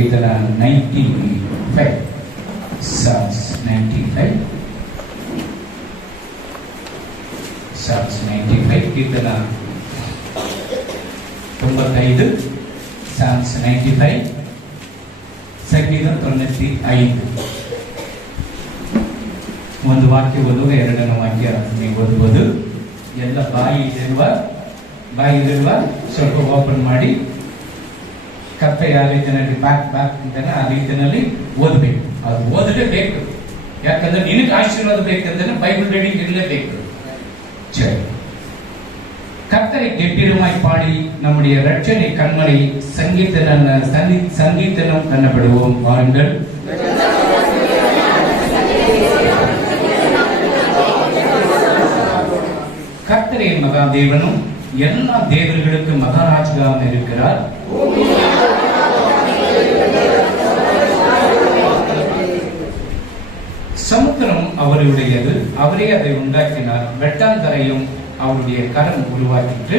ಕೀರ್ತನ 95 Psalms 95 ಕೀರ್ತನ 95 Psalms 95 ಸಂಗೀತ 95 ಒಂದು ವಾಕ್ಯ ಓದುವ ಎರಡನೇ ವಾಕ್ಯ ನೀವು ಓದಬಹುದು. ಎಲ್ಲ ಬಾಯಿಲಿರುವ ಸ್ವಲ್ಪ ಓಪನ್ ಮಾಡಿ ಕಪ್ಪೆ ಯಾವ ರೀತಿಯಲ್ಲಿ ಬ್ಯಾಕ್ ಅಂತಾನೆ ಆ ರೀತಿಯಲ್ಲಿ ಓದಬೇಕು. ಅದು ಓದಲೇಬೇಕು, ಯಾಕಂದ್ರೆ ನಿನಗೆ ಆಶೀರ್ವಾದ ಬೇಕಂದ್ರೆ ಬೈಬಲ್ ರೀಡಿಂಗ್ ಇರಲೇಬೇಕು. சரி, கர்த்தரை கெட்டிடமாய் பாடி நம்முடைய ரட்சனை கண்மலை சங்கீதனம் கண்ணப்படுவோம். வாருங்கள். கர்த்தரே மகா தேவனும் எல்லா தேவர்களுக்கு மகாராஜாவும் இருக்கிறார். சமுத்திரம் அவருடையது, அவரே அதை உண்டாக்கினார். வெட்டாந்தரையும் அவருடைய கரம் உருவாக்கிட்டு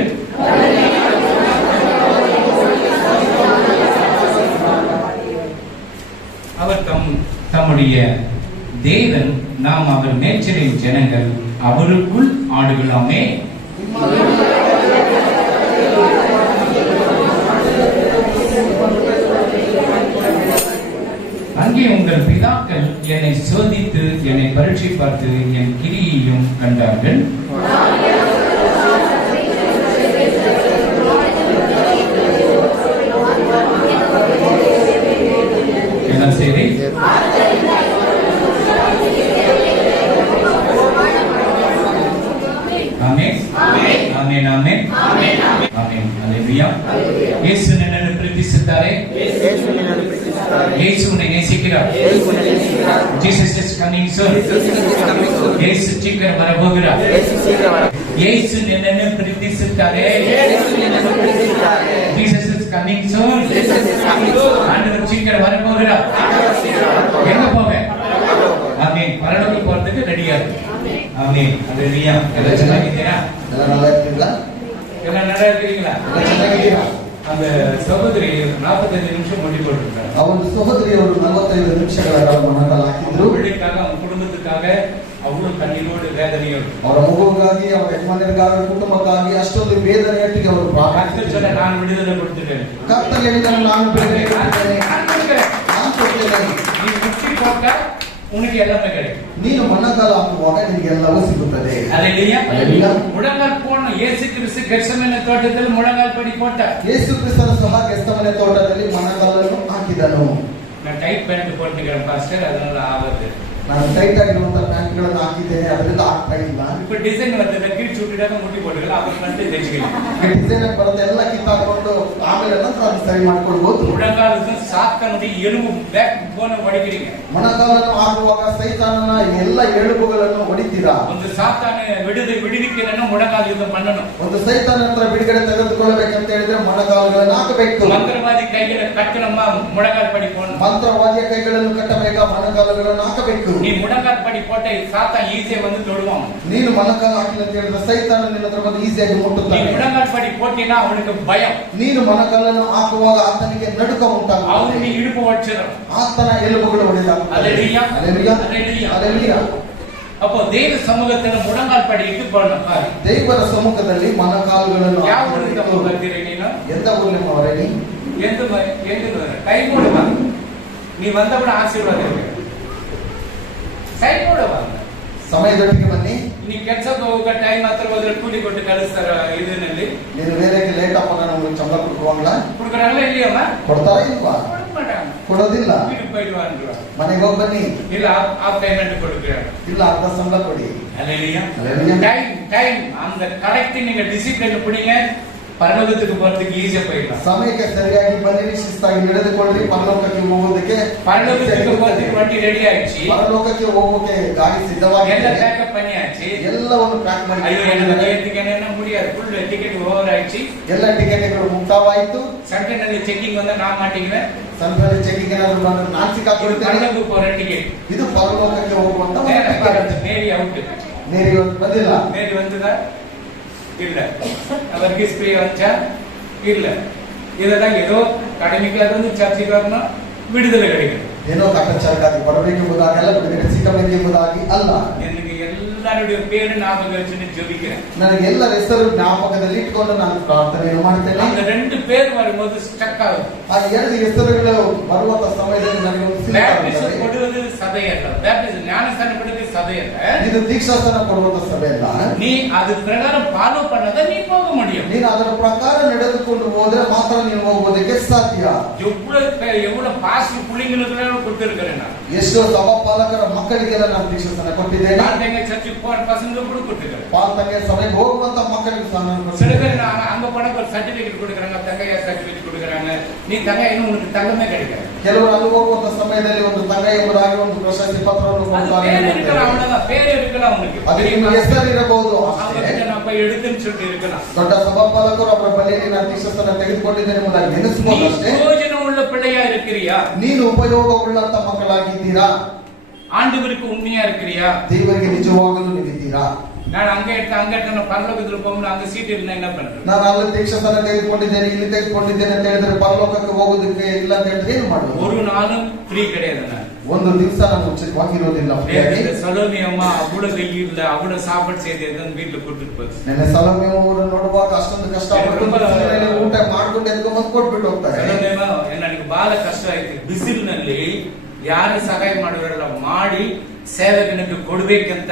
அவர் தம்முடைய தேவன், நாம் அவர் மேய்ச்சலின் ஜனங்கள், அவருக்குள் ஆடுகளாமே. அங்கே உங்கள் பிதாக்கள் என்னை சோதித்து என்னை பரீட்சை பார்த்து என் கிரியையும் கண்டார்கள். என்ன சரி, ஆமென் ஆமென் ஆமென் ஆமென் ஹalleluya. இயேசு என்னನ್ನು ಪ್ರೀತಿಸುತ್ತಾರೆ, ಯೇಸುವನ್ನು ನೇಸಿಕ್கிறார். Jesus is coming soon. ಯೇಸು சீக்கிரம் வர போகிறார். ಯೇಸು என்னನ್ನು ಪ್ರೀತಿಸುತ್ತಾರೆ. Jesus is coming soon. ஆண்டவர் சீக்கிரம் வர போகிறார். எங்க போக? ஆமென். பரலோகம் போறதுக்கு ரெடியா இருக்கு. ஆமென் ஹalleluya. எல்லாம் ಚೆನ್ನಾಗಿದ್ದೀರಾ? எல்லாம் நல்லா இருக்கீங்களா? எல்லாம் நல்லா இருக்கீங்களா? எல்லாம் ಚೆನ್ನಾಗಿದ್ದೀರಾ? அந்த சகோதரி 45 நிமிஷம் முடி போட்டுட்டாங்க. அவங்க சகோதரி ஒரு 45 நிமிஷಗಳ ಮನದಲ್ಲಿ ಹಾಕಿದ್ರು. ಬೆಳಿಕಾಗ ಅವರ ಕುಟುಂಬಕ್ಕಾಗ ಅವರು ಕಣ್ಣೀರೋடு வேதனையோடு ಅವರ ಮಗುಗಾಗಿ ಅವರ ಯಜಮಾನರಿಗಾಗಿ ಕುಟುಂಬಕ್ಕಾಗಿ ಅಷ್ಟೊಂದು ವೇದನೆಯೊಟ್ಟಿಗೆ ಅವರು ಪ್ರಾರ್ಥಿಸಿದ್ದಾರೆ. ನಾನು ಬಿಡುಗಡೆ ಕೊಡ್ತಿದ್ದೇನೆ. ಕರ್ತನು ಹೇಳಿದನು, ನಾನು ಬಿಡುಗಡೆ ಕೊಡ್ತೇನೆ. ನಾನು ಕೊಡ್ತೇನೆ. ನೀನು ಮುಕ್ತಿ ಕೊಟ್ಟ உனக்கு எல்லாமே கிடைக்கும். நீನು மனகால ஆக்குவாக ನಿನಗೆ ಎಲ್ಲವೂ ಸಿಗುತ್ತದೆ. ஹalleluya ஹalleluya. முழங்கால் போடணும். இயேசு கிறிஸ்து கெத்செமನೆ ತೋಟದಲ್ಲಿ முழங்கால் படி போட்ட. ಯೇಸು ಕ್ರಿಸ್ತನು ಸಹ ಗೆತ್ಸೆಮನೆ ತೋಟದಲ್ಲಿ ಮೊಣಕಾಲನ್ನು ಹಾಕಿದನು. ನಾನು ಟೈಟ್ ಪ್ಯಾಂಟ್ போட்டுக்கிறேன் பாஸ்டர், அதனால ஆவது. ನಾನು ಟೈಟ್ ಆಗಿರುವಂತ ಪ್ಯಾಂಟ್ ಗಳನ್ನು ಹಾಕಿದ್ದೇನೆ, ಅದರಿಂದ ಆಗ್ತಾ ಇಲ್ಲ. இப்போ ಡಿಸೈನ್ ಬರ್ತದೆ, ಕಿಟ್ ಚೂಟಿದಾಗ ಮುಟ್ಟಿ ಕೊಡಲ್ಲ, ಅದನ್ನ ಮತ್ತೆ ತೆಗೆಸಿಕೊಳ್ಳಿ. ಡಿಸೈನ್ ಬರುತ್ತೆ, ಎಲ್ಲ ಕಿತ್ತಾಕೊಂಡು ಆಮೇಲೆ ನಂತರ ಅದನ್ನ ಸರಿ ಮಾಡ್ಕೊಳ್ಬಹುದು. ಮುಳಗಾಲದ ಸಾಕಂದಿ ಎಲುಬು ಬ್ಯಾಕ್ ಬೋನ್ ಹೊಡಿತೀರಿ. ಮೊಣಕಾಲನ್ನು ಹಾಕುವಾಗ ಸೈತಾನನ ಎಲ್ಲ ಎಲುಬುಗಳನ್ನು ಹೊಡಿತೀರಾ. ಒಂದು ಸಾತಾನ ಬಿಡಿದಿಕ್ಕೆಯನ್ನು ಮೊಣಕಾಲದಿಂದ ಮಾಡணும். ಒಂದು ಸೈತಾನ ಹತ್ರ ಬಿಡುಗಡೆ ತೆಗೆದುಕೊಳ್ಳಬೇಕಂತ ಹೇಳಿದ್ರೆ ಮೊಣಕಾಲುಗಳನ್ನು ಹಾಕಬೇಕು. ಮಂತ್ರವಾದಿ ಕೈಗಳ ಕಟ್ಟನಮ್ಮ ಮೊಣಕಾಲು ಪಡಿ போடணும். ಮಂತ್ರವಾದಿಯ ಕೈಗಳನ್ನು ಕಟ್ಟಬೇಕಾ, ಮೊಣಕಾಲುಗಳನ್ನು ಹಾಕಬೇಕು. நீ முடங்கால் படி போட்ட சாத்தான் ஈஸியா வந்து தொடுவான். நீನು ಮೊಣಕಾಲು ಹಾಕಿಲ್ಲ ಅಂತ ಹೇಳಿದ್ರೆ ಸೈತಾನ ನಿನ್ನ ಹತ್ರ ಬಂದು ಈಸಿಯಾಗಿ ಮುಟ್ಟುತ್ತಾನೆ. ನೀ ಮುಡಂಗಾಲ್ ಪಡಿ போட்டினா ಅವನಿಗೆ ಭಯ. ನೀನು ಮೊಣಕಾಲನ್ನು ಹಾಕುವಾಗ ಆತನಿಗೆ ನಡುಕ ಉಂಟಾಗುತ್ತದೆ. ಅವನಿಗೆ ಇಡುಪು ಒಡ್ಚರು, ಆತನ ಎಲುಬುಗಳು ಒಡೆದಾಗ. ஹalleluya ஹalleluya ஹalleluya. அப்போ தேவ சமூகத்துல முடங்கால் படி ಇಟ್ಟು போடணும். ದೇವರ ಸಮ್ಮುಖದಲ್ಲಿ ಮೊಣಕಾಲುಗಳನ್ನು ಯಾವ ರೀತಿ ಹೋಗ್ತೀರಿ ನೀನು? ಎಂತ ಊರಿನ ಅವರೇ? ಎಂದು ಟೈಮ್ ಕೊಡುವ, ನೀ ಬಂದವಳ ಆಶೀರ್ವಾದ ಇರಬೇಕು. ಸೈಡ್ ಕೊಡುವ, ಸಮಯದೊಟ್ಟಿಗೆ ಬನ್ನಿ. ನೀವು ಕೆಲಸಕ್ಕೆ ಹೋಗೋ ಟೈಮ್ ಹತ್ರ ಹೋದ್ರೆ ಕೂಲಿ ಕೊಟ್ಟು ಕಳಿಸ್ತಾರ. ಇದರಲ್ಲಿ ನೀನು ವೇಳೆಗೆ ಲೇಟ್ ಅಪ್ಪ, ನಮಗೆ ಸಂಬಳ ಕೊಡುವಾಗಲ್ಲ ಕೊಡ್ತಾರಲ್ಲ, ಇಲ್ಲಿ ಅಮ್ಮ ಕೊಡ್ತಾರ ಇಲ್ವಾ? ಕೊಡೋದಿಲ್ಲ. ಮನೆಗೆ ಹೋಗಿ ಬನ್ನಿ. ಇಲ್ಲ ಆ ಪೇಮೆಂಟ್ ಕೊಡ್ತೀರ, ಇಲ್ಲ ಅರ್ಧ ಸಂಬಳ ಕೊಡಿ. டைம் அந்த கரெக்ட் நீங்க டிசிப்ளின் பிடிங்க, பரலோகத்துக்கு போறதுக்கு ஈஸியா போயிடலாம். ಸಮಯಕ್ಕೆ ಸರಿಯಾಗಿ ಬನ್ನಿ, ಶಿಸ್ತಾಗಿ ನಡೆದುಕೊಳ್ಳಿ. ಪರಲೋಕಕ್ಕೆ ಹೋಗೋದಕ್ಕೆ, ಪರಲೋಕಕ್ಕೆ போறதுக்கு வண்டி ரெடி ஆயிடுச்சு. ಪರಲೋಕಕ್ಕೆ ಹೋಗೋಕೆ ಗಾಡಿ ಸಿದ್ಧವಾಗಿ ಎಲ್ಲ ಪ್ಯಾಕಪ್ பண்ணியாச்சு. ಎಲ್ಲವನ್ನು ಪ್ಯಾಕ್ ಮಾಡಿ. ಅಯ್ಯೋ ನನ್ನ ಟಿಕೆಟ್ முடியாது, ಫುಲ್ ಟಿಕೆಟ್ ಓವರ್ ಆಯ್ತು. ಎಲ್ಲ ಟಿಕೆಟ್ಗಳು ಮುಕ್ತಾಯವಾಯಿತು. ಸೆಂಟರ್ನಲ್ಲಿ ಚೆಕಿಂಗ್ ಬಂದ ನಾ ಮಾಟಿಗೆ ಸೆಂಟರ್ನಲ್ಲಿ ಚೆಕಿಂಗ್ ಏನಾದರೂ ಬಂದ್ರೆ ನಾನು ಸಿಕ್ಕಾಕೊಳ್ತೇನೆ. ಪರಲೋಕಕ್ಕೆ ಹೋಗೋ ಟಿಕೆಟ್ ಇದು, ಪರಲೋಕಕ್ಕೆ ಹೋಗುವಂತ ಮೇರಿ ಔಟ್. ಮೇರಿ ಬಂದಿಲ್ಲ. ಮೇರಿ ಬಂದದ ಇಲ್ಲ, அவருக்கு ஸ்ப்ரே வச்சா இல்ல. இதெல்லாம் ஏதோ கடமைக்கு வந்து சர்ச்சுக்கு வரணும், ವಿಡುದಲೆ கிடைக்கும். ಏನೋ ಕಟ್ಟಚಾರಕ್ಕಾಗಿ ಬರಬೇಕೆಂಬುದಾಗಲ್ಲ, ಬಿಡುಗಡೆ ಸಿಗಬೇಕೆಂಬುದಾಗಿ ಅಲ್ಲ. ನಿನಗೆ ಎಲ್ಲರ பேரு ஞாபகம் வச்சுன்னு ஜெபிக்கிறேன். ನನಗೆ ಎಲ್ಲರ ಹೆಸರು ಜ್ಞಾಪಕದಲ್ಲಿ ಇಟ್ಕೊಂಡು ನಾನು ಪ್ರಾರ್ಥನೆಯನ್ನು ಮಾಡ್ತೇನೆ. அந்த ரெண்டு பேர் வரும்போது ஸ்டக் ஆகும். ಆ ಎರಡು ಹೆಸರುಗಳು ಬರುವಂತ ಸಮಯದಲ್ಲಿ ನನಗೆ ಒಂದು ಬ್ಯಾಪ್ಟಿಸಮ್ ಕೊಡುವುದು ಸಭೆ ಅಲ್ಲ. ಬ್ಯಾಪ್ಟಿಸಮ್ ಜ್ಞಾನಸ್ನಾನ ಕೊಡುವುದು ಸಭೆ ಅಲ್ಲ. ಇದು ದೀಕ್ಷಾಸ್ನಾನ ಕೊಡುವಂತ ಸಭೆ ಅಲ್ಲ. ನೀ ಅದು ಪ್ರಕಾರ ಫಾಲೋ பண்ணாத ನೀ ಹೋಗ முடியும். ನೀನು ಅದರ ಪ್ರಕಾರ ನಡೆದುಕೊಂಡು ಹೋದ್ರೆ ಮಾತ್ರ ನೀನು ಹೋಗೋದಕ್ಕೆ ಸಾಧ್ಯ. எவ்வளவு பாஸ்டர் புள்ளிங்களுக்கு கொடுத்திருக்கிறேன் நான். ಎಷ್ಟೋ ಸಭಾಪಾಲಕರ ಮಕ್ಕಳಿಗೆಲ್ಲ ನಾನು ದೀಕ್ಷಾಸ್ನಾನ ಕೊಟ್ಟಿದ್ದೇನೆ. நான் ಚರ್ಚಿಗೆ போற பசங்களுக்கு கூட கொடுத்திருக்கிறேன். ಪಾಲ್ತಂಗೆ ಸಭೆಗೆ ಹೋಗುವಂತ ಮಕ್ಕಳಿಗೆ ಸ್ನಾನ சில பேர் அங்க போன ஒரு ಸರ್ಟಿಫಿಕೇಟ್ கொடுக்கறாங்க, தங்கையா ಸರ್ಟಿಫಿಕೇಟ್ கொடுக்கறாங்க. ನೀ தங்கை இன்னும் உனக்கு தங்கமே கிடைக்காது. ಕೆಲವರು ಅಲ್ಲಿ ಹೋಗುವಂತ ಸಮಯದಲ್ಲಿ ಒಂದು ತಂಗ ಎಂಬುದಾಗಿ ಒಂದು ಪ್ರಶಸ್ತಿ ಪತ್ರವನ್ನು ಕೊಡ್ತಾರೆ. பேர் இருக்கலாம் உனக்கு. ಅದಕ್ಕೆ ಹೆಸರು ಇರಬಹುದು. எடுத்துன்னு சொல்லிட்டு இருக்கலாம். ದೊಡ್ಡ ಸಭಾಪಾಲಕರು ಅವರ ಬಳಿಯಲ್ಲಿ ನಾನು ದೀಕ್ಷಾಸ್ನಾನ ತೆಗೆದುಕೊಂಡಿದ್ದೇನೆ ಎಂಬುದಾಗಿ ನೆನೆಸಬಹುದು ಅಷ್ಟೇ. ಪ್ರಯೋಜನ ಉಳ್ಳ பிள்ளையா இருக்கிறியா? ನೀನು ಉಪಯೋಗವುಳ್ಳಂತ ಮಕ್ಕಳಾಗಿದ್ದೀರಾ? ஆண்டவருக்கு உண்மையா இருக்கிறியா? ದೇವರಿಗೆ ನಿಜವಾಗಲೂ ನೀವಿದ್ದೀರಾ? ನಾನು ಅங்க ಪರಲೋಕದಲ್ಲಿ ಹೋಗ್ಬೋದು, ಅங்க ಸೀಟ್ ಇಲ್ಲ என்ன பண்றது? ನಾನು ಅಲ್ಲಿ ದೀಕ್ಷಾಸ್ನಾನ ತೆಗೆದುಕೊಂಡಿದ್ದೇನೆ, ಇಲ್ಲಿ ತೆಗೆದುಕೊಂಡಿದ್ದೇನೆ ಅಂತ ಹೇಳಿದ್ರೆ ಪರಲೋಕಕ್ಕೆ ಹೋಗೋದಕ್ಕೆ ಇಲ್ಲ ಅಂತ ಹೇಳಿದ್ರೆ ಏನು ಮಾಡೋದು? ஒரு நாளும் ಫ್ರೀ கிடையாது. ನಾನು ಒಂದು ದಿವಸ ನಾನು ಉಚಿತವಾಗಿರೋದಿಲ್ಲ. ಸಲೋಮಿ ಅಮ್ಮ ಅವಳ ಕೈ ಇಲ್ಲ, ಅವಳ ಸಾಪಾಡು ಸೇರಿ ಅದನ್ನು வீட்டுல ಕೊಟ್ಟಿட்டு போகுது. ನೆನ್ನೆ ಸಲೋಮಿ ಅವರು ನೋಡುವಾಗ ಅಷ್ಟೊಂದು ಕಷ್ಟಪಟ್ಟು ಊಟ ಮಾಡ್ಕೊಂಡು ಎದ್ಕೊಂಡು ಕೊಟ್ಬಿಟ್ಟು ಹೋಗ್ತಾರೆ. ನನಗೆ ಬಹಳ ಕಷ್ಟ ಆಯ್ತು. ಬಿಸಿಲಿನಲ್ಲಿ ಯಾರು ಸಹಾಯ ಮಾಡೋರೆಲ್ಲ ಮಾಡಿ ಸೇವಕನಿಗೆ ಕೊಡ್ಬೇಕಂತ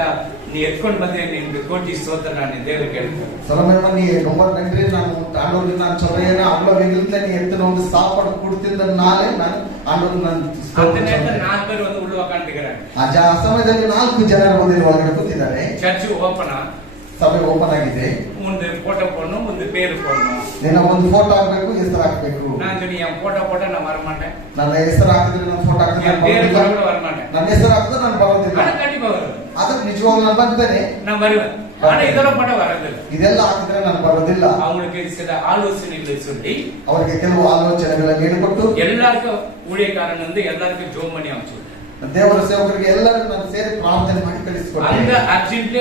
நீ எட்கொண்டு வந்து நீங்க கோட்டி స్తోత్ర நான் தேவருக்கு கேட்கிறேன். சலமேமா நீ ரொம்ப நன்றி. நான் ஆண்டவருக்கு நான் சொல்றேன், அவ்வளவு வெயில்ல நீ எடுத்து வந்து சாப்பாடு கொடுத்திருந்தனாலே நான் ஆண்டவருக்கு நான் அந்த நேரத்துல 4 பேர் வந்து உள்ள உட்கார்ந்துக்கறாங்க. ಆ ಸಮಯದಲ್ಲಿ 4 ಜನರು ಬಂದು ಒಳಗಡೆ ಕೂತಿದ್ದಾರೆ. ಚರ್ಚ್ ಓಪನ್, ಸಭೆ ಓಪನ್ ಆಗಿದೆ. ಮುಂದೆ ಫೋಟೋ போடணும், ಮುಂದೆ பேர் போடணும். ನಿನ್ನ ಒಂದು ಫೋಟೋ ಹಾಕಬೇಕು, ಹೆಸರು ಹಾಕಬೇಕು. ನಾನು ನೀ ಫೋಟೋ ನಾನು ವರ ಮಾಟೆ. ನನ್ನ ಹೆಸರು ಹಾಕಿದ್ರೆ ನಾನು ಫೋಟೋ ಹಾಕಿದ್ರೆ ನಾನು ಬರೋದಿಲ್ಲ, ವರ ಮಾಟೆ. ನನ್ನ ಹೆಸರು ಹಾಕಿದ್ರೆ ನಾನು ಬರೋದಿಲ್ಲ. ನಾನು ಖಂಡಿತ ಬರೋದಿಲ್ಲ. ಅದಕ್ಕೆ ನಿಜವಾಗ್ಲೂ ನಾನು ಬಂದಿದ್ದೇನೆ, ನಾನು ಬರುವೆ. ಆனா ಇದೆಲ್ಲ ಫೋಟೋ ಬರೋದಿಲ್ಲ. ಇದೆಲ್ಲ ಹಾಕಿದ್ರೆ ನಾನು ಬರೋದಿಲ್ಲ. ಅವರಿಗೆ சில ಆಲೋಚನೆಗಳು சொல்லி ಅವರಿಗೆ ಕೆಲವು ಆಲೋಚನೆಗಳನ್ನು ಹೇಳಿಕೊಟ್ಟು ಎಲ್ಲರಿಗೂ ஊழியக்காரன் வந்து எல்லாருக்கும் ஜெபம் பண்ணி அனுப்பிச்சு. ದೇವರ ಸೇವಕರಿಗೆ ಎಲ್ಲರೂ ನಾನು ಸೇರಿ ಪ್ರಾರ್ಥನೆ ಮಾಡಿ ಕಳಿಸಿಕೊಟ್ಟೆ. அந்த அர்ஜென்ட்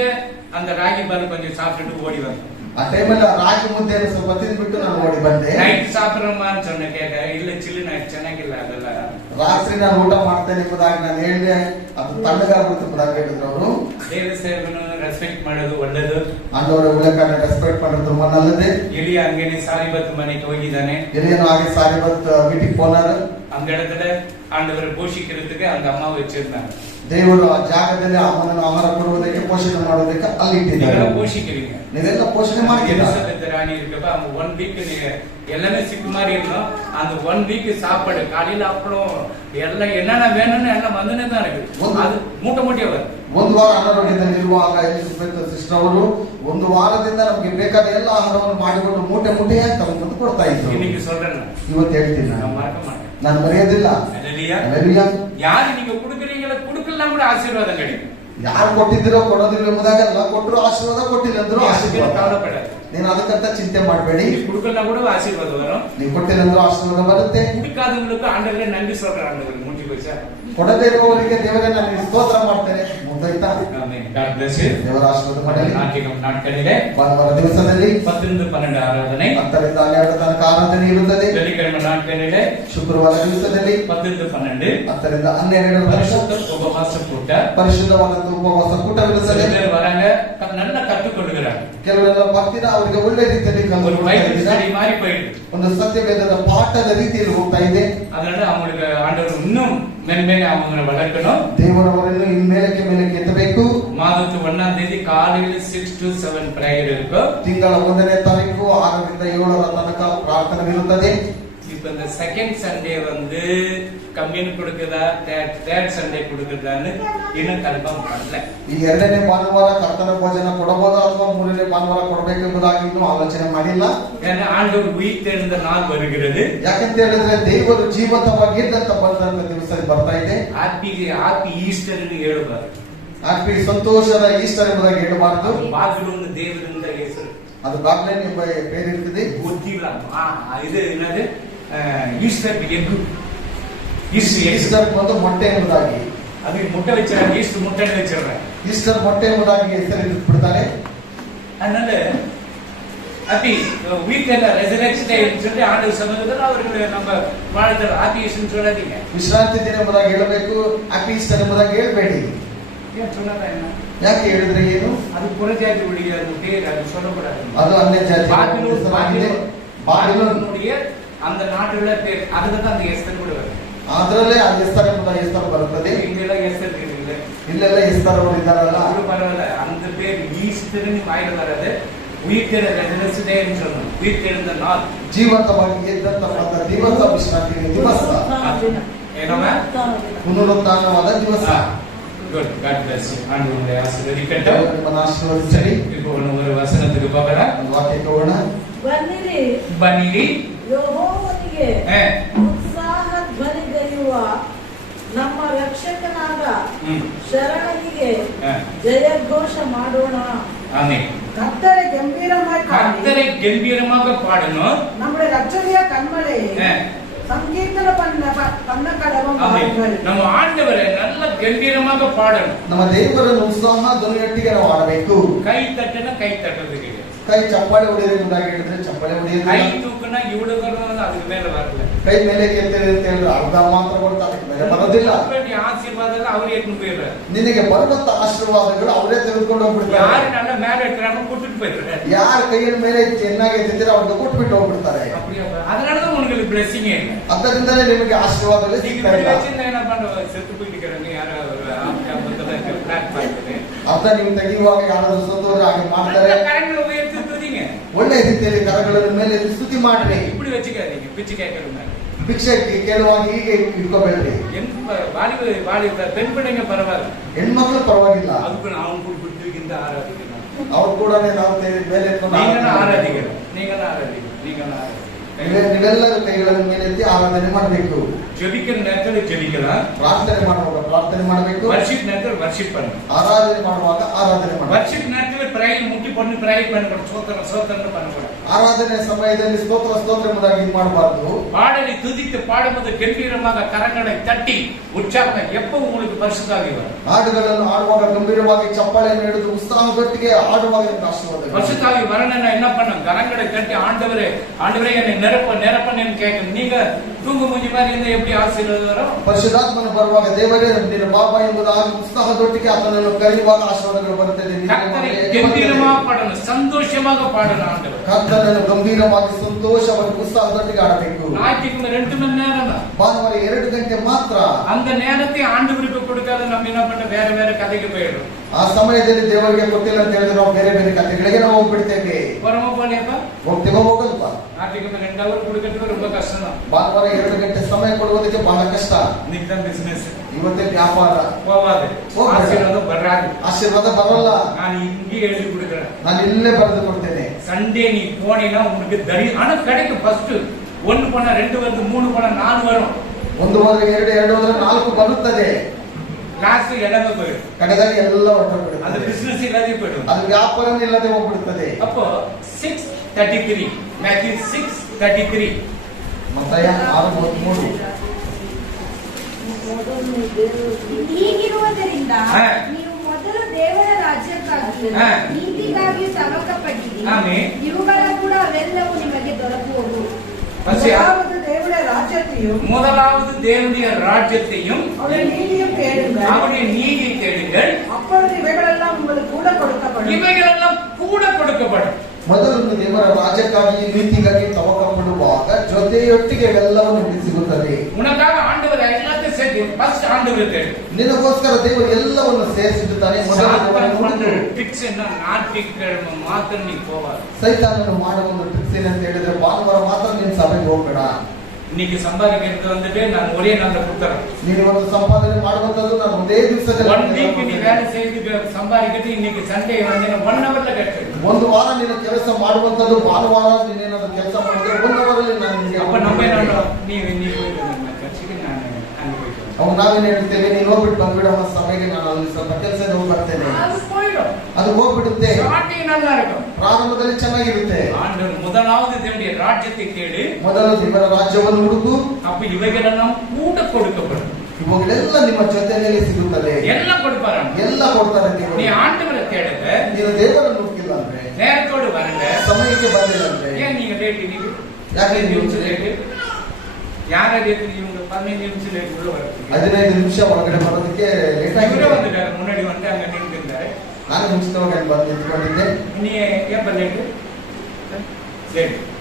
அந்த ராகி பால் கொஞ்சம் சாப்பிட்டுட்டு ஓடி வந்தேன். ಆ ಟೈಮಲ್ಲಿ ರಾಗಿ ಮುದ್ದೆಯನ್ನು ಸ್ವಲ್ಪ ತಿಂದ್ಬಿಟ್ಟು ನಾನು ಓಡಿ ಬಂದೆ. ನೈಟ್ ಸಾಪಿರಮ್ಮ ಅಂತ சொன்ன ಕೇಕ ಇಲ್ಲ ಚಿಲ್ಲಿ ನೈಟ್ ಚೆನ್ನಾಗಿಲ್ಲ ಅದೆಲ್ಲ. ರಾತ್ರಿ ನಾನು ಊಟ ಮಾಡ್ತೇನೆ ಎಂಬುದಾಗಿ ನಾನು ಹೇಳಿದೆ, ಅದು ತಣ್ಣಗಾಗುತ್ತೆ ಎಂಬುದಾಗಿ ಹೇಳಿದ್ರು ಅವರು. ದೇವ ಸೇವಕನು ರೆಸ್ಪೆಕ್ಟ್ ಮಾಡೋದು ಒಳ್ಳೆಯದು. ಆಂಡವರ ಉಳ್ಳಕಾರನ ರೆಸ್ಪೆಕ್ಟ್ ಮಾಡೋದು ನಲ್ಲದೆ. ಎಲಿಯ ಹಂಗೇನೆ ಸಾರಿಬತ್ ಮನೆಗೆ ಹೋಗಿದ್ದಾನೆ. ಎಲಿಯನು ಹಾಗೆ ಸಾರಿಬತ್ வீட்டுக்கு போனாரு. அந்த இடத்துல ஆண்டவர் போஷிக்கிறதுக்கு அந்த அம்மா வச்சிருந்தாங்க. ದೇವರು ಆ ಜಾಗದಲ್ಲಿ ಅಮ್ಮನನ್ನು ಆಹಾರ ಕೊಡುವುದಕ್ಕೆ ಪೋಷಣೆ ಮಾಡೋದಕ್ಕೆ ಅಲ್ಲಿ ಇಟ್ಟಿದ್ದಾರೆ. போஷிக்கிறீங்க, ನೀವೆಲ್ಲ ಪೋಷಣೆ ಮಾಡ್ತೀರಾ. ராணி இருக்கப்ப அவங்க 1 வீக் எல்லாமே சிக்கு மாதிரி இருக்கும். அந்த 1 வீக் சாப்பாடு காலையில அப்புறம் எல்லாம் என்னென்ன வேணும்னு எல்லாம் வந்துனே தான் இருக்கு. அது மூட்டை மூட்டையா வருது. ಒಂದು ವಾರ ಅನಾರೋಗ್ಯದಲ್ಲಿರುವಾಗ ಎಲಿಸಬೆತ್ ಸಿಸ್ಟರ್ ಅವರು ಒಂದು ವಾರದಿಂದ ನಮಗೆ ಬೇಕಾದ ಎಲ್ಲ ಆಹಾರವನ್ನು ಮಾಡಿಕೊಂಡು ಮೂಟೆ ಮೂಟೆಯಾಗಿ ತಗೊಂಡು ಕೊಡ್ತಾ ಇದ್ರು. இன்னைக்கு சொல்றேன், ಇವತ್ತು ಹೇಳ್ತೀನಿ, நான் மறக்க மாட்டேன், ನಾನು ಮರೆಯೋದಿಲ್ಲ. ಯಾರು நீங்க கொடுக்குறீங்களோ கொடுக்கலாம் கூட ஆசீர்வாதம் கிடைக்கும். ಯಾರು ಕೊಟ್ಟಿದ್ದೀರೋ ಕೊಡೋದಿಲ್ಲ ಎಂಬುದಾಗಲ್ಲ, ಕೊಟ್ಟರು ಆಶೀರ್ವಾದ, ಕೊಟ್ಟಿಲ್ಲ ಅಂದ್ರೂ ಆಶೀರ್ವಾದ. ಕವಲೆಪಡೋದು ನೀನು ಅದಕ್ಕಂತ ಚಿಂತೆ ಮಾಡಬೇಡಿ. கொடுக்கலாம் கூட ஆசீர்வாதம் வரும். ನೀವು ಕೊಟ್ಟಿಲ್ಲ ಅಂದ್ರೂ ಆಶೀರ್ವಾದ ಬರುತ್ತೆ. கொடுக்காதவங்களுக்கு ஆண்டவரே நன்றி சொல்றேன். ஆண்டவர் முடிஞ்சு போச்சா? ಕೊಡದೇ ಇರುವವರಿಗೆ ದೇವರೇ ನಾನು ಸ್ತೋತ್ರ ಮಾಡ್ತೇನೆ. ಮುಂದಾಯ್ತಾ? ಆಮೆನ್. God bless you. ದೇವರ ಆಶೀರ್ವಾದ ಮಾಡಲಿ. ನಾಟಿಕಂನಾಟ್ಕಳಿದೆ ಭಾನುವಾರ ದಿವಸದಲ್ಲಿ 10-12 ಆರಾಧನೆ, 10-12 ತನಕ ಆರಾಧನೆ ಇರುತ್ತದೆ. வெள்ளிக்கிழமை நாட்களிலே ಶುಕ್ರವಾರ ದಿವಸದಲ್ಲಿ 10-12 10-12 ಪರಿಶುದ್ಧ ಉಪವಾಸ ಕೂಟ, ಪರಿಶುದ್ಧವಾದ ಉಪವಾಸ ಕೂಟವಿರುತ್ತದೆ. ಎಲ್ಲರೂ வராங்க, நல்ல கற்றுக்கொள்கிறாங்க. ಕೆಲವರೆಲ್ಲ ಬರ್ತೀರ, ಅವರಿಗೆ ಒಳ್ಳೆ ರೀತಿಯಲ್ಲಿ மாறி போயிடுது. ಒಂದು ಸತ್ಯವೇದದ ಪಾಠದ ರೀತಿಯಲ್ಲಿ ಹೋಗ್ತಾ ಇದೆ. அதனால அவங்களுக்கு ஆண்டவர் இன்னும் மென்மேலே அவங்களை வளர்க்கணும். ದೇವರವರನ್ನು ಇನ್ನೇಲಕ್ಕೆ ಮೇಲಕ್ಕೆ ಎತ್ತಬೇಕು. மாதத்து 1ஆம் தேதி காலையில 6 to 7 பிரேயர் இருக்கும். ತಿಂಗಳ 1ನೇ ತಾರೀಕು 6ರಿಂದ 7ರ ತನಕ ಪ್ರಾರ್ಥನೆ ಇರುತ್ತದೆ. இப்ப இந்த செகண்ட் சண்டே வந்து கம்யூன் கொடுக்குதா, தேர்ட் சண்டே கொடுக்குதான்னு இன்னும் கன்ஃபார்ம் பண்ணல. ಈ 2ನೇ ಭಾನುವಾರ ಕರ್ತನ ಭೋಜನ ಕೊಡಬಹುದಾ ಅಥವಾ 3ನೇ ಭಾನುವಾರ ಕೊಡಬೇಕೆಂಬುದಾಗಿ ಇನ್ನೂ ಆಲೋಚನೆ ಮಾಡಿಲ್ಲ. ஏன்னா ஆண்டவர் உயிர்த்தெழுந்த நாள் வருகிறது. ಯಾಕಂತ ಹೇಳಿದ್ರೆ ದೇವರು ಜೀವಂತವಾಗಿ ಇದ್ದಂತ ಬಂದಂತ ದಿವಸ ಬರ್ತಾ ಇದೆ. ಹ್ಯಾಪಿ ಈಸ್ಟರ್ ಎಂದು ಹೇಳಬಾರದು. ಹ್ಯಾಪಿ ಸಂತೋಷದ ಈಸ್ಟರ್ ಎಂಬುದಾಗಿ ಹೇಳಬಾರದು. ಬಾಗಿಲೊಂದು ದೇವರಿಂದ ಹೆಸರು, ಅದು ಬಾಗ್ಲೇನ್ ಎಂಬ பேர் இருக்குது. ಗೊತ್ತಿಲ್ಲ. ಇದು ಏನದು ஈஸ்டர் எக், ಈಸ್ಟರ್ ಒಂದು ಮೊಟ್ಟೆ ಎಂಬುದಾಗಿ, அதுக்கு முட்டை வச்சிடறாங்க. ஈஸ்டர் முட்டைன்னு வச்சிடறாங்க. ಈಸ್ಟರ್ ಮೊಟ್ಟೆ ಎಂಬುದಾಗಿ ಹೆಸರು ಬಿಡ್ತಾರೆ. அதனால ஹாப்பி வீக்கெண்ட் ரெசரக்ஷன் டே சொல்லி ஆண்டவர் சமூகத்துல அவருக்கு நம்ம வாழ்த்துற ஹாப்பி ஈஸ்டர் சொல்லாதீங்க. ವಿಶ್ರಾಂತಿ ದಿನ ಎಂಬುದಾಗಿ ಹೇಳಬೇಕು, ಹ್ಯಾಪಿ ಈಸ್ಟರ್ ಎಂಬುದಾಗಿ ಹೇಳ್ಬೇಡಿ. ஏன் சொல்லாத என்ன? ಯಾಕೆ ಹೇಳಿದ್ರೆ ಏನು? அது புறஜாதி உடைய பேர், அது சொல்லக்கூடாது. ಅದು ಅನ್ಯ ಜಾತಿ ಬಾಬಿಲೋನುடைய அந்த நாட்டுல பேர், அதுக்கு தான் அந்த எஸ்தர் கூட வருது. ಅದರಲ್ಲೇ ಆ ಎಸ್ತರ್ ಎಂಬ ಹೆಸರು ಬರುತ್ತದೆ. இங்கெಲ್ಲ எஸ்தர் இல்ல, ಇಲ್ಲೆಲ್ಲ ಎಸ್ತರವರು ಇದ್ದಾರಲ್ಲ, அது பரவாயில்ல. அந்த பேர் ஈஸ்டர்னு வாயில வராது. உயிர்த்தெழுந்த ரெசரக்ஷன் டே ன்னு சொல்லணும். உயிர்த்தெழுந்த நாள், ಜೀವಂತವಾಗಿ ಎದ್ದಂತ ದಿವಸ, ವಿಶ್ರಾಂತಿ ದಿವಸ, ಏನಮ್ಮ ಪುನರುತ್ಥಾನವಾದ ದಿವಸ. Good, God bless you. ஆண்டவருடைய ஆசீர்வதிக்கட்டும். ದೇವರು ನಿಮ್ಮನ್ನು ಆಶೀರ್ವದಿಸಲಿ. இப்போ ஒரு வசனத்துக்கு பார்க்கலாம். ಒಂದು ವಾಕ್ಯಕ್ಕೆ ಹೋಗೋಣ. ಬನ್ನಿರಿ ಯೆಹೋವನಿಗೆ ಉತ್ಸಾಹ ಧ್ವನಿಗೈಯುವ ನಮ್ಮ ರಕ್ಷಕನಾದ ಶರಣನಿಗೆ ಜಯಘೋಷ ಮಾಡೋಣ. ஆமென். கர்த்தரை கம்பீரமாய் கர்த்தரை கம்பீரமாக பாடணும். நம்முடைய ரட்சணிய கண்மலை சங்கீர்த்தன பண்ண கடவும் பாருங்கள். நம்ம ஆண்டவரை நல்ல கம்பீரமாக பாடணும். ನಮ್ಮ ದೇವರನ್ನು ಉತ್ಸಾಹ ಧ್ವನಿಯೊಟ್ಟಿಗೆ ನಾವು ಆಡಬೇಕು. ಕೈ ತಟ್ಟನ ಕೈ ತಟ್ಟಬೇಕು. ಕೈ ಚಪ್ಪಾಳೆ ಹೊಡೆಯೋದು ಎಂಬುದಾಗಿ ಹೇಳಿದ್ರೆ ಚಪ್ಪಾಳೆ ಹೊಡೆಯೋದು. ಕೈ ತೂಕನ ಇವುಡುಗರು ಅದಕ್ಕೆ ಮೇಲೆ ಬರಲ್ಲ. ಕೈ ಮೇಲೆ ಕೆತ್ತಿದೆ ಅಂತ ಹೇಳಿದ್ರೆ ಅರ್ಧ ಮಾತ್ರ ಬರುತ್ತೆ, ಅದಕ್ಕೆ ಮೇಲೆ ಬರೋದಿಲ್ಲ. ಆಶೀರ್ವಾದ ಅವರೇ ಎತ್ಕೊಂಡು ನಿನಗೆ ಬರುವಂತ ಆಶೀರ್ವಾದಗಳು ಅವರೇ ತೆಗೆದುಕೊಂಡು ಹೋಗ್ಬಿಡ್ತಾರೆ. ಯಾರು ನನ್ನ ಮೇಲೆ ಎತ್ಕೊಂಡು ಕೊಟ್ಟಿಟ್ಟು போயிடுறாங்க. ಯಾರ ಕೈಯ ಮೇಲೆ ಚೆನ್ನಾಗಿ ಎತ್ತಿದ್ರೆ ಅವ್ರಿಗೆ ಕೊಟ್ಬಿಟ್ಟು ಹೋಗ್ಬಿಡ್ತಾರೆ. அதனாலதான் உங்களுக்கு blessing ಇಲ್ಲ. ಅದರಿಂದಲೇ ನಿಮಗೆ ಆಶೀರ್ವಾದಗಳು ಸಿಗ್ತಾ ಇಲ್ಲ. என்ன பண்ணுவாங்க, செத்து போயிட்டு ಯಾರು ಫ್ಲಾಟ್ ಮಾಡ್ತಾರೆ. ಅರ್ಥ ನೀವು ತೆಗೆಯುವಾಗ ಯಾರಾದ್ರೂ ಸತ್ತೋದ್ರೆ ಹಾಗೆ ಮಾಡ್ತಾರೆ. ಕರೆಂಟ್ ಉಪಯೋಗಿಸಿ ತುದಿಗೆ ಒಳ್ಳೆ ರೀತಿಯಲ್ಲಿ ಕರಗಳ ಮೇಲೆ ಸ್ತುತಿ ಮಾಡ್ರಿ. இப்படி வச்சுக்காதீங்க, பிச்சை கேட்கறது. ಭಿಕ್ಷೆ ಕೇಳುವಾಗ ಹೀಗೆ ಇಟ್ಕೋಬೇಡ್ರಿ. பெண் பிள்ளைங்க பரவாயில்ல, ಹೆಣ್ಮಕ್ಳು ಪರವಾಗಿಲ್ಲ, அதுக்கு ನಾವು கொடுத்துருக்கின்ற ஆராதிக்கணும். ಅವ್ರು ಕೂಡ ನಾವು ಮೇಲೆ ಎತ್ಕೊಂಡು ಆರಾಧಿಕರು, நீங்களும் ஆராதிக்கணும், நீங்களும் ஆராதிக்கணும். ನೀವೆಲ್ಲರೂ ಕೈಗಳನ್ನು ಮೇಲೆತ್ತಿ ಆರಾಧನೆ ಮಾಡಬೇಕು. ஜெபிக்கிற நேரத்துல ஜெபிக்கலாம், ಪ್ರಾರ್ಥನೆ ಮಾಡುವಾಗ ಪ್ರಾರ್ಥನೆ ಮಾಡಬೇಕು, வர்ஷிப் நேரத்துல வர்ஷிப் பண்ணணும், ಆರಾಧನೆ ಮಾಡುವಾಗ ಆರಾಧನೆ ಮಾಡಬೇಕು. வர்ஷிப் நேரத்துல பிரேயர் முட்டி பண்ணி பிரேயர் பண்ணக்கூடாது, சோத்திரம் சோத்திரம் பண்ணக்கூடாது. ಆರಾಧನೆ ಸಮಯದಲ್ಲಿ ಸ್ತೋತ್ರ ಸ್ತೋತ್ರ ಎಂಬುದಾಗಿ ಇದು ಮಾಡಬಾರದು. பாடலை துதித்து பாடும்போது கம்பீரமாக கரங்களை தட்டி உற்சாகம் எப்போ உங்களுக்கு பரிசுத்தாவி வரும். ಹಾಡುಗಳನ್ನು ಆಡುವಾಗ ಗಂಭೀರವಾಗಿ ಚಪ್ಪಾಳೆಯನ್ನು ಹಿಡಿದು ಉತ್ಸಾಹದೊಟ್ಟಿಗೆ ಆಡುವಾಗ ನಿಮಗೆ ಆಶೀರ್ವಾದ. பரிசுத்தாவி வரணும்னா என்ன பண்ணும்? கரங்களை தட்டி ஆண்டவரே ஆண்டவரே என்னை நிரப்ப நிரப்பன்னு கேட்கணும். நீங்க தூங்கு மூஞ்சி மாதிரி இருந்தா எப்படி ஆசீர்வாதம் வரும்? ಪರಿಶುದ್ಧಾತ್ಮನು ಬರುವಾಗ ದೇವರೇ ನಿನ್ನ ಬಾಬಾ ಎಂಬುದಾಗಿ ಉತ್ಸಾಹದೊಟ್ಟಿಗೆ ಆತನನ್ನು ಕರೆಯುವಾಗ ಆಶೀರ್ವಾದಗಳು ಬರುತ್ತದೆ. கர்த்தரை கம்பீரமா பாடணும், சந்தோஷமாக பாடணும். ஆண்டவர் ಕರ್ತನನ್ನು ಗಂಭೀರವಾಗಿ ಸಂತೋಷವಾಗಿ ಉತ್ಸಾಹದೊಟ್ಟಿಗೆ ಆಡಬೇಕು. ஞாயிற்றுக்கிழமை 2 மணி நேரம் தான், ಭಾನುವಾರ 2 ಗಂಟೆ ಮಾತ್ರ. அந்த நேரத்தை ஆண்டவருக்கு கொடுக்காத நம்ம என்ன பண்ண வேற வேற கதைக்கு போயிடும். ಆ ಸಮಯದಲ್ಲಿ ದೇವರಿಗೆ ಗೊತ್ತಿಲ್ಲ ಅಂತ ಹೇಳಿದ್ರೆ ನಾವು ಬೇರೆ ಬೇರೆ ಕಥೆಗಳಿಗೆ ನಾವು ಹೋಗ್ಬಿಡ್ತೇವೆ. வரமா போலேப்பா, ಹೋಗ್ತೇವೆ ಹೋಗಲ್ವಾ? ஞாயிற்றுக்கிழமை 2 hour கொடுக்கறதுக்கு ரொம்ப கஷ்டம் தான். ಭಾನುವಾರ 2 ಗಂಟೆ ಸಮಯ ಕೊಡುವುದಕ್ಕೆ ಬಹಳ ಕಷ್ಟ. இன்னைக்கு தான் பிசினஸ், ಇವತ್ತೇ ವ್ಯಾಪಾರ போவாது, ஆசீர்வாதம் வராது. ಆಶೀರ್ವಾದ ಬರಲ್ಲ. நான் இங்கே எழுதி கொடுக்கிறேன், ನಾನು ಇಲ್ಲೇ ಬರೆದು ಕೊಡ್ತೇನೆ. சண்டே நீ போனீங்கன்னா உங்களுக்கு ஆனா கிடைக்கும். ஃபர்ஸ்ட் 1 போனா 2 வருது, 3 போனா 4 வரும். 1 ಹೋದ್ರೆ 2, 2 ಹೋದ್ರೆ 4 ಬರುತ್ತದೆ. ಲಾಸ್ಟ್ ಎಲ್ಲಾದ್ರೂ போயிடும், ಕಡೆದಾಗಿ ಎಲ್ಲ ಅದು ಹೊರಟುಬಿಡುತ್ತದೆ. ಬಿಸಿನೆಸ್ ಇಲ್ಲದೆ போயிடும். ಅದು ವ್ಯಾಪಾರನೇ ಇಲ್ಲದೆ ಹೋಗ್ಬಿಡುತ್ತದೆ. அப்போ 6:33 ಮ್ಯಾಥ್ಯೂ 6:33 ಮತ್ತಾಯ 6:33 ಹೀಗಿರುವುದರಿಂದ ಹಾ. ನೀವು ಮೊದಲು ದೇವರ ರಾಜ್ಯಕ್ಕಾಗಿ ಹಾ. ನೀತಿಗಾಗಿ ತವಕಪಟ್ಟಿರಿ. ಆಮೆನ್. ಇವುಗಳ ಕೂಡ ಅವೆಲ್ಲವೂ ನಿಮಗೆ ದೊರಕುವವು. முதலாவது தேவனுடைய ராஜ்யத்தையும் முதலாவது தேவனுடைய ராஜ்யத்தையும் அவருடைய நீதியும் தேடுங்கள். அவருடைய நீதியை தேடுங்கள், அப்பொழுது இவைகளெல்லாம் உங்களுக்கு கூட கொடுக்கப்படும். இவைகளெல்லாம் கூட கொடுக்கப்படும். ಮೊದಲು ದೇವರ ರಾಜ್ಯಕ್ಕಾಗಿ ನೀತಿಗಾಗಿ ತವಕ ಪಡುವಾಗ ಜೊತೆಯೊಟ್ಟಿಗೆ ಎಲ್ಲವನ್ನು ನಿಮಗೆ ಸಿಗುತ್ತದೆ. உனக்காக ஆண்டவர் எல்லாத்தையும் சேர்த்து ஃபர்ஸ்ட் ஆண்டவர் தேடு. ನಿನಗೋಸ್ಕರ ದೇವರು ಎಲ್ಲವನ್ನು ಸೇರಿಸಿರುತ್ತಾನೆ. ಮೊದಲು ಟ್ರಿಕ್ಸ್ என்ன? ஞாயிற்றுக்கிழமை ಮಾತ್ರ ನೀ போவாது. ಸೈತಾನನು ಮಾಡುವ ಒಂದು ಟ್ರಿಕ್ಸ್ ಏನಂತ ಹೇಳಿದ್ರೆ ಭಾನುವಾರ ಮಾತ್ರ ನೀನು ಸಭೆಗೆ ಹೋಗ್ಬೇಡ. இன்னைக்கு சம்பாதிக்கிறது வந்துட்டு நான் ஒரே நாள்ல கொடுத்துறேன். ನೀನು ಒಂದು ಸಂಪಾದನೆ ಮಾಡುವಂತದ್ದು ನಾನು ಒಂದೇ ದಿವಸದಲ್ಲಿ 1 வீக் நீ வேலை செய்து சம்பாதிக்கிறது இன்னைக்கு சண்டே வந்து 1 ஹவர்ல கிடைச்சிடும். ಒಂದು ವಾರ ನೀನು ಕೆಲಸ ಮಾಡುವಂತದ್ದು ಭಾನುವಾರ ನೀನೇನಾದ್ರೂ ಕೆಲಸ ಮಾಡಿದ್ರೆ 1 ಅವರಲ್ಲಿ ನಾನು ನಿಮಗೆ அப்ப நம்ம என்ன நீ போயிட்டு நம்ம ಚರ್ಚಿಗೆ ನಾನು ಅಲ್ಲಿಗೆ ಹೋಗ್ತೀನಿ. ಅವಾಗ ನಾವೇನ್ ಹೇಳ್ತೇವೆ, ನೀನು ಹೋಗ್ಬಿಟ್ಟು ಬಂದ್ಬಿಡಮ್ಮ ಸಭೆಗೆ, ನಾನು ಅಲ್ಲಿ ಸ್ವಲ್ಪ ಕೆಲಸ ಹೋಗಿ ಬರ್ತೇನೆ. அது போயிடும், ಅದು ಹೋಗ್ಬಿಡುತ್ತೆ. ஸ்டார்டிங் நல்லா இருக்கும், ಪ್ರಾರಂಭದಲ್ಲಿ ಚೆನ್ನಾಗಿರುತ್ತೆ. ஆண்டவர் முதலாவது தேவனுடைய ராஜ்யத்தை தேடு, ಮೊದಲು ದೇವರ ರಾಜ್ಯವನ್ನು ಹುಡುಕು, அப்ப இவைகளெல்லாம் கூட கொடுக்கப்படும். ಇವುಗಳೆಲ್ಲ ನಿಮ್ಮ ಜೊತೆಯಲ್ಲಿ ಸಿಗುತ್ತದೆ. எல்லாம் கொடுப்பாரு, ಎಲ್ಲ ಕೊಡ್ತಾರೆ நீ ದೇವರು. ஆண்டவரை தேடுங்க, ನೀನು ದೇವರನ್ನು ಹುಡುಕಿಲ್ಲ ಅಂದ್ರೆ நேரத்தோடு வரங்க, ಸಮಯಕ್ಕೆ ಬಂದಿಲ್ಲ ಯಾಕೆ 15 ನಿಮಿಷ ಲೇಟ್ ಯಾರಾಗಿ இவங்க 15 நிமிஷம் லேட் உள்ள வரது 15 ನಿಮಿಷ ಒಳಗಡೆ ಬರೋದಕ್ಕೆ ಲೇಟ್ ಇವರೇ ಆಗಿದೆ. வந்துட்டாரு முன்னாடி வந்து அங்க நின்னுட்டாரு. ನಾನು ಮುಂಚಿತವಾಗಿ ಅಲ್ಲಿ ಬಂದು ನಿಂತ್ಕೊಂಡಿದ್ದೆ. நீ ஏன் லேட்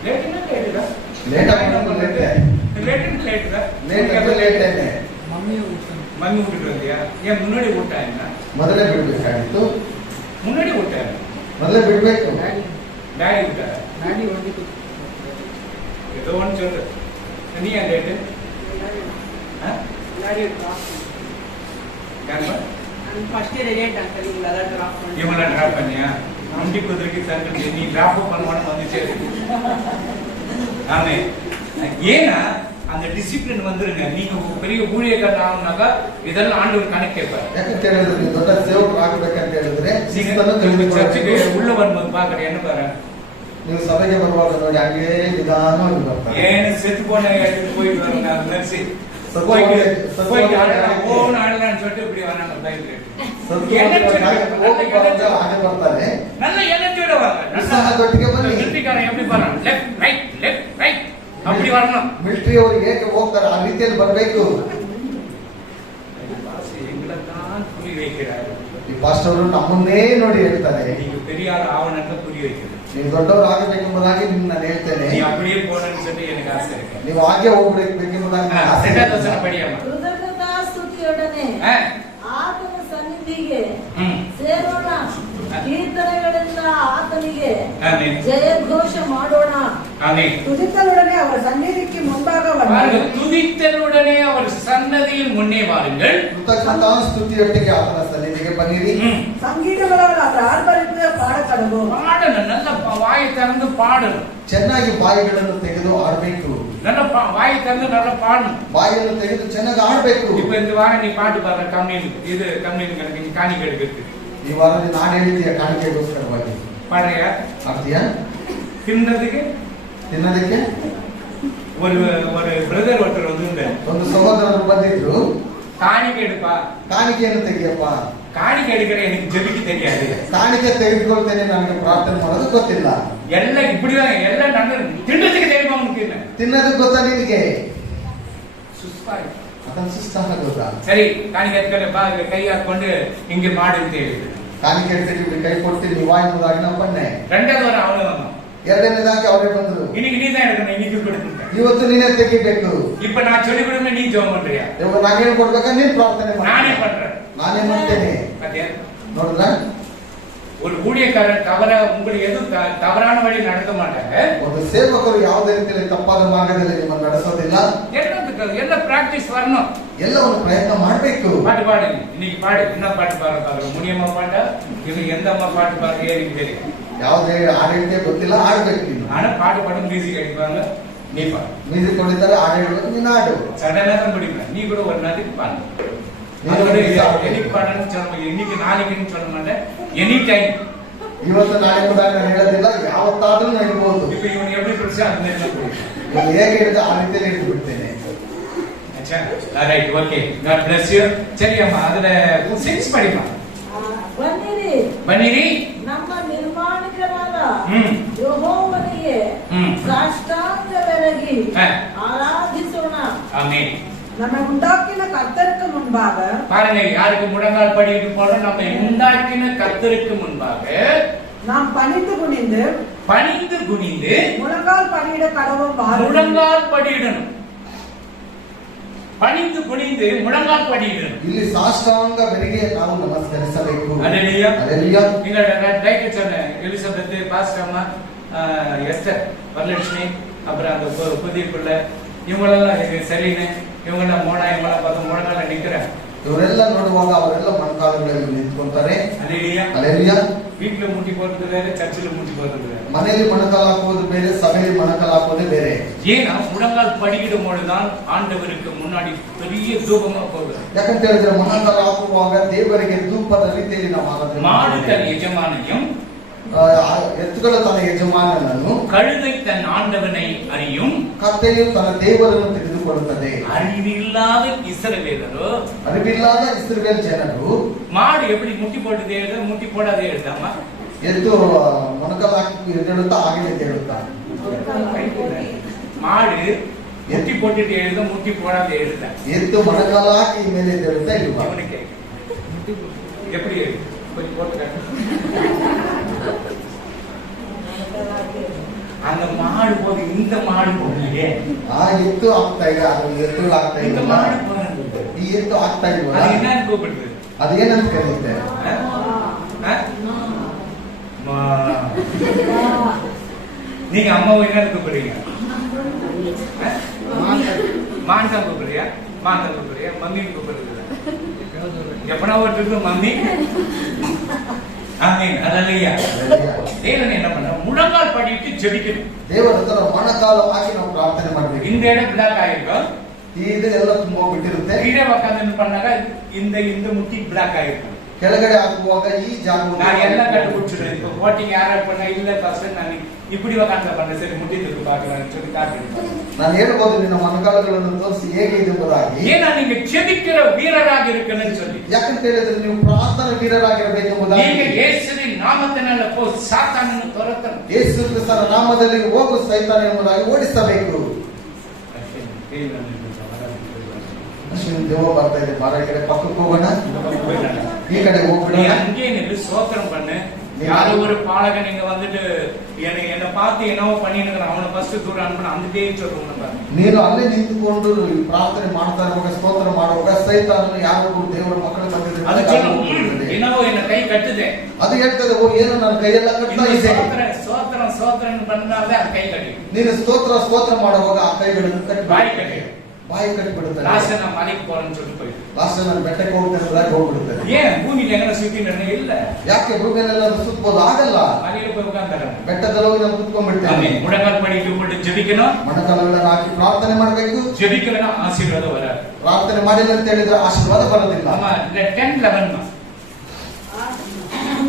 லேட்னா லேட்டா ಲೇಟ್ ಆಗೋದು ಲೇಟ್ லேட்டா ಲೇಟ್ ಅಂದ್ರೆ ಲೇಟೇನೆ. மம்மி விட்டுட்டு வந்தியா? ஏன் முன்னாடி விட்டா என்ன? ಮೊದಲೇ ಬಿಡ್ಬೇಕಾಗಿತ್ತು. முன்னாடி விட்டாரு. ಮೊದಲೇ ಬಿಡ್ಬೇಕು. டாடி விட்டாரு. ஏதோ ஒன்று சொல்லு. நீ ஏன் லேட்டு? இவங்கள டிராப் பண்ணியா? வண்டி குதிரைக்கு தந்து நீ டிராப் பண்ணுவான்னு வந்துச்சே. ஆமே. ஏன்னா அந்த டிசிப்ளின் வந்துருங்க. நீங்க பெரிய ஊழியக்காரர் ஆகணும்னாக்கா இதெல்லாம் ஆண்டவர் கணக்கு கேட்பார். ಯಾಕಂತ ಹೇಳಿದ್ರೆ ನೀವು ದೊಡ್ಡ ಸೇವಕರು ಆಗಬೇಕಂತ ಹೇಳಿದ್ರೆ ಶಿಸ್ತನ್ನು சர்ச்சுக்கு ತಿಳಿದುಕೊಳ್ಳಬೇಕು. உள்ள வரும்போது பாக்குற என்ன பாரு, ನೀವು ಸಭೆಗೆ ಬರುವಾಗ ನೋಡಿ ಹಾಗೆ ನಿಧಾನವಾಗಿ ಬರ್ತಾರೆ. ஏன்னு செத்து போன இடத்துக்கு போயிட்டு வராங்க. அது மெர்சி போயிட்டு ஆடலாம் ஓன்னு ஆடலாம்னு சொல்லிட்டு இப்படி வராங்க பைபிள். ಹಾಗೆ ಬರ್ತಾರೆ. நல்ல எனர்ஜியோட வாங்க. ಉತ್ಸಾಹದೊಟ್ಟಿಗೆ ಬನ್ನಿ. மிலிಟರಿக்காரன் எப்படி போறான்? லெஃப்ட் ரைட் அப்படி வரணும். ಮಿಲಿಟರಿ ಅವರು ಹೇಗೆ ಹೋಗ್ತಾರೆ ಆ ರೀತಿಯಲ್ಲಿ ಬರಬೇಕು. எங்களைத்தான் புரிய வைக்கிறாரு. ಈ ಪಾಸ್ಟರ್ ಅವರು ನಮ್ಮನ್ನೇ ನೋಡಿ ಹೇಳ್ತಾರೆ, நீங்க பெரிய ஆள் ஆவணத்தை புரிய வைக்கிறது. ನೀವು ದೊಡ್ಡವರು ಆಗಬೇಕೆಂಬುದಾಗಿ ನಾನು ಹೇಳ್ತೇನೆ. நீ அப்படியே போறேன்னு சொல்லி எனக்கு ஆசை இருக்கு. ನೀವು ಹಾಗೆ ಹೋಗ್ಬೇಕೆಂಬುದಾಗಿ ನಾನು ಆಸೆ ரெண்டாவது ಪಡ್ತೇನೆ. வசனம் படியாமா. ಕೃತಜ್ಞತಾಸ್ತುತಿಯೊಡನೆ ಆತನ ಸನ್ನಿಧಿಗೆ ಸೇರೋಣ, ಕೀರ್ತನೆಗಳಿಂದ ಆತನಿಗೆ ஆமென். ಜಯಘೋಷ ಮಾಡೋಣ. ஆமென். துதித்தலுடனே அவர் சந்நிதிக்கு முன்பாக பாருங்க, வந்து துதித்தலுடனே அவர் சன்னதியில் முன்னே வாருங்கள். ಕೃತಜ್ಞತಾ ಸ್ತುತಿಯೊಟ್ಟಿಗೆ ಆತನ ಸನ್ನಿಧಿಗೆ ಬನ್ನಿರಿ. ಸಂಗೀತಗಳನ್ನು அவர் ஆர்ப்பரித்து பாடக்கடவும். பாடணும், நல்ல வாயை திறந்து பாடணும். ಚೆನ್ನಾಗಿ ಬಾಯಿಗಳನ್ನು ತೆಗೆದು ಆಡ್ಬೇಕು. நல்ல வாயை திறந்து நல்லா பாடணும். ಬಾಯಿಯನ್ನು ತೆಗೆದು ಚೆನ್ನಾಗಿ ಆಡ್ಬೇಕು. இப்ப இந்த வாரம் நீ பாட்டு பாடுற கம்யூன் இது கம்யூன் கணக்கு நீ காணிக்கை எடுக்கிறது ಈ ವಾರದಲ್ಲಿ ನಾನು ಹೇಳಿದ್ದೀಯ ಕಾಣಿಕೆಗೋಸ್ಕರವಾಗಿ பாடுறியா? ಆಗ್ತೀಯಾ? தின்னதுக்கு ತಿನ್ನೋದಕ್ಕೆ ஒரு ஒரு பிரதர் ஒருத்தர் வந்து ಒಂದು ಸಹೋದರರು ಬಂದಿದ್ರು. காணிக்கை எடுப்பா. ಕಾಣಿಕೆಯನ್ನು ತೆಗಿಯಪ್ಪ. காணிக்கை எடுக்கிற எனக்கு ஜெபிக்க தெரியாது. ಕಾಣಿಕೆ ತೆಗೆದುಕೊಳ್ತೇನೆ, ನನಗೆ ಪ್ರಾರ್ಥನೆ ಮಾಡೋದು ಗೊತ್ತಿಲ್ಲ. எல்லாம் இப்படிதான் எல்லாம் நல்ல தின்னதுக்கு தெரியுமா உனக்கு? இல்லை ತಿನ್ನೋದಕ್ಕೆ ಗೊತ್ತಾ ನಿನಗೆ? சுஸ்பாய். ಅದನ್ನು ಸುಸ್ತಾಗ ಗೊತ್ತಾ? சரி, காணிக்கை எடுக்கல பா, கை ಹಾಕೊಂಡು ಹಿಂಗೆ ಮಾಡಿ ಅಂತ ಹೇಳಿದ್ರು. ಕಾಣಿಕೆ ತೆಗೆದು ಕೈ ಕೊಡ್ತೀನಿ ನೀವು ಎಂಬುದಾಗಿ ನಾವು ಬನ್ನೆ. ரெண்டாவது வாரம் அவளை வந்தோம். ಎರಡನೇದಾಗಿ ಅವರೇ ಬಂದ್ರು. இன்னைக்கு நீ தான் எடுக்கணும், இன்னைக்கு கொடுத்துட்டேன். ಇವತ್ತು ನೀನೇ ತೆಗಿಬೇಕು. இப்ப நான் சொல்லி கொடுங்க, நீ ஜெபம் பண்றியா? ಇವಾಗ ನಾನು ಹೇಳ್ಕೊಡ್ಬೇಕಾ ನೀನ್ ಪ್ರಾರ್ಥನೆ ಮಾಡು. நானே பண்றேன். ನಾನೇ ಮಾಡ್ತೇನೆ. பாத்தியா? ನೋಡಿದ್ರ? ஒரு ஊழியக்காரன் உங்களுக்கு எதுவும் தவறான வழி நடத்த மாட்டாங்க. ಒಂದು ಸೇವಕರು ಯಾವುದೇ ರೀತಿಯಲ್ಲಿ ತಪ್ಪಾದ ಮಾರ್ಗದಲ್ಲಿ ನಿಮ್ಮನ್ನು ನಡೆಸೋದಿಲ್ಲ. ಎಲ್ಲ ಪ್ರಾಕ್ಟೀಸ್ வரணும். ಎಲ್ಲವನ್ನು ಪ್ರಯತ್ನ ಮಾಡಬೇಕು. பாட்டு பாடுங்க, இன்னைக்கு பாடு. என்ன பாட்டு பாடுற முனியம்மா பாட்டா இது எந்த அம்மா பாட்டு பாடுறே எனக்கு தெரியும். ಯಾವುದೇ ಆಡಳಿತ ಗೊತ್ತಿಲ್ಲ, ಆಡ್ಬೇಕು ನೀನು. ஆனா பாட்டு பாடு மியூசிக் அடிப்பாங்க, நீ பாடு. ಮ್ಯೂಸಿಕ್ ಕೊಡಿದ್ದಾರೆ, ಆಡಳಿತ ನೀನು ಆಡು. சடனா தான் படிப்பேன். நீ கூட ஒரு நாளைக்கு பாடு. என்னைக்கு பாடணும்னு சொல்ல, என்னைக்கு நாளைக்குன்னு சொல்ல மாட்டேன், எனி டைம். ಇವತ್ತು ನಾಳೆ ಕೂಡ ನಾನು ಹೇಳೋದಿಲ್ಲ, ಯಾವತ್ತಾದ್ರೂ ನಡೀಬಹುದು. இப்ப இவன் எப்படி பிடிச்சா அந்த மாதிரி பிடிக்கும். ಇವನು ಹೇಗೆ ಹೇಳಿದ ಆ ರೀತಿಯಲ್ಲಿ ಹಿಡಿದು ಬಿಡ್ತೇನೆ. Right, okay, God bless you. சரி அம்மா, அதுல 6 படிமா. ಬನ್ನಿರಿ, ಬನ್ನಿರಿ, ನಮ್ಮ ನಿರ್ಮಾಣಿಕನಾದ ಹ್ಮ್ ಯೆಹೋವನಿಗೆ ಹ್ಮ್ ಸಾಷ್ಟಾಂಗವೆರಗಿ ஆ. ஆராதிசோಣ. ஆமென். நம்மை உண்டாக்கின கர்த்தருக்கு முன்பாக பாருங்க, யாருக்கு முழங்கால் படிட்டு போறோம்? நம்ம உண்டாக்கின கர்த்தருக்கு முன்பாக நாம் பணிந்து குனிந்து முழங்கால் படியிட கடவும். முழங்கால் படியிடணும். பணிந்து குனிந்து முழங்கால் படியிடணும். ಇಲ್ಲಿ ಸಾಷ್ಟಾಂಗವೆರಗಿ ನಾವು ನಮಸ್ಕರಿಸಬೇಕು. அல்லேலூயா. அல்லேலூயா. நீங்க ரைட் சொன்ன எலிசபெத், பாஸ்டர் அம்மா, எஸ்தர், வரலட்சுமி, அப்புறம் அந்த புதிய பிள்ளை, இவங்களெல்லாம் சரின்னு இவங்கெல்லாம் இவங்கெல்லாம் பார்த்து முழங்கால நிக்கிறேன். ಇವರೆಲ್ಲ ನೋಡುವಾಗ ಅವರೆಲ್ಲ ಮೊಣಕಾಲುಗಳಲ್ಲಿ ನಿಂತ್ಕೊಂತಾರೆ. அல்லேலூயா. அல்லேலூயா. வீட்டுல முட்டி போறது வேற, சர்ச்சில் முட்டி போறது வேற. ಮನೆಯಲ್ಲಿ ಮೊಣಕಾಲು ಹಾಕುವುದು ಬೇರೆ, ಸಭೆಯಲ್ಲಿ ಮೊಣಕಾಲು ಹಾಕುವುದೇ ಬೇರೆ. ஏன்னா முழங்கால் படிக்கிடும் பொழுதுதான் ஆண்டவருக்கு முன்னாடி பெரிய தூபமா போகுது. ಯಾಕಂತ ಹೇಳಿದ್ರೆ ಮೊಣಕಾಲು ಹಾಕುವಾಗ ದೇವರಿಗೆ ಧೂಪದ ರೀತಿಯಲ್ಲಿ ನಾವು ಆರಾಧನೆ மாடு தன் எஜமானையும், ಎತ್ತುಗಳು ತನ್ನ ಯಜಮಾನನನ್ನು, கழுதை தன் ஆண்டவனை அறியும். ಕತ್ತೆಯು ತನ್ನ ದೇವರನ್ನು ತಿಳಿದುಕೊಳ್ಳುತ್ತದೆ. அறிவில்லாத இஸ்ரவேலரோ, ಅರಿವಿಲ್ಲದ ಇಸ್ರಾಯೇಲ್ ಜನರು மாடு எப்படி முட்டி போட்டதே எழுத, முட்டி போடாதே எழுதாமா? ಎದ್ದು ಮೊಣಕಾಲು ಹಾಕಿ ಎದ್ದೇಳುತ್ತಾ ಹಾಗೆ ಎದ್ದೇಳುತ್ತಾ. மாடு எட்டி போட்டுட்டு எழுத முட்டி போடாத எழுத ಎತ್ತು ಮೊಣಕಾಲು ಹಾಕಿ ಮೇಲೆ ಎದ್ದೇಳುತ್ತಾ ಇಲ್ವಾ? அவனுக்கு எப்படி எழுது கொஞ்சம் போட்டு அந்த மாடு போது இந்த மாடு போகலையே ಆ ಎತ್ತು ಆಗ್ತಾ ಇದೆ, ಅದು ಎತ್ತುಗಳು ಆಗ್ತಾ இந்த ಇಲ್ಲ. மாடு போனது ಈ ಎತ್ತು ಆಗ್ತಾ ಇಲ್ವಾ? அது என்னன்னு கூப்பிடுது ಅದೇನಂತ ಕರೀತೆ? நீங்க அம்மாவை என்னன்னு கூப்பிடுறீங்க? மான் தான் கூப்பிடுறியா? மான் தான் கூப்பிடுறியா? மம்மின்னு கூப்பிடுறது எப்பனா ஒருத்தருக்கு மம்மி. ஆமீன். அல்லேலூயா. தேவன் என்ன பண்ண முழங்கால் படிட்டு ஜெபிக்கணும். ದೇವರ ಹತ್ರ ಮೊಣಕಾಲು ಹಾಕಿ ನಾವು ಪ್ರಾರ್ಥನೆ ಮಾಡಬೇಕು. இந்த இடம் பிளாக் ஆயிருக்கும். ಇದು ಎಲ್ಲ ತುಂಬೋಗ್ಬಿಟ್ಟಿರುತ್ತೆ. கீழே உட்கார்ந்து பண்ணாங்க இந்த முட்டி பிளாக் ஆயிருக்கும். ಕೆಳಗಡೆ ಹಾಕುವಾಗ ಈ ಜಾಗವನ್ನು நான் எல்லாம் கண்டுபிடிச்சிடுறேன். இப்போ ஓட்டிங் யாரை பண்ண இல்ல ஃபர்ஸ்ட் நான் இப்படி உட்கார்ந்து பண்ண சரி முட்டி தூக்கி பார்க்கலாம்னு சொல்லி காட்டுறேன். ನಾನು ಹೇಳ್ಬೋದು ನಿನ್ನ ಮೊಣಕಾಲುಗಳನ್ನು ತೋರಿಸಿ ಹೇಗೆ ಇದೆ ಎಂಬುದಾಗಿ. ஏன்னா நீங்க ஜெபிக்கிற வீரராக இருக்கணும்னு சொல்லி. ಯಾಕಂತ ಹೇಳಿದ್ರೆ ನೀವು ಪ್ರಾರ್ಥನಾ ವೀರರಾಗಿರಬೇಕು ಎಂಬುದಾಗಿ. நீங்க இயேசுவின் நாமத்தினால போ சாத்தாನನ್ನು துரத்தணும். ಯೇಸು ಕ್ರಿಸ್ತನ ನಾಮದಲ್ಲಿ ಹೋಗು ಸೈತಾನ ಎಂಬುದಾಗಿ ಓಡಿಸಬೇಕು. ಅಶ್ವಿನ್ ದೇವ ಬರ್ತಾ ಇದೆ, ಬಾರ ಈ ಕಡೆ ಪಕ್ಕಕ್ಕೆ ಹೋಗೋಣ, ಈ ಕಡೆ நீ ಹೋಗ್ಬಿಡೋಣ. அங்கேயே நின்று ஸ்தோத்திரம் பண்ணு. யாரோ ஒரு பாலகன் இங்க வந்துட்டு என்ன பார்த்து என்னவோ பண்ணிட்டு அவனை ஃபர்ஸ்ட் தூரம் அனுப்பின அந்த டே சொல்லுவாங்க. ನೀನು ಅಲ್ಲೇ ನಿಂತುಕೊಂಡು ಪ್ರಾರ್ಥನೆ ಮಾಡ್ತಾ ಇರುವಾಗ ಸ್ತೋತ್ರ ಮಾಡುವಾಗ ಸೈತಾನನು ಯಾರೋ ದೇವರ ಮಕ್ಕಳು அது சொல்லும் ಬಂದಿದ್ದಾರೆ. என்னவோ என்ன ಕೈ ಕಟ್ಟಿದೆ. ಅದು ಹೇಳ್ತದೆ, ಓ ಏನು ನನ್ನ ಕೈಯೆಲ್ಲ ಕಟ್ತಾ ಇದೆ. சோத்திரம் பண்ணாலே அது ಕೈ ಕಟ್ಟಿ. ನೀನು ಸ್ತೋತ್ರ ಮಾಡುವಾಗ ಆ ಕೈಗಳನ್ನು ಬಾಯಿ ಕಟ್ಟಿ ಬಾಯಿ ಕಟ್ಟಿಬಿಡುತ್ತದೆ. லாஸ்ட் நான் மலைக்கு போறேன்னு சொல்லி போயிட்டு ಲಾಸ್ಟ್ ನಾನು ಬೆಟ್ಟಕ್ಕೆ ಹೋಗ್ತೇನೆ ಹೋಗ್ಬಿಡುತ್ತದೆ. ஏன் பூமியில எங்க சுத்தின்னு இல்ல? ಯಾಕೆ ಭೂಮಿಯಲ್ಲೆಲ್ಲ ಸುತ್ತಬಹುದು? ಆಗಲ್ಲ. மலையில போய் உட்கார்ந்துறேன். ಬೆಟ್ಟದಲ್ಲಿ ಹೋಗಿ ನಾವು ಕುತ್ಕೊಂಡ್ಬಿಡ್ತೇವೆ. முடங்கால் படிட்டு போட்டு ஜெபிக்கணும். ಮೊಣಕಾಲುಗಳನ್ನು ಹಾಕಿ ಪ್ರಾರ್ಥನೆ ಮಾಡಬೇಕು. ஜெபிக்கலனா ஆசீர்வாதம் வராது. ಪ್ರಾರ್ಥನೆ ಮಾಡಿಲ್ಲ ಅಂತ ಹೇಳಿದ್ರೆ ಆಶೀರ್ವಾದ ಬರೋದಿಲ್ಲ. ஆமா 10-11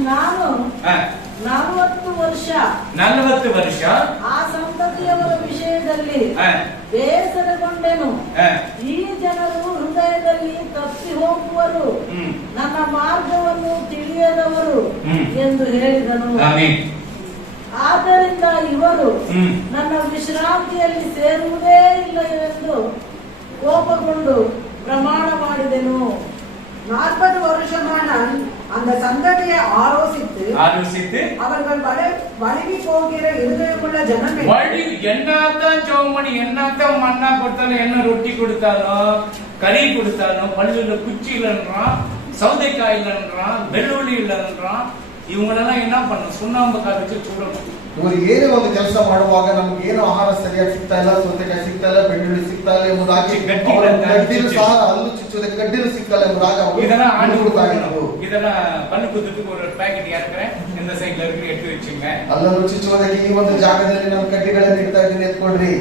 ನಾನು ஆ 40 ವರ್ಷ ಆ ಸಂತತಿಯವರ ವಿಷಯದಲ್ಲಿ ಬೇಸರಗೊಂಡೆನು. ಈ ಜನರು ಹೃದಯದಲ್ಲಿ ತಪ್ಪಿ ಹೋಗುವರು, ನನ್ನ ಮಾರ್ಗವನ್ನು ತಿಳಿಯದವರು ಎಂದು ಹೇಳಿದನು. ಆದ್ದರಿಂದ ಇವರು ನನ್ನ ವಿಶ್ರಾಂತಿಯಲ್ಲಿ ಸೇರುವುದೇ ಇಲ್ಲ ಎಂದು கோபகொண்டு பிரமாண ಮಾಡಿದೆನು. 40 வருஷமான அந்த சந்ததியை ஆலோசித்து அவர்கள் வழுவி போகிற இருதயமுள்ள ஜனமே, வழி என்னத்தான் ஜெபம் பண்ணி என்னத்தான் மண்ணா கொடுத்தாலும் என்ன ரொட்டி கொடுத்தாலும் கறி கொடுத்தாலும் பல்லுல குச்சி இல்லைன்றான், சௌதைக்காய் இல்லைன்றான், வெள்ளுள்ளி இல்லைன்றான். இவங்களெல்லாம் என்ன பண்ணும்? சுண்ணாம்பு காய் வச்சு சுடணும். ಇವರು ಏನೇ ಒಂದು ಕೆಲಸ ಮಾಡುವಾಗ ನಮ್ಗೆ ಏನು ಆಹಾರ ಸರಿಯಾಗಿ ಸಿಗ್ತಾ ಇಲ್ಲ, ಸೌತೆಕಾಯಿ ಸಿಗ್ತಾ ಇಲ್ಲ, ಬೆಳ್ಳುಳ್ಳಿ ಸಿಗ್ತಾ ಇಲ್ಲ ಎಂಬುದಾಗಿ, ಗಡ್ಡಿಲು ಸಹ ಹಲ್ಲು ಚುಚ್ಚುವುದಕ್ಕೆ ಗಡ್ಡಿಲು ಸಿಕ್ಕಲ್ಲ ಎಂಬುದಾಗಿ இதெல்லாம் ஆண்டு கொடுத்தாங்க. இதெல்லாம் பல்லு குத்துறதுக்கு ஒரு பாக்கெட் இறக்குறேன், இந்த சைடுல இருக்கு எடுத்து வச்சுங்க. ಹಲ್ಲನ್ನು ಚುಚ್ಚುವುದಕ್ಕೆ ಈ ಒಂದು ಜಾಗದಲ್ಲಿ ನಾವು ಕಡ್ಡಿಗಳನ್ನು ಇಡ್ತಾ ಇದ್ದೀನಿ, ಎತ್ಕೊಳ್ರಿ.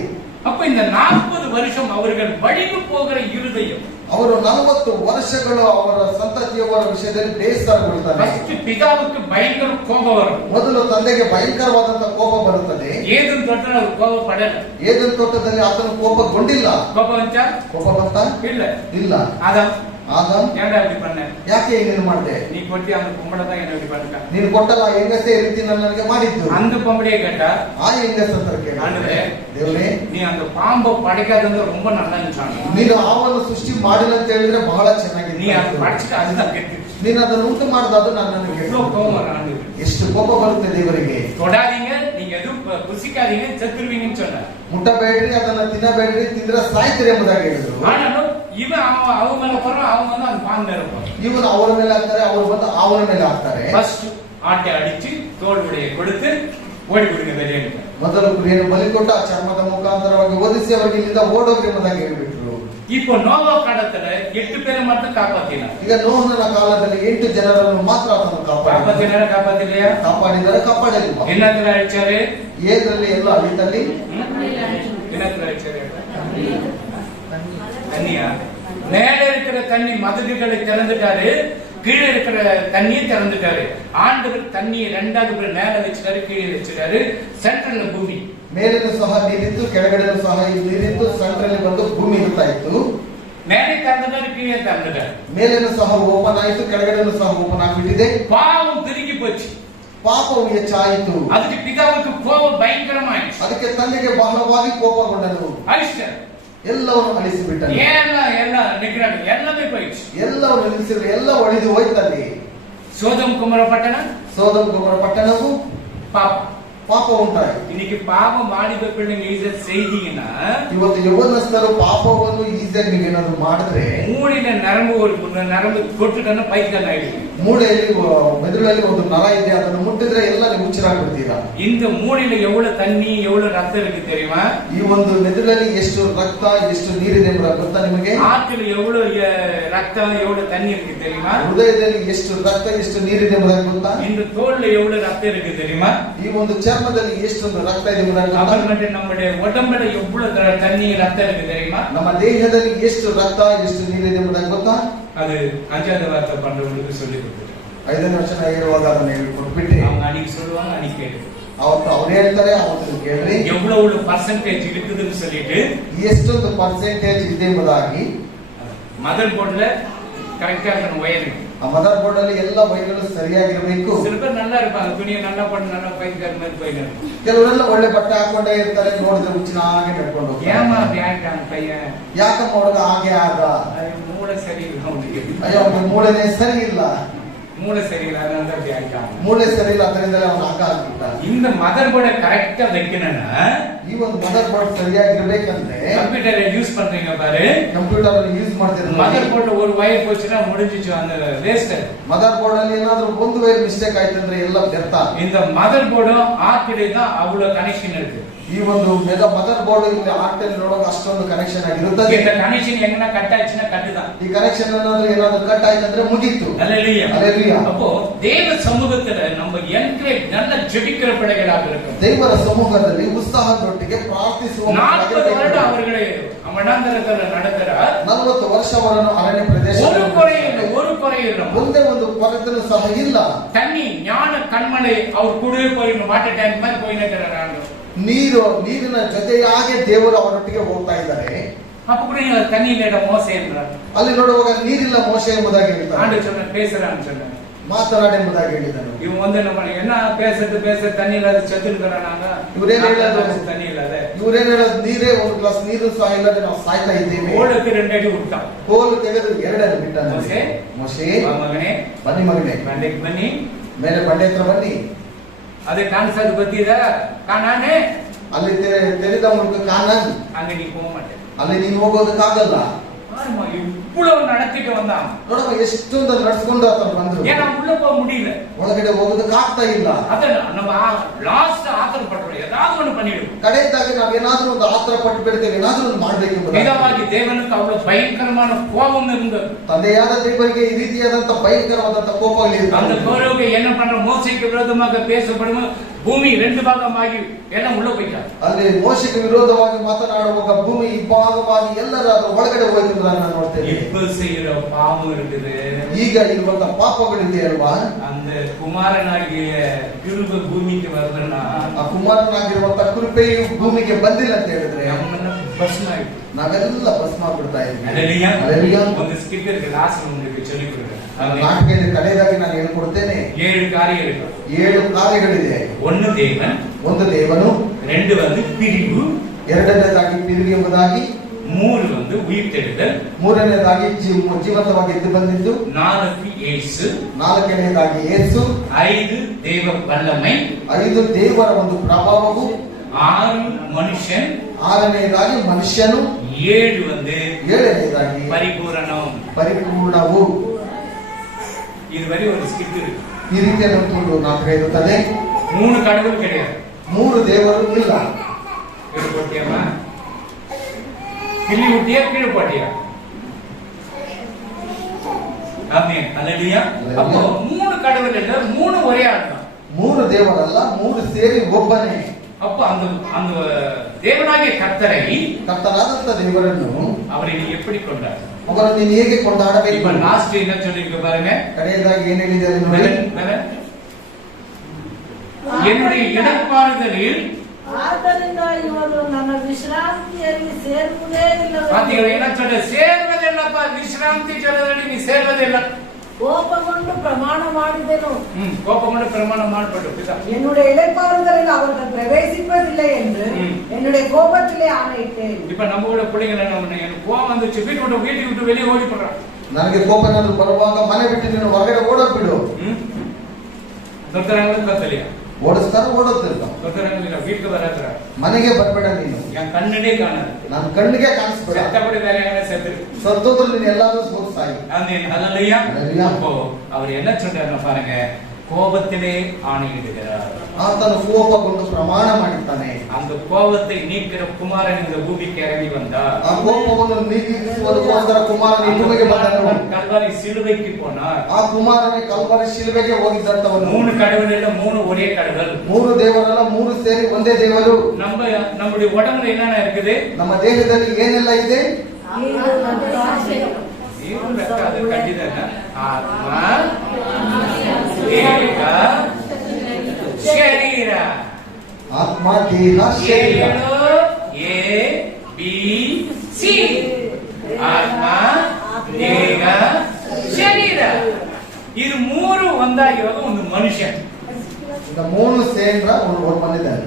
அப்ப இந்த 40 வருஷம் அவர்கள் வழிவு போகிற இருதயம், ಅವರು 40 ವರ್ಷಗಳು ಅವರ ಸಂತತಿಯವರ ವಿಷಯದಲ್ಲಿ ಬೇಸರಗೊಳ್ತಾರೆ. ಪಿತಾவுக்கு பயங்கர கோபம் வரும். ಮೊದಲು ತಂದೆಗೆ ಭಯಂಕರವಾದಂತಹ ಕೋಪ ಬರುತ್ತದೆ. ಏದನ್ ತೋಟದಲ್ಲಿ ಅವರು ಕೋಪ ಪಡಲ್ಲ. ಏದನ್ ತೋಟದಲ್ಲಿ ಆತನು ಕೋಪಗೊಂಡಿಲ್ಲ. ಕೋಪ ಬಂತ? ಕೋಪ ಬಂತ? ಇಲ್ಲ. ಆದಮ್ ஏன்டா இப்படி பண்ண? ಯಾಕೆ ಹೀಗೆ ಮಾಡಿದೆ? நீ ಕೊಟ್ಟಿ அந்த பொம்பளை தான் என்ன இப்படி பண்ணிட்ட? ನೀನು ಕೊಟ್ಟಲ್ಲ ಹೆಂಗಸೇ ರೀತಿ ನನಗೆ ಮಾಡಿದ್ದು. அந்த பொம்பளையை கேட்ட ಆ ಹೆಂಗಸ ಹತ್ರ ಕೇಳ, ஆண்டவரே ದೇವರೇ நீ அந்த பாம்பை படைக்காதது ரொம்ப நல்லா இருந்துச்சாங்க. ನೀನು ಆವನ್ನು ಸೃಷ್ಟಿ ಮಾಡಿಲ್ಲ ಅಂತ ಹೇಳಿದ್ರೆ ಬಹಳ ಚೆನ್ನಾಗಿದೆ. நீ அதை படைச்சிட்டு அதுதான் ಕೆಟ್ಟು. ನೀನು ಅದನ್ನು ಉಂಟು ಮಾಡಿದ್ದು ನನಗೆ ಎಷ್ಟು ಕೋಪ ಬರುತ್ತೆ ದೇವರಿಗೆ. தொடாதீங்க, நீங்க எதுவும் புசிக்காதீங்க, செத்துருவீங்கன்னு சொன்ன. ಮುಟ್ಟಬೇಡ್ರಿ, ಅದನ್ನ ತಿನ್ನಬೇಡ್ರಿ, ತಿಂದ್ರೆ ಸಾಯ್ತೀರಿ ಎಂಬುದಾಗಿ ಹೇಳಿದ್ರು. ஆனாலும் இவன் அவங்க மேல போறான், அவங்க வந்து அந்த பாம்பு மேல போறான். ಇವನು ಅವರ ಮೇಲೆ ಹಾಕ್ತಾರೆ, ಅವರು ಬಂದು ಅವನ ಮೇಲೆ ಹಾಕ್ತಾರೆ. ಫಸ್ಟ್ ಆಟೆ ಅಡಿச்சு தோல் உடைய கொடுத்து ஓடி ಬಿಡುங்க வெளியே. ಮೊದಲು ಕುರಿಯನ್ನು ಬಲಿ ಕೊಟ್ಟು ಆ ಚರ್ಮದ ಮುಖಾಂತರವಾಗಿ ಓದಿಸಿ ಅವರಿಗೆ ಇಲ್ಲಿಂದ ಓಡೋಗಿ ಎಂಬುದಾಗಿ ಹೇಳಿಬಿಟ್ರು. இப்போ நோவா ಕಾಲத்துல 8 பேரை மட்டும் ಕಾಪಾಡಿನ. ಈಗ ನೋಹನ ಕಾಲದಲ್ಲಿ 8 ಜನರನ್ನು ಮಾತ್ರ ಆತನು ಕಾಪಾಡಿದರಾ? ಕಾಪಾಡಿದರೆ ಕಾಪಾಡಲಿಲ್ಲ. என்னத்துல அழிச்சாரு? ಏದ್ರಲ್ಲಿ ಎಲ್ಲ ಅಳಿತಲ್ಲಿ என்னத்துல அழிச்சாரு? தண்ணியா? மேல இருக்கிற தண்ணி மதுகுகளை திறந்துட்டாரு, கீழே இருக்கிற தண்ணியை திறந்துட்டாரு. ஆண்டவர் தண்ணியை ரெண்டாவது மேல வச்சுட்டாரு, கீழே வச்சுட்டாரு. சென்ட்ரல்ல பூமி, ಮೇಲಿನ ಸಹ ನೀರಿತ್ತು, ಕೆಳಗಡೆನೂ ಸಹ ನೀರಿತ್ತು, ಸೆಂಟ್ರಲ್ಲಿ ಬಂದು ಭೂಮಿ ಇರ್ತಾ ಇತ್ತು. மேலே திறந்துட்டாரு, கீழே திறந்துட்டாரு. ಮೇಲಿನ ಸಹ ಓಪನ್ ಆಯಿತು, ಕೆಳಗಡೆನೂ ಸಹ ಓಪನ್ ಆಗಿಬಿಟ್ಟಿದೆ. பாவம் திரும்பி போச்சு. ಪಾಪವು ಹೆಚ್ಚಾಯಿತು. ಅದಕ್ಕೆ ಪಿತಾவுக்கு கோபம் பயங்கரமாயிடுச்சு. ಅದಕ್ಕೆ ತಂದೆಗೆ ಬಹಳವಾಗಿ ಕೋಪಗೊಂಡನು. ಅಳಿಸ್ತಾರೆ. ಎಲ್ಲವನ್ನು ಅಳಿಸಿಬಿಟ್ಟನು. ಎಲ್ಲ ನಿಗ್ರಹ ಎಲ್ಲವೇ போயிடுச்சு. ಎಲ್ಲವನ್ನು ನಿಲ್ಲಿಸಿದ್ರು, ಎಲ್ಲ ಒಡೆದು ಹೋಯ್ತಲ್ಲಿ. சோதம் குமர பட்டணம், ಸೋದಮ್ ಗೊಮರ ಪಟ್ಟಣವು ಪಾಪ ಉಂಟಾಯಿತು. இன்னைக்கு பாவம் வாலிப பிள்ளைங்க ஈஸியா செய்தீங்கன்னா ಇವತ್ತು ಯೌವನಸ್ಥರು ಪಾಪವನ್ನು ಈಸಿಯಾಗಿ ನೀವು ಏನಾದ್ರು ಮಾಡಿದ್ರೆ மூளையில நரம்பு ஒரு நரம்பு கொட்டுட்டன்னா பைத்தியம் ஆயிடுது. ಮೂಳೆಯಲ್ಲಿ ಮೆದುಳಲ್ಲಿ ಒಂದು ನರ ಇದೆ, ಅದನ್ನು ಮುಟ್ಟಿದ್ರೆ ಎಲ್ಲ ನೀವು ಹುಚ್ಚರಾಗ್ಬಿಡ್ತೀರಾ. இந்த மூளையில எவ்வளவு தண்ணி எவ்வளவு ரத்தம் இருக்கு தெரியுமா? ಈ ಒಂದು ಮೆದುಳಲ್ಲಿ ಎಷ್ಟು ರಕ್ತ ಎಷ್ಟು ನೀರಿದೆ ಎಂಬುದು ಗೊತ್ತಾ ನಿಮಗೆ? ஆத்துல எவ்வளவு ரத்தம் எவ்வளவு தண்ணி இருக்கு தெரியுமா? ಹೃದಯದಲ್ಲಿ ಎಷ್ಟು ರಕ್ತ ಎಷ್ಟು ನೀರಿದೆ ಎಂಬುದು ಗೊತ್ತಾ? இந்த தோல்ல எவ்வளவு ரத்தம் இருக்கு தெரியுமா? ಈ ಒಂದು ಚರ್ಮದಲ್ಲಿ ಎಷ್ಟೊಂದು ರಕ್ತ ಇದೆ ಎಂಬುದು ಗೊತ್ತಾ? அப்புறமேட்டு நம்முடைய உடம்புல எவ்வளவு தண்ணி ரத்தம் இருக்கு தெரியுமா? ನಮ್ಮ ದೇಹದಲ್ಲಿ ಎಷ್ಟು ರಕ್ತ ಎಷ್ಟು ನೀರಿದೆ ಎಂಬುದು ಗೊತ್ತಾ? அது 5வது வார்த்தை பண்றவங்களுக்கு சொல்லி கொடுத்துட்டேன். 5ನೇ ವರ್ಷ ಇರುವಾಗ ಅದನ್ನ ಹೇಳ್ಕೊಟ್ಬಿಟ್ರೆ அவங்க அன்னைக்கு சொல்லுவாங்க, அன்னைக்கு கேட்டு ಅವತ್ತು ಅವ್ರು ಹೇಳ್ತಾರೆ, ಅವತ್ತು ಕೇಳ್ರಿ எவ்வளவு பர்சன்டேஜ் இருக்குதுன்னு சொல்லிட்டு ಎಷ್ಟೊಂದು ಪರ್ಸೆಂಟೇಜ್ ಇದೆ ಎಂಬುದಾಗಿ மதர் போர்டுல கரெக்டா இருக்கணும் ஒயரிங். ಆ ಮದರ್ ಬೋರ್ಡ್ ಅಲ್ಲಿ ಎಲ್ಲ ವೈಗಳು ಸರಿಯಾಗಿರ್ಬೇಕು. சில பேர் நல்லா இருப்பாங்க, துணியை நல்லா போட்டு நல்லா பைத்தியக்கார மாதிரி போயிடுறாங்க. ಕೆಲವರೆಲ್ಲ ಒಳ್ಳೆ ಬಟ್ಟೆ ಹಾಕೊಂಡೇ ಇರ್ತಾರೆ, ನೋಡಿದ್ರೆ ಹುಚ್ಚಿನಾಗೆ ನಡ್ಕೊಂಡು ஏமா ಹೋಗ್ತಾರೆ. அப்படி ஆயிட்டாங்க பையன்? ಯಾಕಮ್ಮ ಹುಡುಗ ಹಾಗೆ ಆದ? மூளை சரியில்லை அவனுக்கு. ಅಯ್ಯೋ ಅವನ ಮೂಳೆನೇ ಸರಿ ಇಲ್ಲ, மூளை சரியில்லை அதனால தான் அப்படி ஆயிட்டாங்க. ಮೂಳೆ ಸರಿ ಇಲ್ಲ, ಅದರಿಂದಲೇ ಅವನು ಹಾಗ ಆಗ್ಬಿಟ್ಟ. இந்த மதர் போர்டை கரெக்டா வைக்கணும்னா ಈ ಒಂದು ಮದರ್ ಬೋರ್ಡ್ ಸರಿಯಾಗಿರ್ಬೇಕಂದ್ರೆ கம்ப்யூட்டரை யூஸ் பண்றீங்க பாரு, ಕಂಪ್ಯೂಟರ್ ಅಲ್ಲಿ ಯೂಸ್ ಮಾಡ್ತಿರೋ மதர் போர்ட்ல ஒரு வயர் போச்சுன்னா முடிஞ்சிச்சு, அந்த வேஸ்ட். ಮದರ್ ಬೋರ್ಡ್ ಅಲ್ಲಿ ಏನಾದ್ರೂ ಒಂದು ವೈರ್ ಮಿಸ್ಟೇಕ್ ಆಯ್ತಂದ್ರೆ ಎಲ್ಲ ವ್ಯರ್ಥ. இந்த மதர் போர்டும் ஆர்டிலே தான் அவ்வளவு கனெக்ஷன் இருக்கு. ಈ ಒಂದು ಮದರ್ ಬೋರ್ಡ್ ಇಲ್ಲಿ ಆರ್ಟಲ್ ನೋಡೋಕೆ ಅಷ್ಟೊಂದು ಕನೆಕ್ಷನ್ ಆಗಿರುತ್ತದೆ. இந்த கனெக்ஷன் எங்கன்னா கட் ஆச்சுன்னா கட்டு தான். ಈ ಕನೆಕ್ಷನ್ ಏನಾದ್ರೂ ಕಟ್ ಆಯ್ತಂದ್ರೆ ಮುಗೀತು. அல்லேலூயா. அல்லேலூயா. அப்போ தேவ சமூகத்துல நம்ம என்கரேஜ் நல்ல ஜெபிக்கிற பிள்ளைகளாக இருக்கணும். ದೇವರ ಸಮ್ಮುಖದಲ್ಲಿ ಉತ್ಸಾಹದೊಟ್ಟಿಗೆ ಪ್ರಾರ್ಥಿಸುವ 40 வருடம் அவர்களை மனாந்தரத்துல நடக்கிறார். 40 ವರ್ಷ ಅವರನ್ನು ಅರಣ್ಯ ಪ್ರದೇಶ ஒரு குறை இல்லை. ಒಂದೇ ಒಂದು ಕೊರತೆನೂ ಸಹ ಇಲ್ಲ. தண்ணி ஞான கண்மலை அவர் கூடவே போயிடணும், வாட்டர் டேங்க் மாதிரி போயின்னு ನೀರಿನ ಜೊತೆಯಾಗಿ ದೇವರು ಅವರೊಟ್ಟಿಗೆ ಹೋಗ್ತಾ ಇದ್ದಾರೆ. அப்ப கூட தண்ணி இல்ல மோசே என்றார். ಅಲ್ಲಿ ನೋಡುವಾಗ ನೀರಿಲ್ಲ ಮೋಶೆ ಎಂಬುದಾಗಿ ಹೇಳ್ತಾರೆ. ஆண்டு சொன்ன பேசுறான்னு சொன்னாங்க, ಮಾತನಾಡಿ ಎಂಬುದಾಗಿ ಹೇಳಿದನು. இவன் வந்து நம்ம என்ன பேச தண்ணி இல்லாத செத்துக்கிறாங்க. ಇವ್ರೇನ್ ಹೇಳೋದು? தண்ணி ಇಲ್ಲದ ಇವ್ರೇನ್ ಹೇಳೋದು? ನೀರೇ ಒಂದು ಗ್ಲಾಸ್ ನೀರು ಸಹ ಇಲ್ಲದೆ ನಾವು ಸಾಯ್ತಾ ಇದ್ದೇವೆ. ಓಡಕ್ಕೆ 2 ಅಡಿ ಹುಟ್ಟ, ಕೋಲು ತೆಗೆದು 2 ಅಡಿ ಬಿಟ್ಟ. ಮೋಶೆ ಮಗನೇ ಬನ್ನಿ ಮಗನೇ, ಬಂಡೆಗೆ ಬನ್ನಿ, ಮೇಲೆ ಬಂಡೆ ಹತ್ರ ಬನ್ನಿ. ಅದೇ ಕಾಣಿಸೋದು ಗೊತ್ತಿದ ಕಾನಾನೆ, ಅಲ್ಲಿ ತೆರೆದ ಮೂಲಕ ಕಾನಾನ್, அங்க நீ போக மாட்டே, ಅಲ್ಲಿ ನೀನು ಹೋಗೋದಕ್ಕಾಗಲ್ಲ. இவ்வளவு நடத்திட்டு வந்தான். ನೋಡಮ್ಮ ಎಷ್ಟೊಂದು ನಡ್ಸ್ಕೊಂಡು ಆತನು ಬಂದ್ರು. ஏன்னா உள்ள போக முடியல, ಒಳಗಡೆ ಹೋಗೋದಕ್ಕಾಗ್ತಾ ಇಲ್ಲ. ಅದ நம்ம லாஸ்ட் ஆத்திர பண்றோம், ஏதாவது ஒண்ணு பண்ணிடும். ಕಡೆಯದಾಗಿ ನಾವೇನಾದ್ರೂ ಒಂದು ಆತರ ಪಟ್ಟು ಬಿಡ್ತೇವೆ, ಏನಾದ್ರೂ ಒಂದು ಮಾಡ್ಬೇಕು. பிதாவாகி தேவனுக்கு அவ்வளவு பயங்கரமான கோபம் இருந்தது. ತಂದೆಯಾದ ದೇವರಿಗೆ ಈ ರೀತಿಯಾದಂತ ಭಯಂಕರವಾದಂತ ಕೋಪಗಳಿರ್ತವೆ. அந்த கோரவுக்கு என்ன பண்ற, மோசைக்கு விரோதமாக பேசப்படும் ಭೂಮಿ 2 ಭಾಗವಾಗಿ ಎಲ್ಲ ಉள்ள போயிட்டாங்க. ಅಲ್ಲಿ ಮೋಶೆಗೆ ವಿರೋಧವಾಗಿ ಮಾತನಾಡುವಾಗ ಭೂಮಿ ಇಬ್ಬಾಗವಾಗಿ ಎಲ್ಲರೂ ಅದರ ಒಳಗಡೆ ಹೋಗಿರುವುದನ್ನು ನಾವು ನೋಡ್ತೇವೆ. இப்ப செய்யற பாவம் இருக்குது, ಈಗ ಇರುವಂತ ಪಾಪಗಳಿದೆ ಅಲ್ವಾ? அந்த குமாரனாகிய கிருபை பூமிக்கு வருதுன்னா, ಆ ಕುಮಾರನಾಗಿರುವಂತ ಕೃಪೆಯು ಭೂಮಿಗೆ ಬಂದಿಲ್ಲ ಅಂತ ಹೇಳಿದ್ರೆ ನಮ್ಮನ್ನ ಭಸ್ಮ ಆಯ್ತು, ನಾವೆಲ್ಲ ಭಸ್ಮ ಆಗ್ಬಿಡ್ತಾ ಇದ್ವಿ. அல்லேலூயா. அல்லேலூயா. ಒಂದು ಸ್ಕಿಟ್ ಇருக்கு, ಲಾಸ್ಟ್ உங்களுக்கு சொல்லிக் கொடுக்கிறேன். ನಾಟಕದಲ್ಲಿ ಕಡೆಯದಾಗಿ ನಾನು ಹೇಳ್ಕೊಡ್ತೇನೆ. 7 ಕಾರ್ಯಗಳು, 7 ಕಾರ್ಯಗಳಿದೆ. 1 தேவன், ಒಂದು ದೇವನು, 2 வந்து பிரிவு, ಎರಡನೇದಾಗಿ ಪಿರಿವಿ ಎಂಬುದಾಗಿ, 3 வந்து ಉಯಿರ್ತೆಳುದಲ್, ಮೂರನೇದಾಗಿ ಜೀವಂತವಾಗಿ ಎದ್ದು ಬಂದಿದ್ದು, 4 ಯೇಸು, ನಾಲ್ಕನೇದಾಗಿ ಯೇಸು, 5 ದೇವ ವಲ್ಲಮೈ, 5 ದೇವರ ಒಂದು ಪ್ರಭಾವವು, 6 ಮನುಷ್ಯನ್, 6ನೇದಾಗಿ ಮನುಷ್ಯನು, 7 வந்து 7ನೇದಾಗಿ பரிபூரணம். ಪರಿಪೂರ್ಣವು. இதுவரை ஒரு ஸ்கிட் இருக்கு. ಈ ರೀತಿಯನ್ನು ನಾಟಕ ಇರುತ್ತದೆ. 3 கடவுள் கிடையாது, 3 ದೇವರು ಇಲ್ಲ. கீழே போட்டியம்மா, கிள்ளி விட்டியா கீழே போட்டியா? ஆமென், அல்லேலூயா. அப்போ 3 கடவுள் இல்ல, 3 ஒரே ஆள் தான். 3 ದೇವರಲ್ಲ, 3 ಸೇರಿ ಒಬ್ಬನೇ. அப்போ அந்த தேவனாகிய கர்த்தரை, ಕರ್ತನಾದಂತ ದೇವರನ್ನು அவரை நீ எப்படி கொண்டாடு? ಅವರನ್ನು ನೀನು ಹೇಗೆ ಕೊಂಡಾಡಬೇಕು? இப்ப லாஸ்ட் என்ன சொல்லிருக்கு பாருங்க, ಕಡೆಯದಾಗಿ ಏನ್ ಹೇಳಿದ್ದಾರೆ ನೋಡಿ. என்னுடைய இடர்பாடுதலில், ಆದ್ದರಿಂದ ಇವರು ನನ್ನ ವಿಶ್ರಾಂತಿಯಲ್ಲಿ ಸೇರುವುದೇ ಇಲ್ಲ. பாத்தீங்களா என்ன சொல்ற? சேர்வதில்லப்பா, விசிராந்தி சொல்றதடி நீ சேர்வதில்லை. ಕೋಪಗೊಂಡು ಪ್ರಮಾಣ பிரமாணம் ಮಾಡಿದೆನು. கோபமோட பிரமாணம் மாடப்பட்டு என்னுடைய இளைப்பாறுதலில் அவர்கள் பிரவேசிப்பதில்லை என்று என்னுடைய கோபத்திலே ஆணையிட்டேன். இப்ப நம்ம கூட பிள்ளைங்க எனக்கு கோபம் வந்துச்சு வீட்டுக்கு விட்டு வெளியே ஓடி போடுறான். ನನಗೆ ಕೋಪ ಏನಾದ್ರು ಬರುವಾಗ ಮನೆ ಬಿಟ್ಟು ನೀನು ಹೊರಗಡೆ ಓಡೋಗ್ಬಿಡು. ದೊಡ್ಡರಂಗ ಕತ್ತಲಿಯ ಓಡಿಸ್ತಾರೆ, ಓಡೋದಿಲ್ಲ. ದೊಡ್ಡರಂಗ வீட்டுக்கு வராதற ಮನೆಗೆ ಬರಬೇಡ ನೀನು. என் கண்ணே காணாது, ನನ್ನ ಕಣ್ಣಿಗೆ ಕಾಣಿಸ್ಬೇಡ. சத்தப்படி வேலையான செத்து ಸತ್ತೋದ್ರೆ ನೀನು ಎಲ್ಲಾದ್ರೂ ಸೋಲ್ಸಾಯಿ. ஆமென் ஹalleluya. அப்போ அவர் என்ன சொல்றாருன்னு பாருங்க, கோபத்திலே ஆணையிடுகிறார். ಆತನು ಕೋಪಗೊಂಡು ಪ್ರಮಾಣ ಮಾಡಿದ್ದಾನೆ. அந்த கோபத்தை நீக்கிற குமாரன் இந்த பூமிக்கு இறங்கி வந்தார். ಆ ಕೋಪವನ್ನು ನೀಗಿಸುವುದಕ್ಕೋಸ್ಕರ ಕುಮಾರನ ಈ ಭೂಮಿಗೆ ಬಂದನು. கல்வாரி சிலுவைக்கு போனார். ಆ ಕುಮಾರನೇ ಕಲ್ವಾರಿ ಶಿಲುಬೆಗೆ ಹೋಗಿದ್ದಂತವನು. 3 கடவுள் இல்ல 3 ஒரೇ கடவுள். 3 ದೇವರಲ್ಲ, 3 ಸೇರಿ ಒಂದೇ ದೇವರು. நம்முடைய உடம்புல என்னென்ன இருக்குது? ನಮ್ಮ ದೇಹದಲ್ಲಿ ಏನೆಲ್ಲ ಇದೆ? ಅದು ಕಂಡಿದ್ದಾನ ಆತ್ಮ, ದೇಹ, ಶರೀರ. ಆತ್ಮ, ದೇಹ, ಶರೀರ. ABC. ಆತ್ಮ, ದೇಹ, ಶರೀರ. ಇದು 3 ಒಂದಾಗಿರೋದು ಒಂದು ಮನುಷ್ಯ. இந்த 3 சேர்ந்தா ஒரு மனிதன்.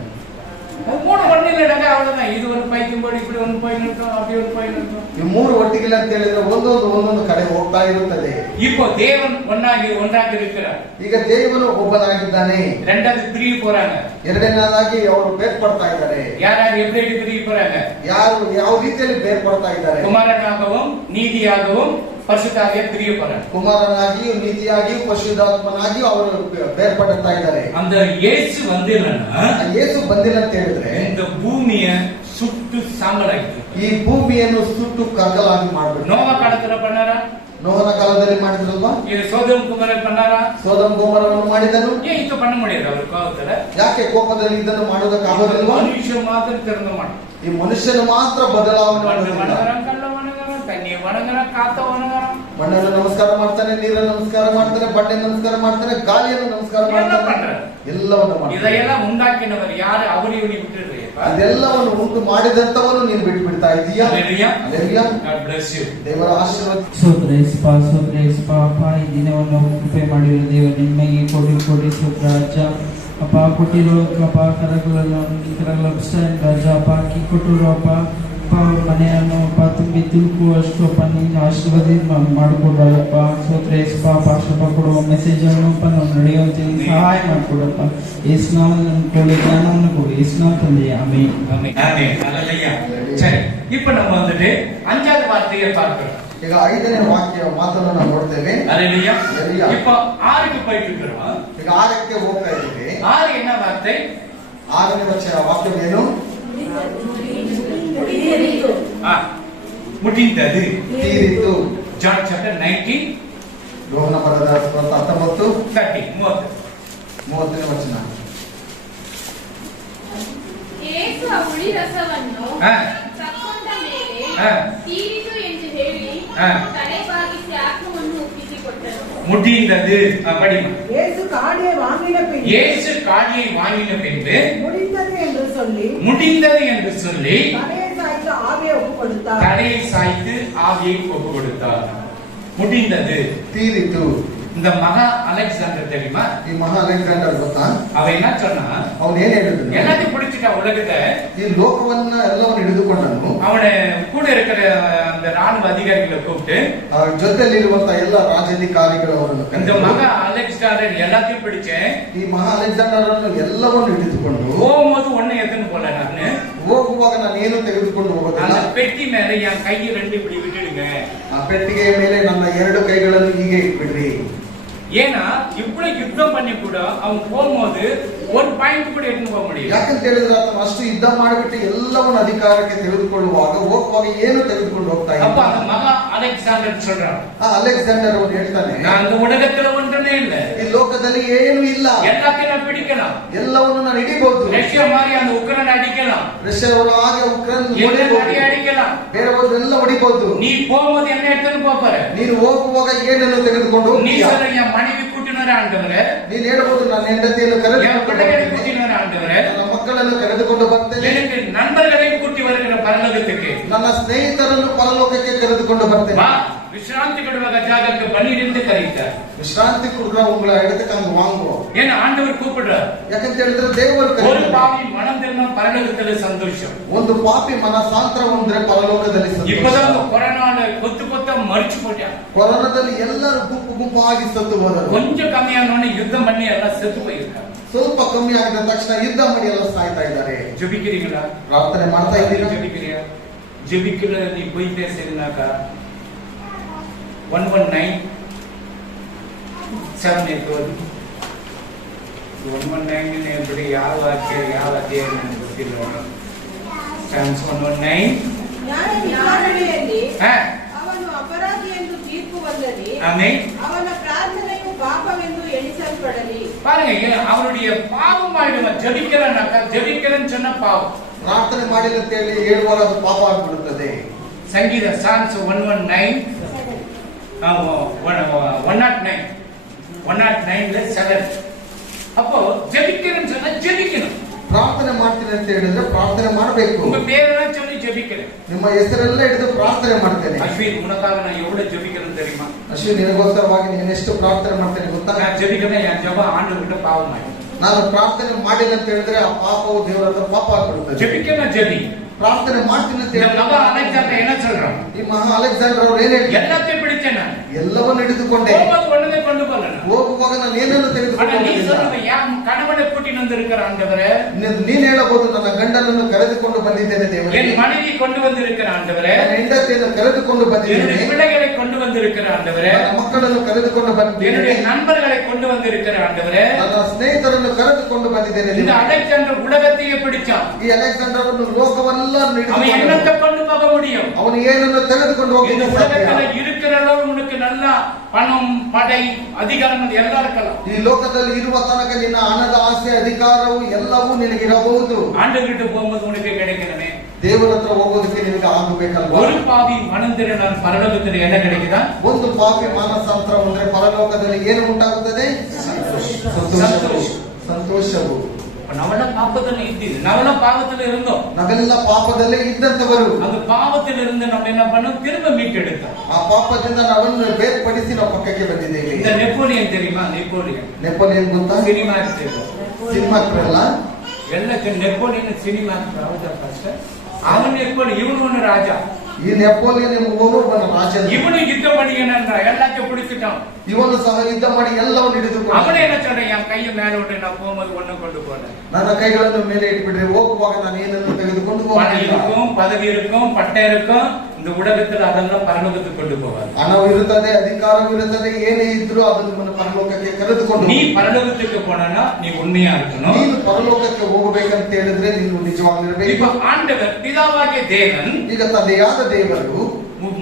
3 ஒண்ணிಲ್ಲடாங்க அவ்வளவுதான். இது ஒரு பைத்தியம் போடி இப்படி ಒಂದು போய் நிற்கும், அப்படி ಒಂದು போய் நிற்கும். ಈ 3 ಒಟ್ಟಿಗಿಲ್ಲ ಅಂತ ಹೇಳಿದ್ರೆ ಒಂದೊಂದು ಕಡೆ ಹೋಗ್ತಾ ಇರುತ್ತದೆ. இப்போ தேவன் ஒன்றாக இருக்கிறார். ಈಗ ದೇವನು ಒಬ್ಬನಾಗಿದ್ದಾನೆ. ரெண்டாவது பிரிய போறாங்க. ಎರಡನೇದಾಗಿ ಅವರು ಬೇರ್ಪಡ್ತಾ ಇದ್ದಾರೆ. யாரார் எப்படி பிரிய போறாங்க? ಯಾರು ಯಾವ ರೀತಿಯಲ್ಲಿ ಬೇರ್ಪಡ್ತಾ ಇದ್ದಾರೆ? குமாரனாகவும் நீதியாகவும் ಪರಿಶುದ್ಧಾತ್ಮ பிரிய போறாங்க. ಕುಮಾರನಾಗಿಯೂ ನೀತಿಯಾಗಿಯೂ ಪರಿಶುದ್ಧಾತ್ಮನಾಗಿಯೂ ಅವರು ಬೇರ್ಪಡುತ್ತಾ ಇದ್ದಾರೆ. அந்த இயேசು வந்திಲ್ಲன்னா, ಯೇಸು ಬಂದಿಲ್ಲ ಅಂತ ಹೇಳಿದ್ರೆ இந்த பூமியை சுட்டு சாம்பலாಯಿತು. ಈ ಭೂಮಿಯನ್ನು ಸುಟ್ಟು ಕಗ್ಗಲಾಗಿ ಮಾಡ್ಬಿಟ್ಟು. நோவா காலத்துல பண்ணாரா? ನೋಹನ ಕಾಲದಲ್ಲಿ ಮಾಡಿದ್ರಲ್ವಾ? இது சோதோம் குமார பண்ணாரா? ಸೋದಮ ಗೋಮರವನ್ನು ಮಾಡಿದನು. ஏன் இது பண்ண முடியாது அவர் கோபத்துல? ಯಾಕೆ ಕೋಪದಲ್ಲಿ ಇದನ್ನು ಮಾಡೋದಕ್ಕಾಗೋದಿಲ್ವಾ? மனுஷன் மாத்திரம் திறந்த மாட்டான். ಈ ಮನುಷ್ಯನು ಮಾತ್ರ ಬದಲಾವಣೆ ಮಾಡೋದಿಲ್ಲ. தண்ணி வணங்குறான், காத்த வணங்குறான், ಮಣ್ಣನ್ನು ನಮಸ್ಕಾರ ಮಾಡ್ತಾನೆ, ನೀರನ್ನು ನಮಸ್ಕಾರ ಮಾಡ್ತಾನೆ, ಬಂಡೆ ನಮಸ್ಕಾರ ಮಾಡ್ತಾನೆ, ಗಾಳಿಯನ್ನು ನಮಸ್ಕಾರ ಮಾಡ್ತಾನೆ, ಎಲ್ಲವನ್ನು ಮಾಡ್ತಾನೆ. ಇದೆಲ್ಲ ಉಂಟಾಕಿನವರು ಯಾರು? ಅವರು ಇವನಿ ಬಿಟ್ಟಿರ್ರಿ. ಅದೆಲ್ಲವನ್ನು ಉಂಟು ಮಾಡಿದಂತವನು ನೀನು ಬಿಟ್ಟು ಬಿಡ್ತಾ ಇದೀಯಾ? Hallelujah. God bless you. ದೇವರ ಆಶೀರ್ವಾದ. ಸ್ತೋತ್ರ ಯೇಸಪ್ಪ ಅಪ್ಪ, ಈ ದಿನವನ್ನು ಕೃಪೆ ಮಾಡಿರೋ ದೇವರು ನಿಮಗೆ ಕೋಟಿ ಕೋಟಿ ಸ್ತೋತ್ರ ರಾಜ. ಅಪ್ಪ ಕೊಟ್ಟಿರೋ ಅಪ್ಪ ಕರಗಳನ್ನು ರಾಜ ಅಪ್ಪ ಅಕ್ಕಿ ಕೊಟ್ಟರು ಅಪ್ಪ ಅವ್ರ ಮನೆಯನ್ನು ಅಪ್ಪ ತುಂಬಿ ತುಳುಕುವಷ್ಟು ಅಪ್ಪ ನೀನು ಆಶೀರ್ವಾದ ಮಾಡಿಕೊಡಪ್ಪ. ಸ್ತೋತ್ರ ಯೇಸಪ್ಪ ಪಾಶಪ್ಪ ಕೊಡುವ ಮೆಸೇಜ್ ಅನ್ನು ಅಪ್ಪ ನಾವು ನಡೆಯುವಂತೆ ಸಹಾಯ ಮಾಡಿಕೊಡಪ್ಪ. ಯೇಸುನಾಮದಲ್ಲಿ ನಮ್ಗೆ ಕೊಡಿ, ಜ್ಞಾನವನ್ನು ಕೊಡಿ. ಯೇಸುನಾಮ ತಂದೆ ಆಮೆನ್. சரி, இப்ப நம்ம வந்துட்டு 5வது வார்த்தையை பார்க்கிறோம். ಈಗ 5ನೇ ಮಾತನ್ನು ನಾವು ನೋಡ್ತೇವೆ. ஹalleluya. இப்ப 6க்கு போயிட்டு இருக்கோம். ಈಗ 6ಕ್ಕೆ ಹೋಗ್ತಾ ಇದ್ದೀವಿ. 6 என்ன வார்த்தை? 6ನೇ ವಾಕ್ಯವೇನು? ಮುಟ್ಟಿಂತದು, ತೀರಿತು. ಜಾನ್ ಚಾಪ್ಟರ್ 19 ಯೋಹನ ಬರೆದ 19:30 30ನೇ ವಚನ. ಯೇಸು ಆ ಹುಳಿ ರಸವನ್ನು ತಕ್ಕೊಂಡ ಮೇಲೆ ತೀರಿತು ಎಂದು ಹೇಳಿ ತಲೆ ಬಾಗಿಸಿ ಆತ್ಮವನ್ನು ಒಪ್ಪಿಸಿಕೊಟ್ಟನು. ಮುಟ್ಟಿಂತது படிமா. இயேசு காடியை வாங்கின பின் இயேசு காடியை வாங்கின பின்பு முடிந்தது என்று சொல்லி தலையை சாய்த்து ஆவியை ஒப்பு கொடுத்தார். முடிந்தது, ತೀರಿತು. இந்த மகா அலெக்சாண்டர் தெரியுமா? ಈ ಮಹಾ ಅಲೆಕ್ಸಾಂಡರ್ ಗೊತ್ತಾ? அவன் என்ன சொன்னா, ಅವನು ಏನ್ ಹೇಳಿದ್ರು? எல்லாத்தையும் பிடிச்சிட்டா உலகத்தை, ಈ ಲೋಕವನ್ನ ಎಲ್ಲವನ್ನು ಹಿಡಿದುಕೊಂಡನು. அவனை கூட இருக்கிற அந்த ராணுவ அதிகாரிகளை கூப்பிட்டு, ಜೊತೆಯಲ್ಲಿರುವಂತಹ ಎಲ್ಲ ರಾಜಾಧಿಕಾರಿಗಳು ಅವರನ್ನು இந்த மகா அலெக்சாண்டர் எல்லாத்தையும் பிடிச்சேன், ಈ ಮಹಾ ಅಲೆಕ್ಸಾಂಡರ್ ಅನ್ನು ಎಲ್ಲವನ್ನು ಹಿಡಿದುಕೊಂಡು போகும்போது ஒண்ணு எதுன்னு போல நானு ಹೋಗುವಾಗ ನಾನು ಏನು ತೆಗೆದುಕೊಂಡು ಹೋಗೋದಿಲ್ಲ. அந்த பெட்டி மேல என் கையை 2 இப்படி விட்டுடுங்க. ಆ ಪೆಟ್ಟಿಗೆಯ ಮೇಲೆ ನನ್ನ 2 ಕೈಗಳನ್ನು ಹೀಗೆ ಇಟ್ಬಿಡ್ರಿ. ஏன்னா இவ்வளவு யுத்தம் பண்ணி கூட அவன் போகும்போது ஒரு பாயிண்ட் ಕೂಡ எடுத்து போக முடியும். ಯಾಕಂತ ಹೇಳಿದ್ರೆ ಆತನು ಅಷ್ಟು ಯುದ್ಧ ಮಾಡಿಬಿಟ್ಟು ಎಲ್ಲವನ್ನು ಅಧಿಕಾರಕ್ಕೆ ತೆಗೆದುಕೊಳ್ಳುವಾಗ ಹೋಗುವಾಗ ಏನು ತೆಗೆದುಕೊಂಡು ಹೋಗ್ತಾ ಇದ್ದ? அப்ப அந்த மகா அலெக்சாண்டர் சொல்றான், ಅಲೆಕ್ಸಾಂಡರ್ ಅವರು ಹೇಳ್ತಾನೆ, நான் இந்த உலகத்துல ஒன்றுமே இல்ல, ಈ ಲೋಕದಲ್ಲಿ ಏನು ಇಲ್ಲ, எல்லாத்தையும் நான் பிடிக்கலாம், ಎಲ್ಲವನ್ನು ನಾನು ಹಿಡಿಬಹುದು. ரஷ்யா மாதிரி அந்த உக்ரைன் அடிக்கலாம், ರಷ್ಯಾವರು ಹಾಗೆ ಉಕ್ರೇನ್ அடிக்கலாம், ಬೇರೆಯವರೆಲ್ಲ ಹೊಡಿಬಹುದು. நீ போகும்போது என்ன எடுத்துன்னு போற? ನೀನು ಹೋಗುವಾಗ ಏನನ್ನು ತೆಗೆದುಕೊಂಡು நீ ಹೋಗ್ತೀಯಾ? சொல்ற என் மனைவி கூட்டினர ஆண்டவரே, ನೀನು ಹೇಳ್ಬೋದು ನನ್ನ ಹೆಂಡತಿಯನ್ನು என் ಕರೆದುಕೊಂಡು பிள்ளைகளை கூட்டினர ஆண்டவரே, ನನ್ನ ಮಕ್ಕಳನ್ನು ಕರೆದುಕೊಂಡು ಬರ್ತೇನೆ, எனக்கு நண்பர்களையும் கூட்டி வருகிற பரலோகத்துக்கு ನನ್ನ ಸ್ನೇಹಿತರನ್ನು ಪರಲೋಕಕ್ಕೆ ಕರೆದುಕೊಂಡು ಬರ್ತೇನೆ. வா, விசிராந்தி கொடுவாக ஜாகத்துக்கு பன்னிரெண்டு கரைத்தார். விசிராந்தி கொடுக்குற உங்களை இடத்துக்கு அங்க வாங்குவோம். ஏன்னா ஆண்டவர் கூப்பிடுறார். ಯಾಕಂತ ಹೇಳಿದ್ರೆ ದೇವರು ஒரு பாவி மனம் திரும்ப பரலோகத்துல சந்தோஷம். ಒಂದು ಪಾಪಿ ಮನಸಾಂತರ ಹೊಂದ್ರೆ ಪರಲೋಕದಲ್ಲಿ ಸಂತೋಷ. இப்பதான் கொரோனால கொத்து கொத்த மறிச்சு போட்டாங்க. ಕೊರೋನಾದಲ್ಲಿ ಎಲ್ಲರೂ ಗುಂಪು ಗುಂಪಾಗಿ ಸತ್ತು ಹೋದರು. கொஞ்சம் கம்மியானோன்னு யுத்தம் பண்ணி எல்லாம் செத்து போயிருக்காங்க. ಸ್ವಲ್ಪ ಕಮ್ಮಿ ಆಗಿದ ತಕ್ಷಣ ಯುದ್ಧ ಮಾಡಿ ಎಲ್ಲ ಸಾಯ್ತಾ ಇದ್ದಾರೆ. ஜெபிக்கிறீங்களா? ಪ್ರಾರ್ಥನೆ ಮಾಡ್ತಾ ಇದ್ದೀರಾ? ஜெபிக்கிறியா? ஜெபிக்கிற நீ போய் பேசுறீங்கனாக்கா 119:7 119 எப்படி ಯಾವ ಅಧ್ಯಾಯ ನನಗೆ ಗೊತ್ತಿಲ್ಲ. ಸ್ಟಾಮ್ಸ್ 119 ನ್ಯಾಯ ವಿಚಾರಣೆಯಲ್ಲಿ ಹಾ ಅವನು ಅಪರಾಧಿ ಎಂದು ತೀರ್ಪು ಬಂದಲ್ಲಿ ಆಮೆನ್. ಅವನ ಪ್ರಾರ್ಥನೆಯು ಪಾಪವೆಂದು ಎಣಿಸಲ್ಪಡಲಿ. பாருங்க, அவருடைய பாவம் ஆயிடுமா? ஜெபிக்கிறன்னு சொன்ன பாவம். ಪ್ರಾರ್ಥನೆ ಮಾಡಿಲ್ಲ ಅಂತ ಹೇಳಿ ಹೇಳುವಾಗ ಅದು ಪಾಪ ಆಗಿಬಿಡುತ್ತದೆ. ಸಂಗೀತ ಸಾಂಗ್ಸ್ 119 109:7. அப்போ ஜெபிக்கிறேன்னு சொன்னா ஜெபிக்கணும். ಪ್ರಾರ್ಥನೆ ಮಾಡ್ತೀನಿ ಅಂತ ಹೇಳಿದ್ರೆ ಪ್ರಾರ್ಥನೆ ಮಾಡಬೇಕು. உங்க பேரெல்லாம் சொல்லி ஜெபிக்கிறேன். ನಿಮ್ಮ ಹೆಸರೆಲ್ಲ ಹಿಡಿದು ಪ್ರಾರ್ಥನೆ ಮಾಡ್ತೇನೆ. அஸ்வின், உனக்காக நான் எவ்வளவு ஜெபிக்கிறேன்னு தெரியுமா? ಅಶ್ವಿನ್, ನಿನಗೋಸ್ಕರವಾಗಿ ನೀನು ಎಷ್ಟು ಪ್ರಾರ್ಥನೆ ಮಾಡ್ತೇನೆ ಗೊತ್ತಾ? நான் ஜெபிக்கிறேன், என் ஜெபம் ஆண்டவர்கிட்ட பாவம் ஆயிடும். ನಾನು ಪ್ರಾರ್ಥನೆ ಮಾಡಿಲ್ಲ ಅಂತ ಹೇಳಿದ್ರೆ ಆ ಪಾಪವು ದೇವರ ಹತ್ರ ಪಾಪ ಆಗಿಬಿಡುತ್ತದೆ. ஜெபிக்கணும், ஜெபி. ಪ್ರಾರ್ಥನೆ ಮಾಡ್ತೀನಿ ಅಂತ இந்த ಹೇಳಿ மகா அலெக்சாண்டர் என்ன சொல்றான்? ಈ ಮಹಾ ಅಲೆಕ್ಸಾಂಡರ್ ಅವರು ಏನ್ ಹೇಳ್ತಾರೆ? எல்லாத்தையும் பிடிச்சேன் நான். ಎಲ್ಲವನ್ನೂ ಹಿಡಿದುಕೊಂಡೆ. போகும்போது ஒண்ணுமே கொண்டு போகல நான். ಹೋಗುವಾಗ ನಾನು ಏನನ್ನು ஆனா ತೆಗೆದುಕೊಂಡು நீ ಹೋಗಲಿಲ್ಲ. சொல்லுங்க, என் கணவனை கூட்டிட்டு வந்திருக்கிற ஆண்டவரே, ನೀನ್ ಹೇಳಬಹುದು, ನನ್ನ ಗಂಡನನ್ನು ಕರೆದುಕೊಂಡು ಬಂದಿದ್ದೇನೆ ದೇವರೇ. என் மனைவி கொண்டு வந்திருக்கிற ஆண்டவரே, ನನ್ನ ಹೆಂಡತಿಯನ್ನು ಕರೆದುಕೊಂಡು ಬಂದಿದ್ದೇನೆ. என்னுடைய பிள்ளைகளை கொண்டு வந்திருக்கிற ஆண்டவரே, ನನ್ನ ಮಕ್ಕಳನ್ನು ಕರೆದುಕೊಂಡು ಬಂದಿದ್ದೇನೆ. என்னுடைய நண்பர்களை கொண்டு வந்திருக்கிற ஆண்டவரே. ನನ್ನ ಸ್ನೇಹಿತರನ್ನು ಕರೆದುಕೊಂಡು ಬಂದಿದ್ದೇನೆ இந்த ದೇವರೇ. அலெக்சாண்டர் உலகத்தையே பிடிச்சான். ಈ ಅಲೆಕ್ಸಾಂಡರ್ ಅನ್ನು ಲೋಕವನ್ನ அவன் ಹಿಡಿದುಕೊಂಡು என்னத்தை கொண்டு போக முடியும்? ಅವನು ಏನನ್ನು ತೆಗೆದುಕೊಂಡು இந்த ಹೋಗಲಿಕ್ಕೆ ಸಾಧ್ಯ? உலகத்துல இருக்கிற அளவு உனக்கு நல்லா பணம், படை, அதிகாரம் அது எல்லாம் இருக்கலாம். ಈ ಲೋಕದಲ್ಲಿ ಇರುವ ತನಕ ನಿನ್ನ ಹಣದ ಆಸೆ, ಅಧಿಕಾರವು ಎಲ್ಲವೂ ನಿನಗಿರಬಹುದು. ஆண்டவர்கிட்ட போகும்போது உனக்கு கிடைக்கணுமே. ದೇವರ ಹತ್ರ ಹೋಗೋದಕ್ಕೆ ನಿನಗೆ ಆಗಬೇಕಲ್ವಾ? ஒரு பாவி மனம் திருநான் பரலோகத்துல என்ன கிடைக்குதா? ಒಂದು ಪಾಪಿ ಮಾನಸಾಂತರ ಅಂದ್ರೆ ಪರಲೋಕದಲ್ಲಿ ಏನು ಉಂಟಾಗುತ್ತದೆ? ಸಂತೋಷವು. நாமெல்லாம் பாவத்துல இருந்து நாமெல்லாம் பாவத்துல இருந்தோம். ನಾವೆಲ್ಲ ಪಾಪದಲ್ಲೇ ಇದ್ದಂತವರು. அந்த பாவத்துல இருந்து நம்ம என்ன பண்ணோம்? திரும்ப மீட்டெடுத்தோம். ಆ ಪಾಪದಿಂದ ನಾವನ್ನು ಬೇರ್ಪಡಿಸಿ ನಾವು ಪಕ್ಕಕ್ಕೆ ಬಂದಿದ್ದೇವೆ. இந்த நெப்போலியன் தெரியுமா? ನೆಪೋಲಿಯನ್ ಗೊತ್ತಾ? சினிமா ಸಿನಿಮಾ ಅಲ್ಲ, எல்லாத்துக்கும் நெப்போலியன் சினிமா ராஜா பாஸ்டர். அவன் நெப்போலியன், இவன் ஒண்ணு ராஜா. ಈ ನೆಪೋಲಿಯನ್ ಎಂಬುವನು ಒಬ್ಬನ ರಾಜ. ಇವನು ಯುದ್ಧ ಮಾಡಿ ಏನಂದ್ರ ಎಲ್ಲಕ್ಕೆ பிடிச்சிட்டான். ಇವನು ಸಹ ಯುದ್ಧ ಮಾಡಿ ಎಲ್ಲವನ್ನು ಹಿಡಿದುಕೊಂಡು அவனே என்ன சொல்றான்? என் கையை மேல விட்டு நான் போகும்போது ஒண்ணு கொண்டு போனேன். ನನ್ನ ಕೈಗಳನ್ನು ಮೇಲೆ ಇಟ್ಬಿಡ್ರೆ ಹೋಗುವಾಗ ನಾನು ಏನನ್ನು ತೆಗೆದುಕೊಂಡು பணம் ಹೋಗಲಿಲ್ಲ. இருக்கும், பதவி இருக்கும், பட்டம் இருக்கும். இந்த உலகத்துல அதெல்லாம் பரலோகத்துக்கு கொண்டு போவார். ಹಣವು ಇರುತ್ತದೆ, ಅಧಿಕಾರವೂ ಇರುತ್ತದೆ, ಏನೇ ಇದ್ರೂ ಅದನ್ನು ನನ್ನ ಪರಲೋಕಕ್ಕೆ ಕರೆದುಕೊಂಡು நீ பரலோகத்துக்கு போனா நீ உண்மையா இருக்கணும். ನೀನು ಪರಲೋಕಕ್ಕೆ ಹೋಗಬೇಕಂತ ಹೇಳಿದ್ರೆ ನೀನು ನಿಜವಾಗಿರಬೇಕು. இப்ப ஆண்டவர் பிதாவாகிய தேவன், ಈಗ ತಂದೆಯಾದ ದೇವರು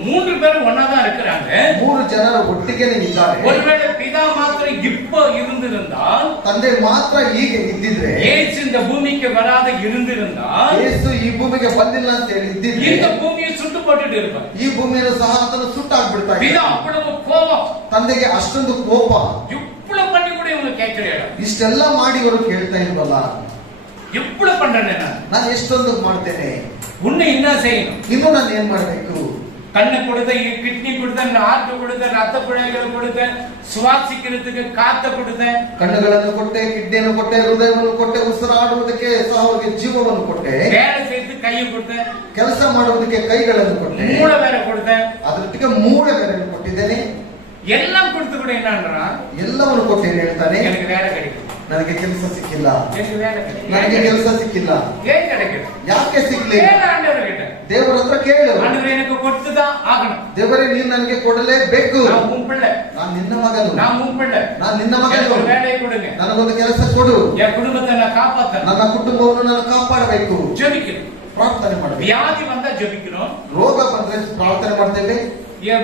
மூன்று பேரும் ஒன்னாதான் இருக்கிறாங்க. 3 ಜನರು ಒಟ್ಟಿಗೆ ಇದ್ದಾರೆ. ஒருவேளை பிதா மாத்திரம் இப்போ இருந்திருந்தால், ತಂದೆ ಮಾತ್ರ ಹೀಗೆ ಇದ್ದಿದ್ರೆ, இயேசு இந்த பூமிக்கு வராத இருந்திருந்தால், ಯೇಸು ಈ ಭೂಮಿಗೆ ಬಂದಿಲ್ಲ ಅಂತ ಹೇಳಿ ಇದ್ದಿದ್ರೆ, இந்த பூமியை சுட்டு போட்டுட்டு இருப்பார். ಈ ಭೂಮಿಯನ್ನು ಸಹ ಆತನು ಸುಟ್ಟಾಕ್ಬಿಡ್ತಾ பிதா ಇದ್ದ. அவ்வளவு கோபம். ತಂದೆಗೆ ಅಷ್ಟೊಂದು ಕೋಪ. இவ்வளவு பண்ணி கூட இவங்க கேட்கிறேன். ಇಷ್ಟೆಲ್ಲ ಮಾಡಿ ಇವರು ಕೇಳ್ತಾ ಇಲ್ವಲ್ಲ, இவ்வளவு பண்றேன் ನಾನು ಎಷ್ಟೊಂದು ಮಾಡ್ತೇನೆ, உன்னை என்ன செய்யணும்? ಇನ್ನು ನಾನು ಏನ್ ಮಾಡ್ಬೇಕು? கண்ணு கொடுத்த, கிட்னி கொடுத்த, ஹார்ட் கொடுத்த, ரத்த குழாய்கள் கொடுத்த, சுவாசிக்கிறதுக்கு காத்த கொடுத்த, ಕಣ್ಣುಗಳನ್ನು ಕೊಟ್ಟೆ, ಕಿಡ್ನಿಯನ್ನು ಕೊಟ್ಟೆ, ಹೃದಯವನ್ನು ಕೊಟ್ಟೆ, ಉಸಿರಾಡುವುದಕ್ಕೆ ಸಹ ಅವರಿಗೆ ಜೀವವನ್ನು ಕೊಟ್ಟೆ, வேலை செய்து கையை கொடுத்த, ಕೆಲಸ ಮಾಡುವುದಕ್ಕೆ ಕೈಗಳನ್ನು ಕೊಟ್ಟೆ, மூளை வேற கொடுத்த, ಅದರೊಟ್ಟಿಗೆ ಮೂಳೆ ಬೇರೆ ಕೊಟ್ಟಿದ್ದೇನೆ. எல்லாம் கொடுத்து கூட என்னன்றா, ಎಲ್ಲವನ್ನು ಕೊಟ್ಟೇನೆ ಹೇಳ್ತಾನೆ. எனக்கு வேலை கிடைக்கும், ನನಗೆ ಕೆಲಸ ಸಿಕ್ಕಿಲ್ಲ, எனக்கு வேலை கிடைக்கும், ನನಗೆ ಕೆಲಸ ಸಿಕ್ಕಿಲ್ಲ. ஏன் கிடைக்கும்? ಯಾಕೆ ಸಿಗ್ಲಿಲ್ಲ? கேளு ஆண்டவர்கிட்ட. ದೇವರ ಹತ್ರ ಕೇಳು. ஆண்டவர் எனக்கு கொடுத்துதான் ஆகணும். ದೇವರೇ, ನೀನು ನನಗೆ ಕೊಡಲೇಬೇಕು. நான் உன் பிள்ளை, ನಾನು ನಿನ್ನ ಮಗನು, நான் உன் பிள்ளை, ನಾನು ನಿನ್ನ எனக்கு ಮಗನು, ஒரு வேலையை கொடுங்க, ನನಗೊಂದು ಕೆಲಸ ಕೊಡು, என் குடும்பத்தை நான் காப்பாத்தணும். ನನ್ನ ಕುಟುಂಬವನ್ನು ನಾನು ಕಾಪಾಡಬೇಕು. ஜெபிக்கணும். ಪ್ರಾರ್ಥನೆ ಮಾಡಬೇಕು. வியாதி வந்தா ஜெபிக்கணும். ರೋಗ ಬಂದ್ರೆ ಪ್ರಾರ್ಥನೆ ಮಾಡ್ತೇವೆ.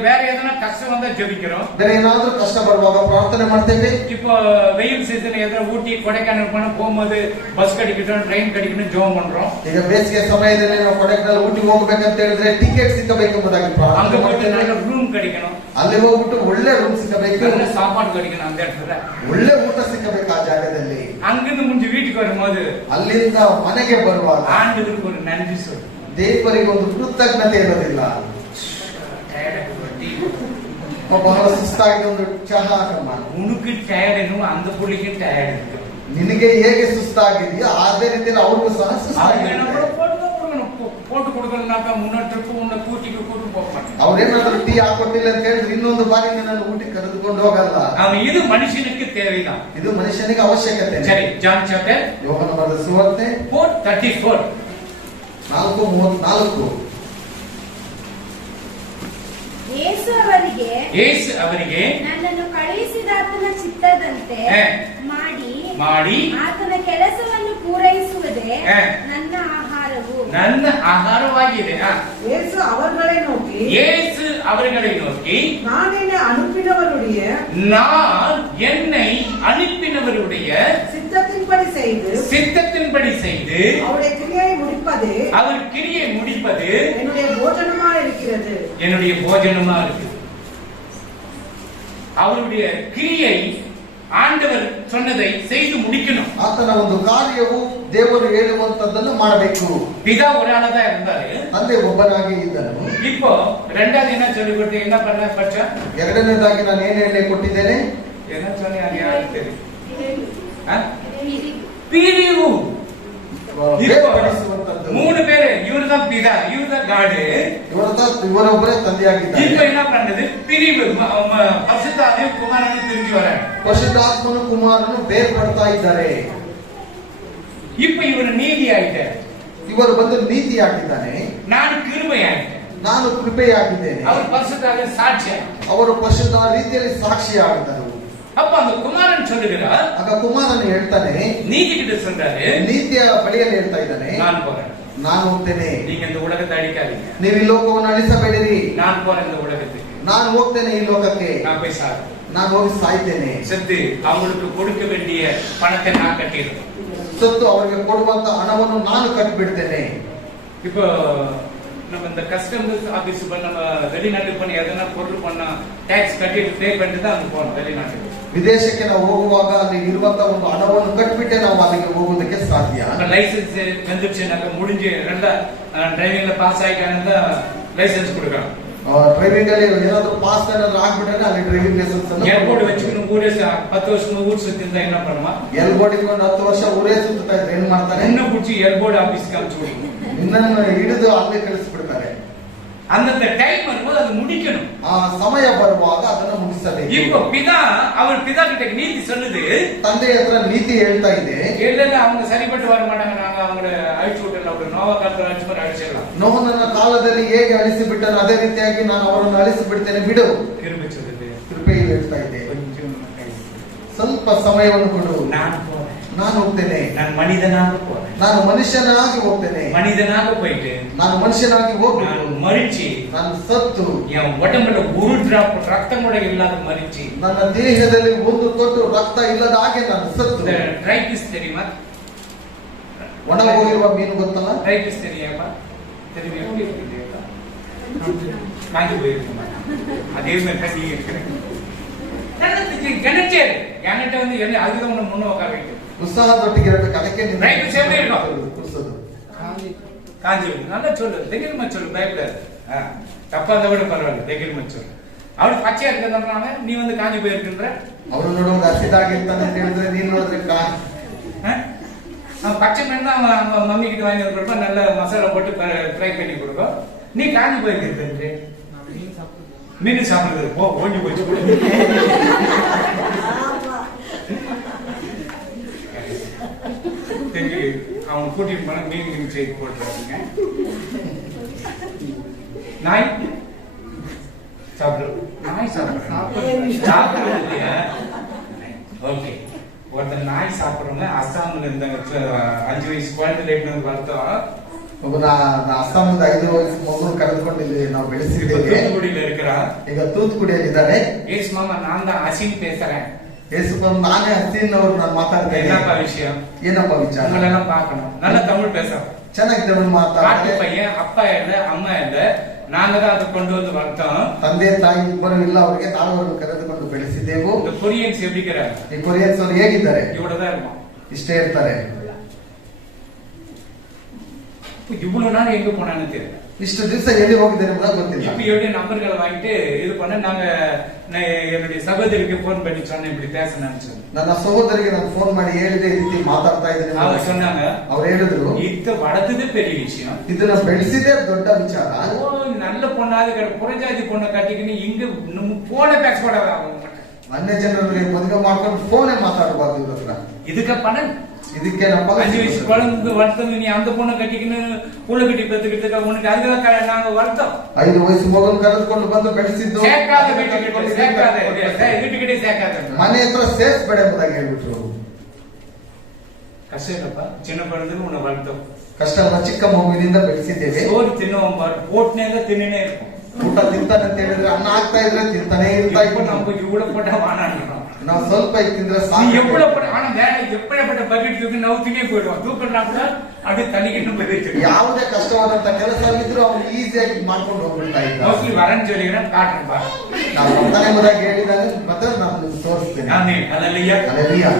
வேற எதனா கஷ்டம் வந்தா ஜெபிக்கிறோம். ಬೇರೆ ಏನಾದ್ರೂ ಕಷ್ಟ ಬರುವಾಗ ಪ್ರಾರ್ಥನೆ ಮಾಡ್ತೇವೆ. இப்போ வெயில் சீசன் எதிர ஊட்டி கொடைக்கானல் போகும்போது பஸ் கிடைக்கட்டும், ட்ரெயின் கிடைக்கணும் ஜெபம் பண்றோம். ಈಗ ಬೇಸಿಗೆ ಸಮಯದಲ್ಲಿ ನಾವು ಕೊಡೈಕೆನಾಲ್ ಊಟಿಗೆ ಹೋಗ್ಬೇಕಂತ ಹೇಳಿದ್ರೆ ಟಿಕೆಟ್ ಸಿಕ್ಕಬೇಕು ಎಂಬುದಾಗಿ அங்க ಪ್ರಾರ್ಥನೆ போயிட்டு ಮಾಡ್ತೇವೆ. நல்ல ரூம் கிடைக்கணும், ಅಲ್ಲಿ ಹೋಗ್ಬಿಟ್ಟು ಒಳ್ಳೆ ರೂಮ್ ಸಿಕ್ಕಬೇಕು, நல்ல சாப்பாடு கிடைக்கணும் அந்த இடத்துல. ಒಳ್ಳೆ ಊಟ ಸಿಕ್ಕಬೇಕು ಆ ಜಾಗದಲ್ಲಿ. அங்கிருந்து முடிஞ்சு வீட்டுக்கு வரும்போது ಅಲ್ಲಿಂದ ಮನೆಗೆ ಬರುವಾಗ ஆண்டவருக்கு ஒரு நன்றி சொல்லு. ದೇವರಿಗೆ ಒಂದು ಕೃತಜ್ಞತೆ ಇರೋದಿಲ್ಲ. ಬಹಳ ಸುಸ್ತಾಗಿದೆ, ಒಂದು ಚಹಾ ಹಾಕಮ್ಮ. உனக்கு டயர்ட் என்னமோ அந்த புள்ளிக்கு டயர்ட் இருக்கு. ನಿನಗೆ ಹೇಗೆ ಸುಸ್ತಾಗಿದೆಯೋ ಅದೇ ರೀತಿಯಲ್ಲಿ ಅವ್ರಿಗೂ ಸಹ அவங்க ಸುಸ್ತಾಗಿದೆ. என்ன கூட போட்டு கொடுக்கணும்னாக்கா முன்னாடி ட்ரிப்பு உன்னை கூட்டிட்டு கூட்டு போக மாட்டான். ಅವ್ರೇನಾದ್ರೂ ಟೀ ಹಾಕೊಟ್ಟಿಲ್ಲ ಅಂತ ಹೇಳಿದ್ರೆ ಇನ್ನೊಂದು ಬಾರಿ ನನ್ನ ಊಟಕ್ಕೆ ಕರೆದುಕೊಂಡು ಹೋಗಲ್ಲ. அவன் இது மனுஷனுக்கு தேவைதான். ಇದು ಮನುಷ್ಯನಿಗೆ ಅವಶ್ಯಕತೆ. சரி, ஜான் சாப்டர் ಯೋಹನ ಬರೆದ ಸುವಾರ್ತೆ 4:34. 4:34. ಯೇಸು ಅವರಿಗೆ ನನ್ನನ್ನು ಕಳುಹಿಸಿದಾತನ ಚಿತ್ತದಂತೆ ಮಾಡಿ ಆತನ ಕೆಲಸವನ್ನು ಪೂರೈಸುವುದೇ ನನ್ನ ಆಹಾರವು. ನನ್ನ ಆಹಾರವಾಗಿದೆ. இயேசு அவர்களை நோக்கி நான் என்னை அனுப்பினவருடைய சித்தத்தின்படி செய்து அவருடைய கிரியை முடிப்பது அவர் கிரியை முடிப்பது என்னுடைய போஜனமா இருக்கிறது. அவருடைய கிரியை ஆண்டவர் சொன்னதை செய்து முடிக்கணும். ಆತನ ಒಂದು ಕಾರ್ಯವು ದೇವರು ಹೇಳುವಂತದ್ದನ್ನು ಮಾಡಬೇಕು. பிதா ஒரு ஆளா இருந்தாரு, ತಂದೆ ಒಬ್ಬನಾಗಿ ಇದ್ದನು. இப்போ ரெண்டாவது என்ன சொல்லி கொடுத்து என்ன பண்ண பச்சா? ಎರಡನೇದಾಗಿ ನಾನು ಏನು ಹೇಳಿ ಕೊಟ್ಟಿದ್ದೇನೆ? என்ன சொன்னே அது யாருக்கு தெரியும்? பிரிவு. ಬೇರ್ಪಡಿಸುವಂತದ್ದು. மூணு பேரு, இவர்தான் பிதா, இவர்தான் காடு. ಇವರೊಬ್ಬರೇ ತಂದೆಯಾಗಿದ್ದಾರೆ. இப்போ என்ன பண்ணது? பிரிவு. பரிசுத்தாவியும் குமாரனும் திரும்பி வராங்க. ಪರಿಶುದ್ಧಾತ್ಮನು ಕುಮಾರನು ಬೇರ್ಪಡ್ತಾ ಇದ್ದಾರೆ. இப்போ இவர் நீதி ஆயிட்டார். ಇವರು ಬಂದು ನೀತಿಯಾಗಿದ್ದಾನೆ. நான் கிருபை ஆயிட்டேன். ನಾನು ಕೃಪೆಯಾಗಿದ್ದೇನೆ. அவர் பரிசுத்தாவிய சாட்சியா. ಅವರು ಪರಿಶುದ್ಧ ರೀತಿಯಲ್ಲಿ ಸಾಕ್ಷಿಯಾಗಿದ್ದರು. அப்ப அந்த குமாரன் சொல்லுகிறார், ಆಗ ಕುಮಾರನು ಹೇಳ್ತಾನೆ, நீதி கிட்ட சொல்றாரு, ನೀತಿಯ ಬಳಿಯಲ್ಲಿ ಹೇಳ್ತಾ ಇದ್ದಾನೆ, நான் போறேன், ನಾನು ಹೋಗ್ತೇನೆ, நீங்க இந்த உலகத்தை அழிக்காதீங்க, ನೀವು ಈ ಲೋಕವನ್ನು ಅಳಿಸಬೇಡಿರಿ, நான் போறேன் இந்த உலகத்துக்கு, ನಾನು ಹೋಗ್ತೇನೆ ಈ ಲೋಕಕ್ಕೆ, நான் போய் சாகிறேன், ನಾನು ಹೋಗಿ ಸಾಯ್ತೇನೆ, செத்து அவங்களுக்கு கொடுக்க வேண்டிய பணத்தை நான் கட்டிடுவேன், ಸತ್ತು ಅವರಿಗೆ ಕೊಡುವಂತ ಹಣವನ್ನು ನಾನು ಕಟ್ಟಿಬಿಡ್ತೇನೆ. இப்போ நம்ம இந்த கஸ்டமர்ஸ் ஆபீஸ் நம்ம வெளிநாட்டுக்கு போன எதனா பொருள் பண்ண டாக்ஸ் கட்டிட்டு பே பண்ணிட்டு தான் அங்க போறோம் வெளிநாட்டுக்கு. ವಿದೇಶಕ್ಕೆ ನಾವು ಹೋಗುವಾಗ ಅಲ್ಲಿ ಇರುವಂತ ಒಂದು ಹಣವನ್ನು ಕಟ್ಟಿಬಿಟ್ಟೆ ನಾವು ಅಲ್ಲಿಗೆ ಹೋಗೋದಕ್ಕೆ ಸಾಧ್ಯ. லைசன்ஸ் வந்துருச்சுனாக்க முடிஞ்சு ரெண்டா டிரைவிங்ல பாஸ் ஆயிட்டானಂತ லைசன்ஸ் கொடுக்கணும். ಡ್ರೈವಿಂಗ್ ಅಲ್ಲಿ ಏನಾದ್ರೂ ಪಾಸ್ ಏನಾದ್ರೂ ಆಗ್ಬಿಟ್ರೆ ಅಲ್ಲಿ ಡ್ರೈವಿಂಗ್ ಲೈಸೆನ್ಸ್ ಅನ್ನು ಏರ್ಪೋರ್ಟ್ வச்சுக்கணும். ஊரே 10 வருஷமா ஊர் சுத்திருந்தா என்ன பண்ணுமா? ಏರ್ಪೋರ್ಟ್ ಇಟ್ಕೊಂಡು 10 ವರ್ಷ ಊರೇ ಸುತ್ತಾ ಇದ್ರೆ ಏನ್ ಮಾಡ್ತಾರೆ? என்ன புடிச்சு ಏರ್ಪೋರ್ಟ್ ಆಫೀಸ್ಗೆ ಅನುப்பிಸ್ಬಿಡು. ನಿನ್ನನ್ನು ಹಿಡಿದು ಅಲ್ಲೇ ಕಳಿಸ್ಬಿಡ್ತಾರೆ. அந்த டைம் வரும்போது அது முடிக்கணும். ಆ ಸಮಯ ಬರುವಾಗ ಅದನ್ನು ಮುಗಿಸಬೇಕು. இப்போ பிதா அவர் பிதா கிட்ட நீதி சொல்லுது, ತಂದೆ ಹತ್ರ ನೀತಿ ಹೇಳ್ತಾ ಇದೆ, இல்ல அவங்க சரிப்பட்டு வர மாட்டாங்க, நாங்க அவங்கள அழிச்சு விட்டுறோம், அப்படி நோவா காலத்துல அழிச்சு மாதிரி ಅಳಿಸಿடலாம். ನೋಹನ ಕಾಲದಲ್ಲಿ ಹೇಗೆ ಅಳಿಸಿಬಿಟ್ಟನು ಅದೇ ರೀತಿಯಾಗಿ ನಾನು ಅವರನ್ನು ಅಳಿಸಿಬಿಡ್ತೇನೆ ಬಿಡು. கிருபை சொல்லுது, ಕೃಪೆಯಲ್ಲಿ ಹೇಳ್ತಾ ಇದೆ, ಸ್ವಲ್ಪ ಸಮಯವನ್ನು ಕೊಡು, ನಾನು ಹೋಗ್ತೇನೆ, நான் மனிதனாக போறேன், ನಾನು ಮನುಷ್ಯನಾಗಿ ಹೋಗ್ತೇನೆ, மனிதனாக போயிட்டு ನಾನು ಮನುಷ್ಯನಾಗಿ ಹೋಗ್ಬಿಟ್ಟು நான் மரிச்சு ನಾನು ಸತ್ತು என் உடம்புல ஒரு டிராப் ரத்தம் கூட இல்லாத மரிச்சு ನನ್ನ ದೇಹದಲ್ಲಿ ಒಂದು ತೊಟ್ಟು ರಕ್ತ ಇಲ್ಲದ ಹಾಗೆ ನಾನು ಸತ್ತು. ட்ரை பீஸ் தெரியுமா? ಒಣಗೋಗಿರುವ ಮೀನು ಗೊತ್ತಲ್ಲ? ட்ரை பீஸ் தெரியாமா? தெரியும், எப்படி இருக்கு தெரியுமா? காஞ்சி போயிருக்குமா? அதே மாதிரி தான் நீங்க இருக்கிறேன். கிணச்சேரு என்கிட்ட வந்து என்ன அதுதான் உன்னை முன்ன உட்கார வைக்கும். ಉತ್ಸಾಹದೊಟ್ಟಿಗೆ ಇರಬೇಕು. ಅದಕ್ಕೆ Right, ಸೇವೆ ಇರ್ಬೇಕು. ಕುಡಿಸೋದು. காஞ்சி நல்லா சொல்லு, தைரியமா சொல்லு, பயப்படாது. தப்பா இருந்தா கூட பரவாயில்ல, தைரியமா சொல்லு. அவரு பச்சையா இருக்கிறதுனால நீ வந்து காஞ்சி போயிருக்கின்ற ಅವರು ನೋಡುವಾಗ ಹಸಿದಾಗಿರ್ತಾನೆ ಅಂತ ಹೇಳಿದ್ರೆ ನೀನ್ ನೋಡಿದ್ರೆ பச்சை மீன் தான் அவன் மம்மி கிட்ட வாங்கி கொடுப்பா, நல்ல மசாலா போட்டு ஃப்ரை பண்ணி கொடுக்கும். நீ காஞ்சி போயிருக்கின்ற மீன் சாப்பிடுறது போ ஓஞ்சி போச்சு. அவன் கூட்டிட்டு போன மீன் செய்து போட்டுறாங்க. நாய் சாப்பிடும், நாய் சாப்பிடுறது இல்லையா? ஓகே, ஒருத்தர் நாய் சாப்பிடுறவங்க அஸ்ஸாம்ல இருந்தாங்க. 5 வயசு குழந்தை வளர்த்தோம். ಅಸ್ಸಾಮದ 5 ವಯಸ್ಸು ಮಗುವನ್ನು ಕರೆದುಕೊಂಡಿದ್ದೀವಿ, ನಾವು ಬೆಳೆಸಿದ್ದೇವೆ. தூத்துக்குடியில இருக்கிறான், ಈಗ ತೂತುಕುಡಿಯಲ್ಲಿದ್ದಾರೆ. ஏசு மாமா நான் தான் அசின் பேசுறேன். ಯೇಸುಪ್ರಭು ನಾನೇ ಹಸಿನ್ ಅವರು ನಾನು ಮಾತಾಡ್ತೇನೆ. என்னப்பா விஷயம்? ಏನಪ್ಪ ವಿಚಾರ? உங்களெல்லாம் பார்க்கணும், நல்லா தமிழ் பேசுறோம், ಚೆನ್ನಾಗಿ ತಮಿಳು பாட்டு ಮಾತಾಡ್ತಾರೆ. பையன், அப்பா இல்ல அம்மா இல்ல, நாங்க தான் அதை கொண்டு வந்து வளர்த்தோம். ತಂದೆ ತಾಯಿ ಇಬ್ಬರು ಇಲ್ಲ, ಅವರಿಗೆ ನಾವು ಅವರನ್ನು ಕರೆದುಕೊಂಡು ಬೆಳೆಸಿದ್ದೆವು. இந்த கொரியன்ஸ் எப்படிக்கிறாங்க? ಈ ಕೊರಿಯನ್ಸ್ ಅವರು ಹೇಗಿದ್ದಾರೆ? இவ்வளவுதான் இருக்கும், ಇಷ್ಟೇ ಇರ್ತಾರೆ. இவ்வளவு நாள் எங்க போனான்னு தெரியல. ಇಷ್ಟು ದಿವಸ ಎಲ್ಲಿ ಹೋಗಿದ್ದೇನೆ ಎಂಬುದಾಗಿ ಗೊತ್ತಿಲ್ಲ. இப்ப எப்படி நம்பர்களை வாங்கிட்டு இது பண்ண என்னுடைய சகோதரிக்கு போன் பண்ணி சொன்னேன் இப்படி பேசணும்னு சொல்லி. ನನ್ನ ಸಹೋದರಿಗೆ ನಾನು ಫೋನ್ ಮಾಡಿ ಹೇಳಿದೆ ಈ ರೀತಿ ಮಾತಾಡ್ತಾ ಇದ್ದೇನೆ. அவங்க சொன்னாங்க, ಅವ್ರು ಹೇಳಿದ್ರು இத வளர்த்ததே பெரிய விஷயம், ಇದನ್ನ ಬೆಳೆಸಿದೆ ದೊಡ್ಡ ವಿಚಾರ. ஓ நல்ல பொண்ணாது புறஜாதி பொண்ணை கட்டிக்கின்னு இங்க போன பேச கூடாது அவங்க. ಅನ್ಯ ಜನರಿಗೆ ಮದುವೆ ಮಾಡ್ಕೊಂಡು ಫೋನೇ ಮಾತಾಡಬಾರ್ದು ಇವ್ರ ಹತ್ರ. இதுக்கு பணம் ಇದಕ್ಕೆ ನಮ್ಮ 5 வயசு குழந்தை வளர்த்தது, நீ அந்த பொண்ணை கட்டிக்கின்னு புள்ள கட்டி பெத்துக்கிட்டு உனக்கு அதுக்காக நாங்க வளர்த்தோம். 5 ವಯಸ್ಸು ಮಗನ್ ಕರೆದುಕೊಂಡು ಬಂದು ಬೆಳೆಸಿದ್ದು சேர்க்காத வீட்டுக்கிட்டே சேர்க்காத ಮನೆ ಹತ್ರ ಸೇರಿಸಬೇಡ ಎಂಬುದಾಗಿ ಹೇಳ್ಬಿಟ್ರು. கஷ்டம் இல்லப்பா, சின்ன குழந்தைக்கு உன்னை வளர்த்தோம். ಕಷ್ಟವನ್ನ ಚಿಕ್ಕ ಮಗುವಿನಿಂದ ಬೆಳೆಸಿದ್ದೇವೆ. சோறு தின்னுவோம் பாரு, போட்டுனே தின்னுனே இருக்கும். ಊಟ ತಿಂತಾನೆ ಅಂತ ಹೇಳಿದ್ರೆ ಅನ್ನ ಆಗ್ತಾ ಇದ್ರೆ ತಿಂತಾನೆ ಇರ್ತಾ இப்போ ಇತ್ತು. நம்ம இவ்வளவு போட்டா வானான்றோம். ನಾವು ಸ್ವಲ್ಪ ತಿಂದ್ರೆ நீ ಸಾಕು. எவ்வளவு போட்ட ஆனா வேற எப்படிப்பட்ட பக்கெட் தூக்கி நவுத்தினே போயிடுவான். தூக்கினா கூட அப்படியே தண்ணிக்கிட்டு போயிட்டு ಯಾವುದೇ ಕಷ್ಟವಾದಂತ ಕೆಲಸ ಆಗಿದ್ರು ಅವನು ಈಸಿಯಾಗಿ ಮಾಡ್ಕೊಂಡು ಹೋಗ್ಬಿಡ್ತಾ ಇದ್ದ. மோஸ்ட்லி வரேன்னு சொல்லிக்கிறேன், காட்டுறேன் பாரு. ನಾವು ಬರ್ತಾನೆ ಎಂಬುದಾಗಿ ಹೇಳಿದಾಗ ಮತ್ತೆ ನಾನು ನಿಮ್ಗೆ ತೋರಿಸ್ತೇನೆ. ஆமென், ஹல்லேலூயா. ಹಲ್ಲೆಲೂಯಾ.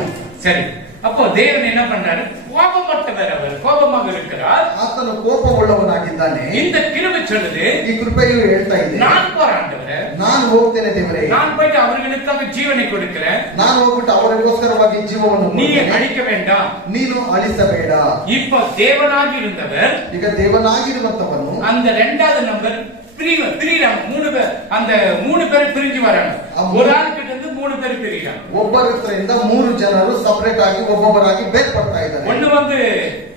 சரி, அப்போ தேவன் என்ன பண்றாரு? கோபப்பட்டவர், அவர் கோபமாக இருக்கிறார். ಆತನು ಕೋಪವುಳ್ಳವನಾಗಿದ್ದಾನೆ. இந்த கிருபை சொல்லுது, ಈ ಕೃಪೆಯು ಹೇಳ್ತಾ ಇದೆ, நான் போராண்டவரே, ನಾನು ಹೋಗ್ತೇನೆ ದೇವರೇ, நான் போயிட்டு அவர்களுக்காக ஜீவனை கொடுக்கிறேன், ನಾನು ಹೋಗ್ಬಿಟ್ಟು ಅವರಿಗೋಸ್ಕರವಾಗಿ ಜೀವವನ್ನು நீ ಕೊಡ್ತೇನೆ. அழிக்க வேண்டாம். ನೀನು ಅಳಿಸಬೇಡ. இப்போ தேவனாಗಿ இருந்தவர் ಈಗ ದೇವನಾಗಿರುವಂತವನು அந்த ரெண்டாவது நம்பர் பிரிகிறாங்க. 3 பேர், அந்த 3 பேர் பிரிஞ்சு வராங்க. ஒரு ஆள் கிட்ட இருந்து 3 பேர் பிரிகிறாங்க. ಒಬ್ಬರಿಂದ 3 ಜನರು ಸಪರೇಟ್ ಆಗಿ ಒಬ್ಬೊಬ್ಬರಾಗಿ ಬೇರ್ಪಡ್ತಾ ಇದ್ದಾರೆ. ஒண்ணு வந்து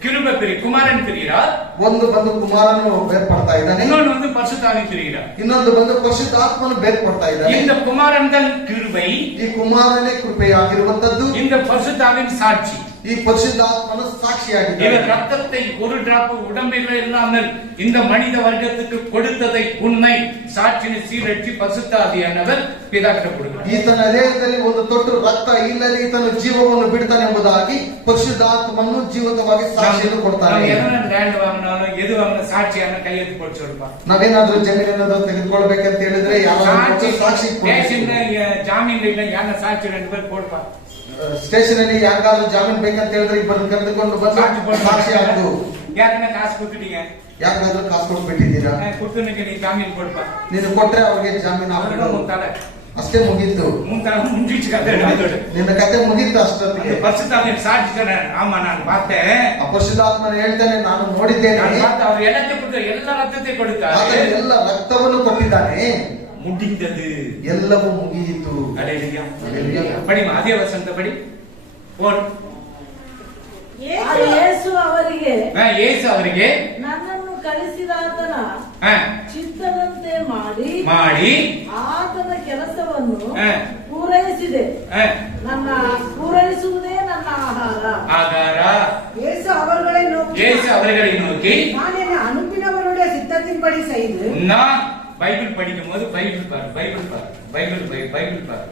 கிருபை குமாரன் பிரிகிறார், ಒಂದು ಬಂದು ಕುಮಾರನು ಬೇರ್ಪಡ್ತಾ ಇದ್ದಾನೆ, இன்னொன்னு வந்து பரிசுத்தாவி பிரிகிறார். ಇನ್ನೊಂದು ಬಂದು ಪರಿಶುದ್ಧಾತ್ಮನು ಬೇರ್ಪಡ್ತಾ ಇದ್ದಾನೆ. இந்த குமாரன் தான் கிருபை, ಈ ಕುಮಾರನೇ ಕೃಪೆಯಾಗಿರುವಂತದ್ದು, இந்த பரிசுத்தாவின் சாட்சி. ಈ ಪರಿಶುದ್ಧಾತ್ಮನು ಸಾಕ್ಷಿಯಾಗಿದ್ದಾನೆ. இவர் ரத்தத்தை ஒரு டிராப் உடம்பில் இல்லாமல் இந்த மனித வர்க்கத்துக்கு கொடுத்ததை உண்மை சாட்சியை சீரழிச்சு பரிசுத்தாவியானவர் பிதாக்கிட்ட கொடுக்கிறார். ಈತನ ದೇಹದಲ್ಲಿ ಒಂದು ತೊಟ್ಟು ರಕ್ತ ಇಲ್ಲದೆ ಈತನು ಜೀವವನ್ನು ಬಿಡ್ತಾನೆ ಎಂಬುದಾಗಿ ಪರಿಶುದ್ಧಾತ್ಮನು ಜೀವಿತವಾಗಿ ಸಾಕ್ಷಿಯನ್ನು ಕೊಡ್ತಾನೆ. ಲ್ಯಾಂಡ್ வாங்கினாலும் எது வாங்கின சாட்சியான கையெழுத்து போட்டு சொல்லுப்பா. ನಾವೇನಾದ್ರೂ ಜಮೀನನ್ನು ತೆಗೆದುಕೊಳ್ಬೇಕಂತ ಹೇಳಿದ್ರೆ ಯಾರು ಸಾಕ್ಷಿ ಜಾಮೀನ್ ಇಲ್ಲ, ಯಾರ ಸಾಕ್ಷಿ 2 பேர் போடுப்பா. ಸ್ಟೇಷನ್ ಅಲ್ಲಿ ಯಾರಿಗಾದ್ರೂ ಜಾಮೀನ್ ಬೇಕಂತ ಹೇಳಿದ್ರೆ ಇಬ್ಬರು ಕರೆದುಕೊಂಡು ಬಂದು ಸಾಕ್ಷಿ ಹಾಕು. ಯಾಕಂದ್ರೆ ಕಾಸು ಕೊಟ್ಟಿದ್ದೀಯ, ಯಾರಿಗಾದ್ರೂ ಕಾಸು ಕೊಟ್ಬಿಟ್ಟಿದ್ದೀರಾ, ಕೊಡ್ತನಕ್ಕೆ ನೀ ಜಾಮೀನ್ ಕೊಡ್ಪಾ. ನೀನು ಕೊಟ್ರೆ ಅವ್ರಿಗೆ ಜಾಮೀನು அவரோட ಹಾಕ್ಬಿಡು. முந்தால ಅಷ್ಟೇ ಮುಗೀತು, ಮುಂದಿச்சு ಕತೆ அதோட ನಿನ್ನ ಕತೆ ಮುಗೀತು ಅಷ್ಟೊತ್ತಿಗೆ. பரிசுத்தாவின் சாட்சி சொன்னார், ஆமா நான் பார்த்தேன், ಆ ಪರಿಶುದ್ಧಾತ್ಮನ ಹೇಳ್ತಾನೆ, ನಾನು ನೋಡಿದ್ದೇನೆ, நான் பார்த்து அவர் எல்லாத்தையும் கொடுத்தார், எல்லா ரத்தத்தையும் கொடுத்தார், ಆತನು ಎಲ್ಲ ರಕ್ತವನ್ನು ಕೊಟ್ಟಿದ್ದಾನೆ, முடிந்தது, ಎಲ್ಲವೂ ಮುಗಿಯಿತು. அல்லேலூயா. அல்லேலூயா. படிமா அதே வசனத்தை படி. போடு. ಯೇಸು ಅವರಿಗೆ ಯೇಸು ಅವರಿಗೆ ನನ್ನನ್ನು ಕಳಿಸಿದಾತನ ಚಿತ್ತದಂತೆ ಮಾಡಿ ಆತನ ಕೆಲಸವನ್ನು ಹ. ಪೂರೈಸಿದೆ. ಹ. ನನ್ನ ಪೂರೈಸುವುದೇ ನನ್ನ ಆಹಾರ. ஆகார இயேசு அவர்களை நோக்கி, இயேசு அவர்களை நோக்கி, நான் என்னை அனுப்பினவருடைய சித்தத்தின்படி செய்து. நான் பைபிள் படிக்கும் போது பைபிள் பாரு, பைபிள் பாரு, பைபிள் பாரு,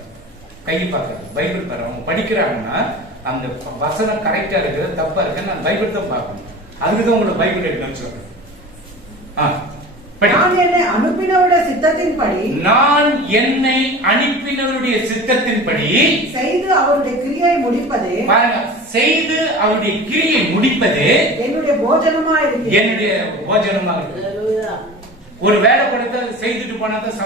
கை பார்க்க பைபிள் பாரு. அவங்க படிக்கிறாங்கன்னா அந்த வசனம் கரெக்டா இருக்கு தப்பா இருக்கு, நான் பைபிள் தான் பார்க்கணும். அதுக்குதான் உங்களை பைபிள் எடுக்கணும்னு சொல்றேன். நான் என்னை அனுப்பினவருடைய சித்தத்தின்படி, நான் என்னை அனுப்பினவருடைய சித்தத்தின்படி செய்து அவருடைய கிரியை முடிப்பதே, பாருங்க, செய்து அவருடைய கிரியை முடிப்பது என்னுடைய போஜனமா இருக்கு. என்னுடைய போஜனமா இருக்கு. ஒரு வேலை கொடுத்து செய்துட்டு போனா தான்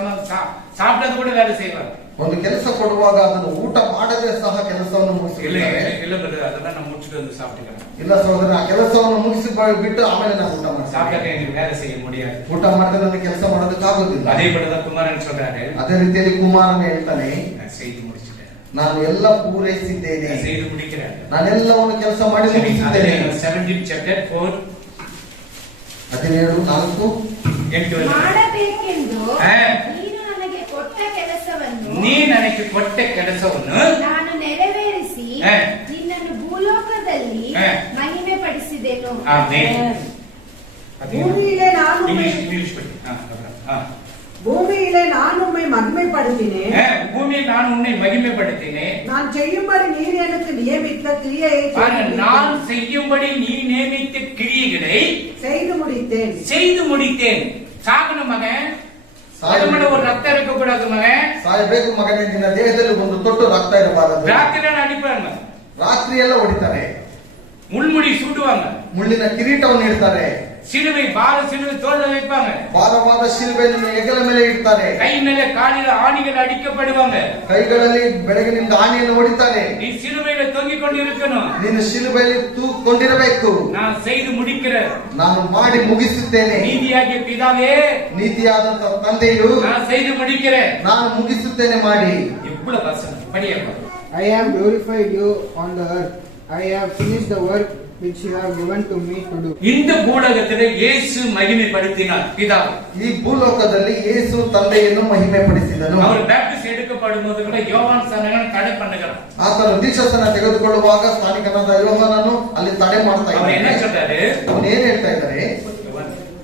சாப்பிட்டது கூட வேலை செய்வாங்க. ಒಂದು ಕೆಲಸ ಕೊಡುವಾಗ ಅದನ್ನು ಊಟ ಮಾಡದೆ ಸಹ ಕೆಲಸವನ್ನು இல்ல ಮುಗಿಸಿಬಿಡ್ತಾರೆ. இல்ல brother, அதெல்லாம் நான் முடிச்சுட்டு வந்து சாப்பிட்டுக்கிறேன். ಇಲ್ಲ ಸಹೋದರ, ಆ ಕೆಲಸವನ್ನು ಮುಗಿಸಿ ಬಿಟ್ಟು ಆಮೇಲೆ ನಾನು ಊಟ ಮಾಡ್ತೀನಿ. சாப்பிட்டாக்க எனக்கு வேலை செய்ய முடியாது. ಊಟ ಮಾಡಿದ್ರೆ ನನಗೆ ಕೆಲಸ ಮಾಡೋದಕ್ಕಾಗೋದಿಲ್ಲ. அதே போலதான் குமாரன் சொல்றாரு, ಅದೇ ರೀತಿಯಲ್ಲಿ ಕುಮಾರನ ಹೇಳ್ತಾನೆ, நான் செய்து முடிச்சிட்டேன், ನಾನು ಎಲ್ಲ ಪೂರೈಸಿದ್ದೇನೆ, நான் செய்து முடிக்கிறேன். ನಾನೆಲ್ಲವನ್ನು ಕೆಲಸ ಮಾಡಿ ಮುಗಿಸಿದ್ದೇನೆ. 17 chapter 4 17:4 ಮಾಡಬೇಕೆಂದು ಹ. ನೀನು ನನಗೆ ಕೊಟ್ಟ ಕೆಲಸವನ್ನು ನೀ ನನಗೆ ಕೊಟ್ಟ ಕೆಲಸವನ್ನು ನಾನು ನೆರವೇರಿಸಿ ಹ. ನಿನ್ನನ್ನು ಭೂಲೋಕದಲ್ಲಿ ಹ. ಮಹಿಮೆ ಪಡಿಸಿದೆನು. ಆಮೆನ್. பூமியிலே நான் உம்மை ಇಂಗ್ಲಿಷ್ ಪಡಿ. பூமியிலே நான் உம்மை மகிமைப்படுத்தினேன். பூமியில் நான் உன்னை மகிமைப்படுத்தினேன். நான் செய்யும்படி நீர் எனக்கு நியமித்த கிரியையை நான் செய்யும்படி நீ நியமித்த கிரியைகளை செய்து முடித்தேன். செய்து முடித்தேன். சாகணும் மகன், உடம்புல ஒரு ரத்தம் இருக்க கூடாது மகன். ಸಾಯಬೇಕು ಮಗನೇ, ನಿನ್ನ ದೇಹದಲ್ಲಿ ಒಂದು ತೊಟ್ಟು ರಕ್ತ ಇರಬಾರದು. ராத்திரி அடிப்பாங்க, ರಾತ್ರಿ ಎಲ್ಲ ಹೊಡಿತಾರೆ, முள்முடி சூடுவாங்க, ಮುಳ್ಳಿನ ಕಿರೀಟವನ್ನು ಇಡ್ತಾರೆ, சிலுவை பார சிலுவை தோல்ல வைப்பாங்க. ಭಾರವಾದ ಶಿಲುಬೆಯನ್ನು ಹೆಗಲ ಮೇಲೆ ಇಡ್ತಾರೆ. கை மேல காலில ஆணிகள் அடிக்கப்படுவாங்க. ಕೈಗಳಲ್ಲಿ ಬೆಳಗಿನಿಂದ ಆಣಿಯನ್ನು ಹೊಡಿತಾನೆ. நீ சிலுவையில தொங்கிக் கொண்டிருக்கணும். ನೀನು ಶಿಲುಬೆಯಲ್ಲಿ ತೂಕೊಂಡಿರಬೇಕು. நான் செய்து முடிக்கிறேன். ನಾನು ಮಾಡಿ ಮುಗಿಸುತ್ತೇನೆ. நீதியாகிய பிதாவே, ನೀತಿಯಾದಂತ ತಂದೆಯು நான் செய்து முடிக்கிறேன். ನಾನು ಮುಗಿಸುತ್ತೇನೆ ಮಾಡಿ. இவ்வளவு வசனம் படியப்பா. I have glorified you on the earth. I have finished the work which you have given to me to do. இந்த பூலகத்திலே இயேசு மகிமைப்படுத்தினார் பிதா. ಈ ಭೂಲೋಕದಲ್ಲಿ ಯೇಸು ತಂದೆಯನ್ನು ಮಹಿಮೆ ಪಡಿಸಿದನು. அவர் பேப்டிஸ்ட் எடுக்கப்படும் போது கூட யோவான் ஸ்நானகன் தடை பண்ணுகிறார். ಆತನು ದೀಕ್ಷಾಸ್ನಾನ ತೆಗೆದುಕೊಳ್ಳುವಾಗ ಸ್ಥಾನಿಕನಾದ ಯೋಹಾನನು ಅಲ್ಲಿ ತಡೆ ಮಾಡ್ತಾ அவர் என்ன ಇದ್ದಾನೆ. சொல்றாரு? ಅವನು ಏನ್ ಹೇಳ್ತಾ ಇದ್ದಾರೆ?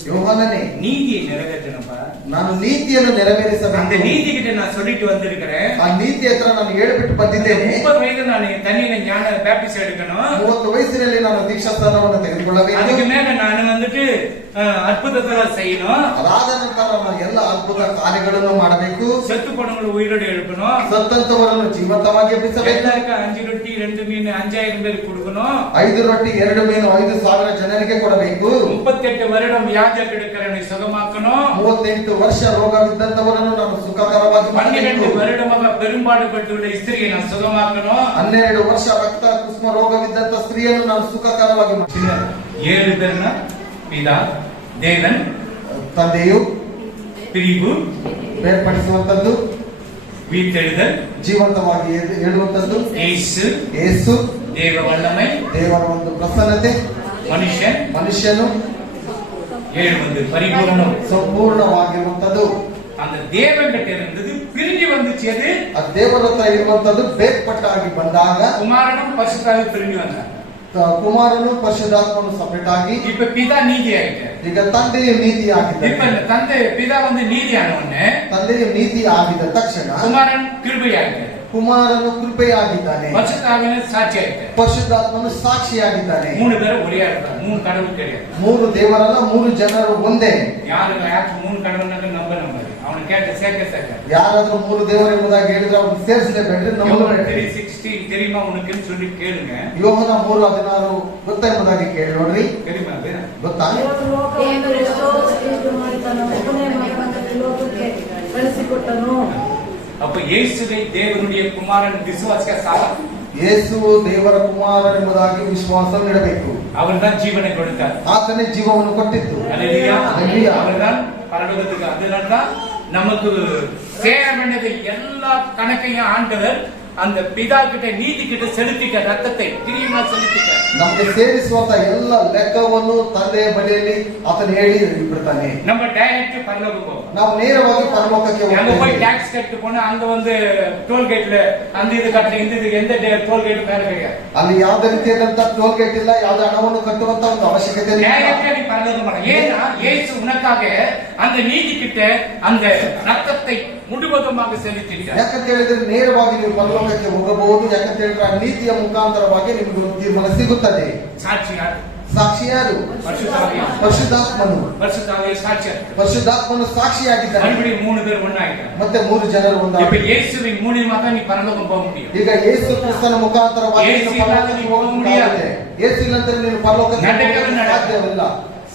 ಯೋಹಾನನೇ, நீதியை நிறைவேற்றணும்பா. ನಾನು ನೀತಿಯನ್ನು அந்த ನೆರವೇರಿಸಬೇಕು. நீதி கிட்ட நான் சொல்லிட்டு வந்திருக்கிறேன். ಆ ನೀತಿ ಹತ್ರ ನಾನು ಹೇಳ್ಬಿಟ್ಟು ಬಂದಿದ್ದೇನೆ. 30 ವಯಸ್ಸು ನಾನು தண்ணியில ஞான பேப்டிஸ்ட் எடுக்கணும். 30 ವಯಸ್ಸಿನಲ್ಲಿ ನಾನು ದೀಕ್ಷಾಸ್ನಾನವನ್ನು ತೆಗೆದುಕೊಳ್ಳಬೇಕು. அதுக்கு மேல நான் வந்துட்டு அற்புதத்தை செய்யணும். ಅದಾದ ನಂತರ ನಾನು ಎಲ್ಲ ಅದ್ಭುತ ಕಾರ್ಯಗಳನ್ನು ಮಾಡಬೇಕು. செத்து போனவங்களை உயிரோடு எழுப்பணும். ಸತ್ತಂತವರನ್ನು ಜೀವಂತವಾಗಿ ಎಬ್ಬಿಸಬೇಕು. எல்லாருக்கும் 5 ரொட்டி 2 மீன் 5000 பேருக்கு கொடுக்கணும். 5 ರೊಟ್ಟಿ 2 ಮೀನು 5,000 ಜನರಿಗೆ ಕೊಡಬೇಕು. 38 வருடம் வியாதி கிடக்கிறவனை சுகமாக்கணும். 38 ವರ್ಷ ರೋಗವಿದ್ದಂತವರನ್ನು ನಾನು ಸುಖಕರವಾಗಿ 12 ಮಾಡಬೇಕು. வருடமாக பெரும்பாடுபட்டுள்ள ஸ்திரியை நான் சுகமாக்கணும். 12 ವರ್ಷ ರಕ್ತ ಕುಷ್ಮ ರೋಗವಿದ್ದಂತ ಸ್ತ್ರೀಯನ್ನು ನಾನು ಸುಖಕರವಾಗಿ ಮಾಡ್ತೀನಿ. 7 பேர்னா பிதா, தேவன், ತಂದೆಯು பிரிவு, ಬೇರ್ಪಡಿಸುವಂತದ್ದು, உயிர்த்தெழுதல், ಜೀವಂತವಾಗಿ ಹೇಳುವಂತದ್ದು, இயேசு, ಯೇಸು, தேவ வல்லமை, ದೇವರ ಒಂದು ಪ್ರಸನ್ನತೆ, மனுஷன், ಮನುಷ್ಯನು 7 பரிபூரணம். ಸಂಪೂರ್ಣವಾಗಿರುವಂತದ್ದು. அந்த தேவன் கிட்ட இருந்தது பிரிஞ்சு வந்துச்சு. அது ಆ ದೇವರ ಹತ್ರ ಇರುವಂತದ್ದು ಬೇರ್ಪಟ್ಟಾಗಿ ಬಂದಾಗ குமாரனும் பரிசுத்தாவி பிரிஞ்சு வந்தாங்க. ಕುಮಾರನು ಪರಿಶುದ್ಧಾತ್ಮನು ಸಪರೇಟ್ ಆಗಿ இப்ப பிதா நீதி ஆயிட்டார். ಈಗ ತಂದೆಯು ನೀತಿ இப்ப ಆಗಿದ್ದಾನೆ. இந்த தந்தை பிதா நீதியான உடனே ತಂದೆಯು ನೀತಿ ಆಗಿದ ತಕ್ಷಣ குமாரன் கிருபை ஆயிட்டார். ಕುಮಾರನು ಕೃಪೆಯಾಗಿದ್ದಾನೆ. பரிசுத்தாவின சாட்சி ஆயிட்டார். ಪರಿಶುದ್ಧಾತ್ಮನು ಸಾಕ್ಷಿಯಾಗಿದ್ದಾನೆ. 3 பேரும் ஒரே ஆள்தான். 3 கடவுள் கிடையாது. 3 ದೇವರಲ್ಲ, 3 ಜನರು ಒಂದೇ. யாரு 3 கடவுள்னாக்க நம்பரு அவனை கேட்ட சேர்க்க ಯಾರಾದ್ರೂ 3 ದೇವರು ಎಂಬುದಾಗಿ ಹೇಳಿದ್ರೆ ಅವ್ರನ್ನ ಸೇರಿಸಲೇಬೇಡ್ರಿ. ನಮ್ಮನ್ನು 3:16 தெரியுமா உனக்குன்னு சொல்லி ಕೇಳುங்க. ಯೋಹನ 3:16 ಗೊತ್ತಾ ಎಂಬುದಾಗಿ ಕೇಳಿ ನೋಡ್ರಿ. தெரியுமா அது? ಗೊತ್ತಾ? ದೇವರು ಎಷ್ಟೋ ಸೃಷ್ಟಿ ಮಾಡಿ ತನ್ನ ಒಬ್ಬನೇ ಮಗನನ್ನು ಈ ಲೋಕಕ್ಕೆ ಕಳಿಸಿಕೊಟ್ಟನು. அப்ப இயேசுவை தேவனுடைய குமாரன் விசுவாசிக்க சாதம். ಯೇಸು ದೇವರ ಕುಮಾರನೆಂಬುದಾಗಿ ವಿಶ್ವಾಸವಿಡಬೇಕು. அவர்தான் ஜீவனை கொடுத்தார். ಆತನೇ ಜೀವವನ್ನು ಕೊಟ್ಟಿದ್ದು. அல்லேலூயா. அல்லேலூயா. அவர்தான் பரலோகத்துக்கு அதனால்தான் நமக்கு சேர வேண்டியது எல்லா கணக்கையும் ஆண்டவர் அந்த பிதா கிட்ட நீதி கிட்ட செலுத்திக்க ரத்தத்தை பிரியமா செலுத்திக்க. ನಮಗೆ ಸೇರಿಸುವಂತ ಎಲ್ಲ ಲೆಕ್ಕವನ್ನು ತಂದೆಯ ಬಳಿಯಲ್ಲಿ ಆತನು ಹೇಳಿ ಬಿಡ್ತಾನೆ. நம்ம டைரக்ட் பரலோகம் போவோம். ನಾವು ನೇರವಾಗಿ ಪರಲೋಕಕ್ಕೆ அங்க போய் ಹೋಗ್ತೇವೆ. டாக்ஸ் கட்டு போனா அங்க டோல் கேட்ல அந்த இது கட்டல இந்த இது எந்த டோல் கேட் மேல கிடையாது. ಅಲ್ಲಿ ಯಾವುದೇ ರೀತಿಯಾದಂತ ಟೋಲ್ ಗೇಟ್ ಇಲ್ಲ, ಯಾವುದೇ ಹಣವನ್ನು ಕಟ್ಟುವಂತ ಒಂದು ಅವಶ್ಯಕತೆ ಇಲ್ಲ. டைரக்டா நீ பரலோகம் போற. ஏன்னா இயேசு உனக்காக அந்த நீதி கிட்ட அந்த ரத்தத்தை முழுவதுமாக செலுத்திட்டார். ಯಾಕಂತ ಹೇಳಿದ್ರೆ ನೇರವಾಗಿ ನೀವು ಪರಲೋಕಕ್ಕೆ ಹೋಗಬಹುದು. ಯಾಕಂತ ಹೇಳಿದ್ರೆ ಆ ನೀತಿಯ ಮುಖಾಂತರವಾಗಿ ನಿಮಗೆ ಒಂದು ತೀರ್ಮಾನ ಸಿಗುತ್ತದೆ. சாட்சி யாரு? ಸಾಕ್ಷಿ ಯಾರು? பரிசுத்தாவியா. ಪರಿಶುದ್ಧಾತ್ಮನು. பரிசுத்தாவியா சாட்சி. ಪರಿಶುದ್ಧಾತ್ಮನು ಸಾಕ್ಷಿಯಾಗಿದ್ದಾನೆ. மறுபடியும் 3 பேர் ஒண்ணாயிட்டாங்க. ಮತ್ತೆ 3 ಜನರು இப்ப ಒಂದಾಗಿ. இயேசுவின் மூலியமா தான் நீ பரலோகம் போக முடியும். ಈಗ ಯೇಸು ಕ್ರಿಸ್ತನ ಮುಖಾಂತರವಾಗಿ ಯೇಸು ನೀನು ಪರಲೋಕಕ್ಕೆ ಇಲ್ಲದೆ ಹೋಗಬಹುದಾಗಿದೆ. ಯೇಸು ಇಲ್ಲಂದ್ರೆ ನೀನು ಪರಲೋಕಕ್ಕೆ ನಡೆಯಲು ಹೋಗಲು ಸಾಧ್ಯವಿಲ್ಲ.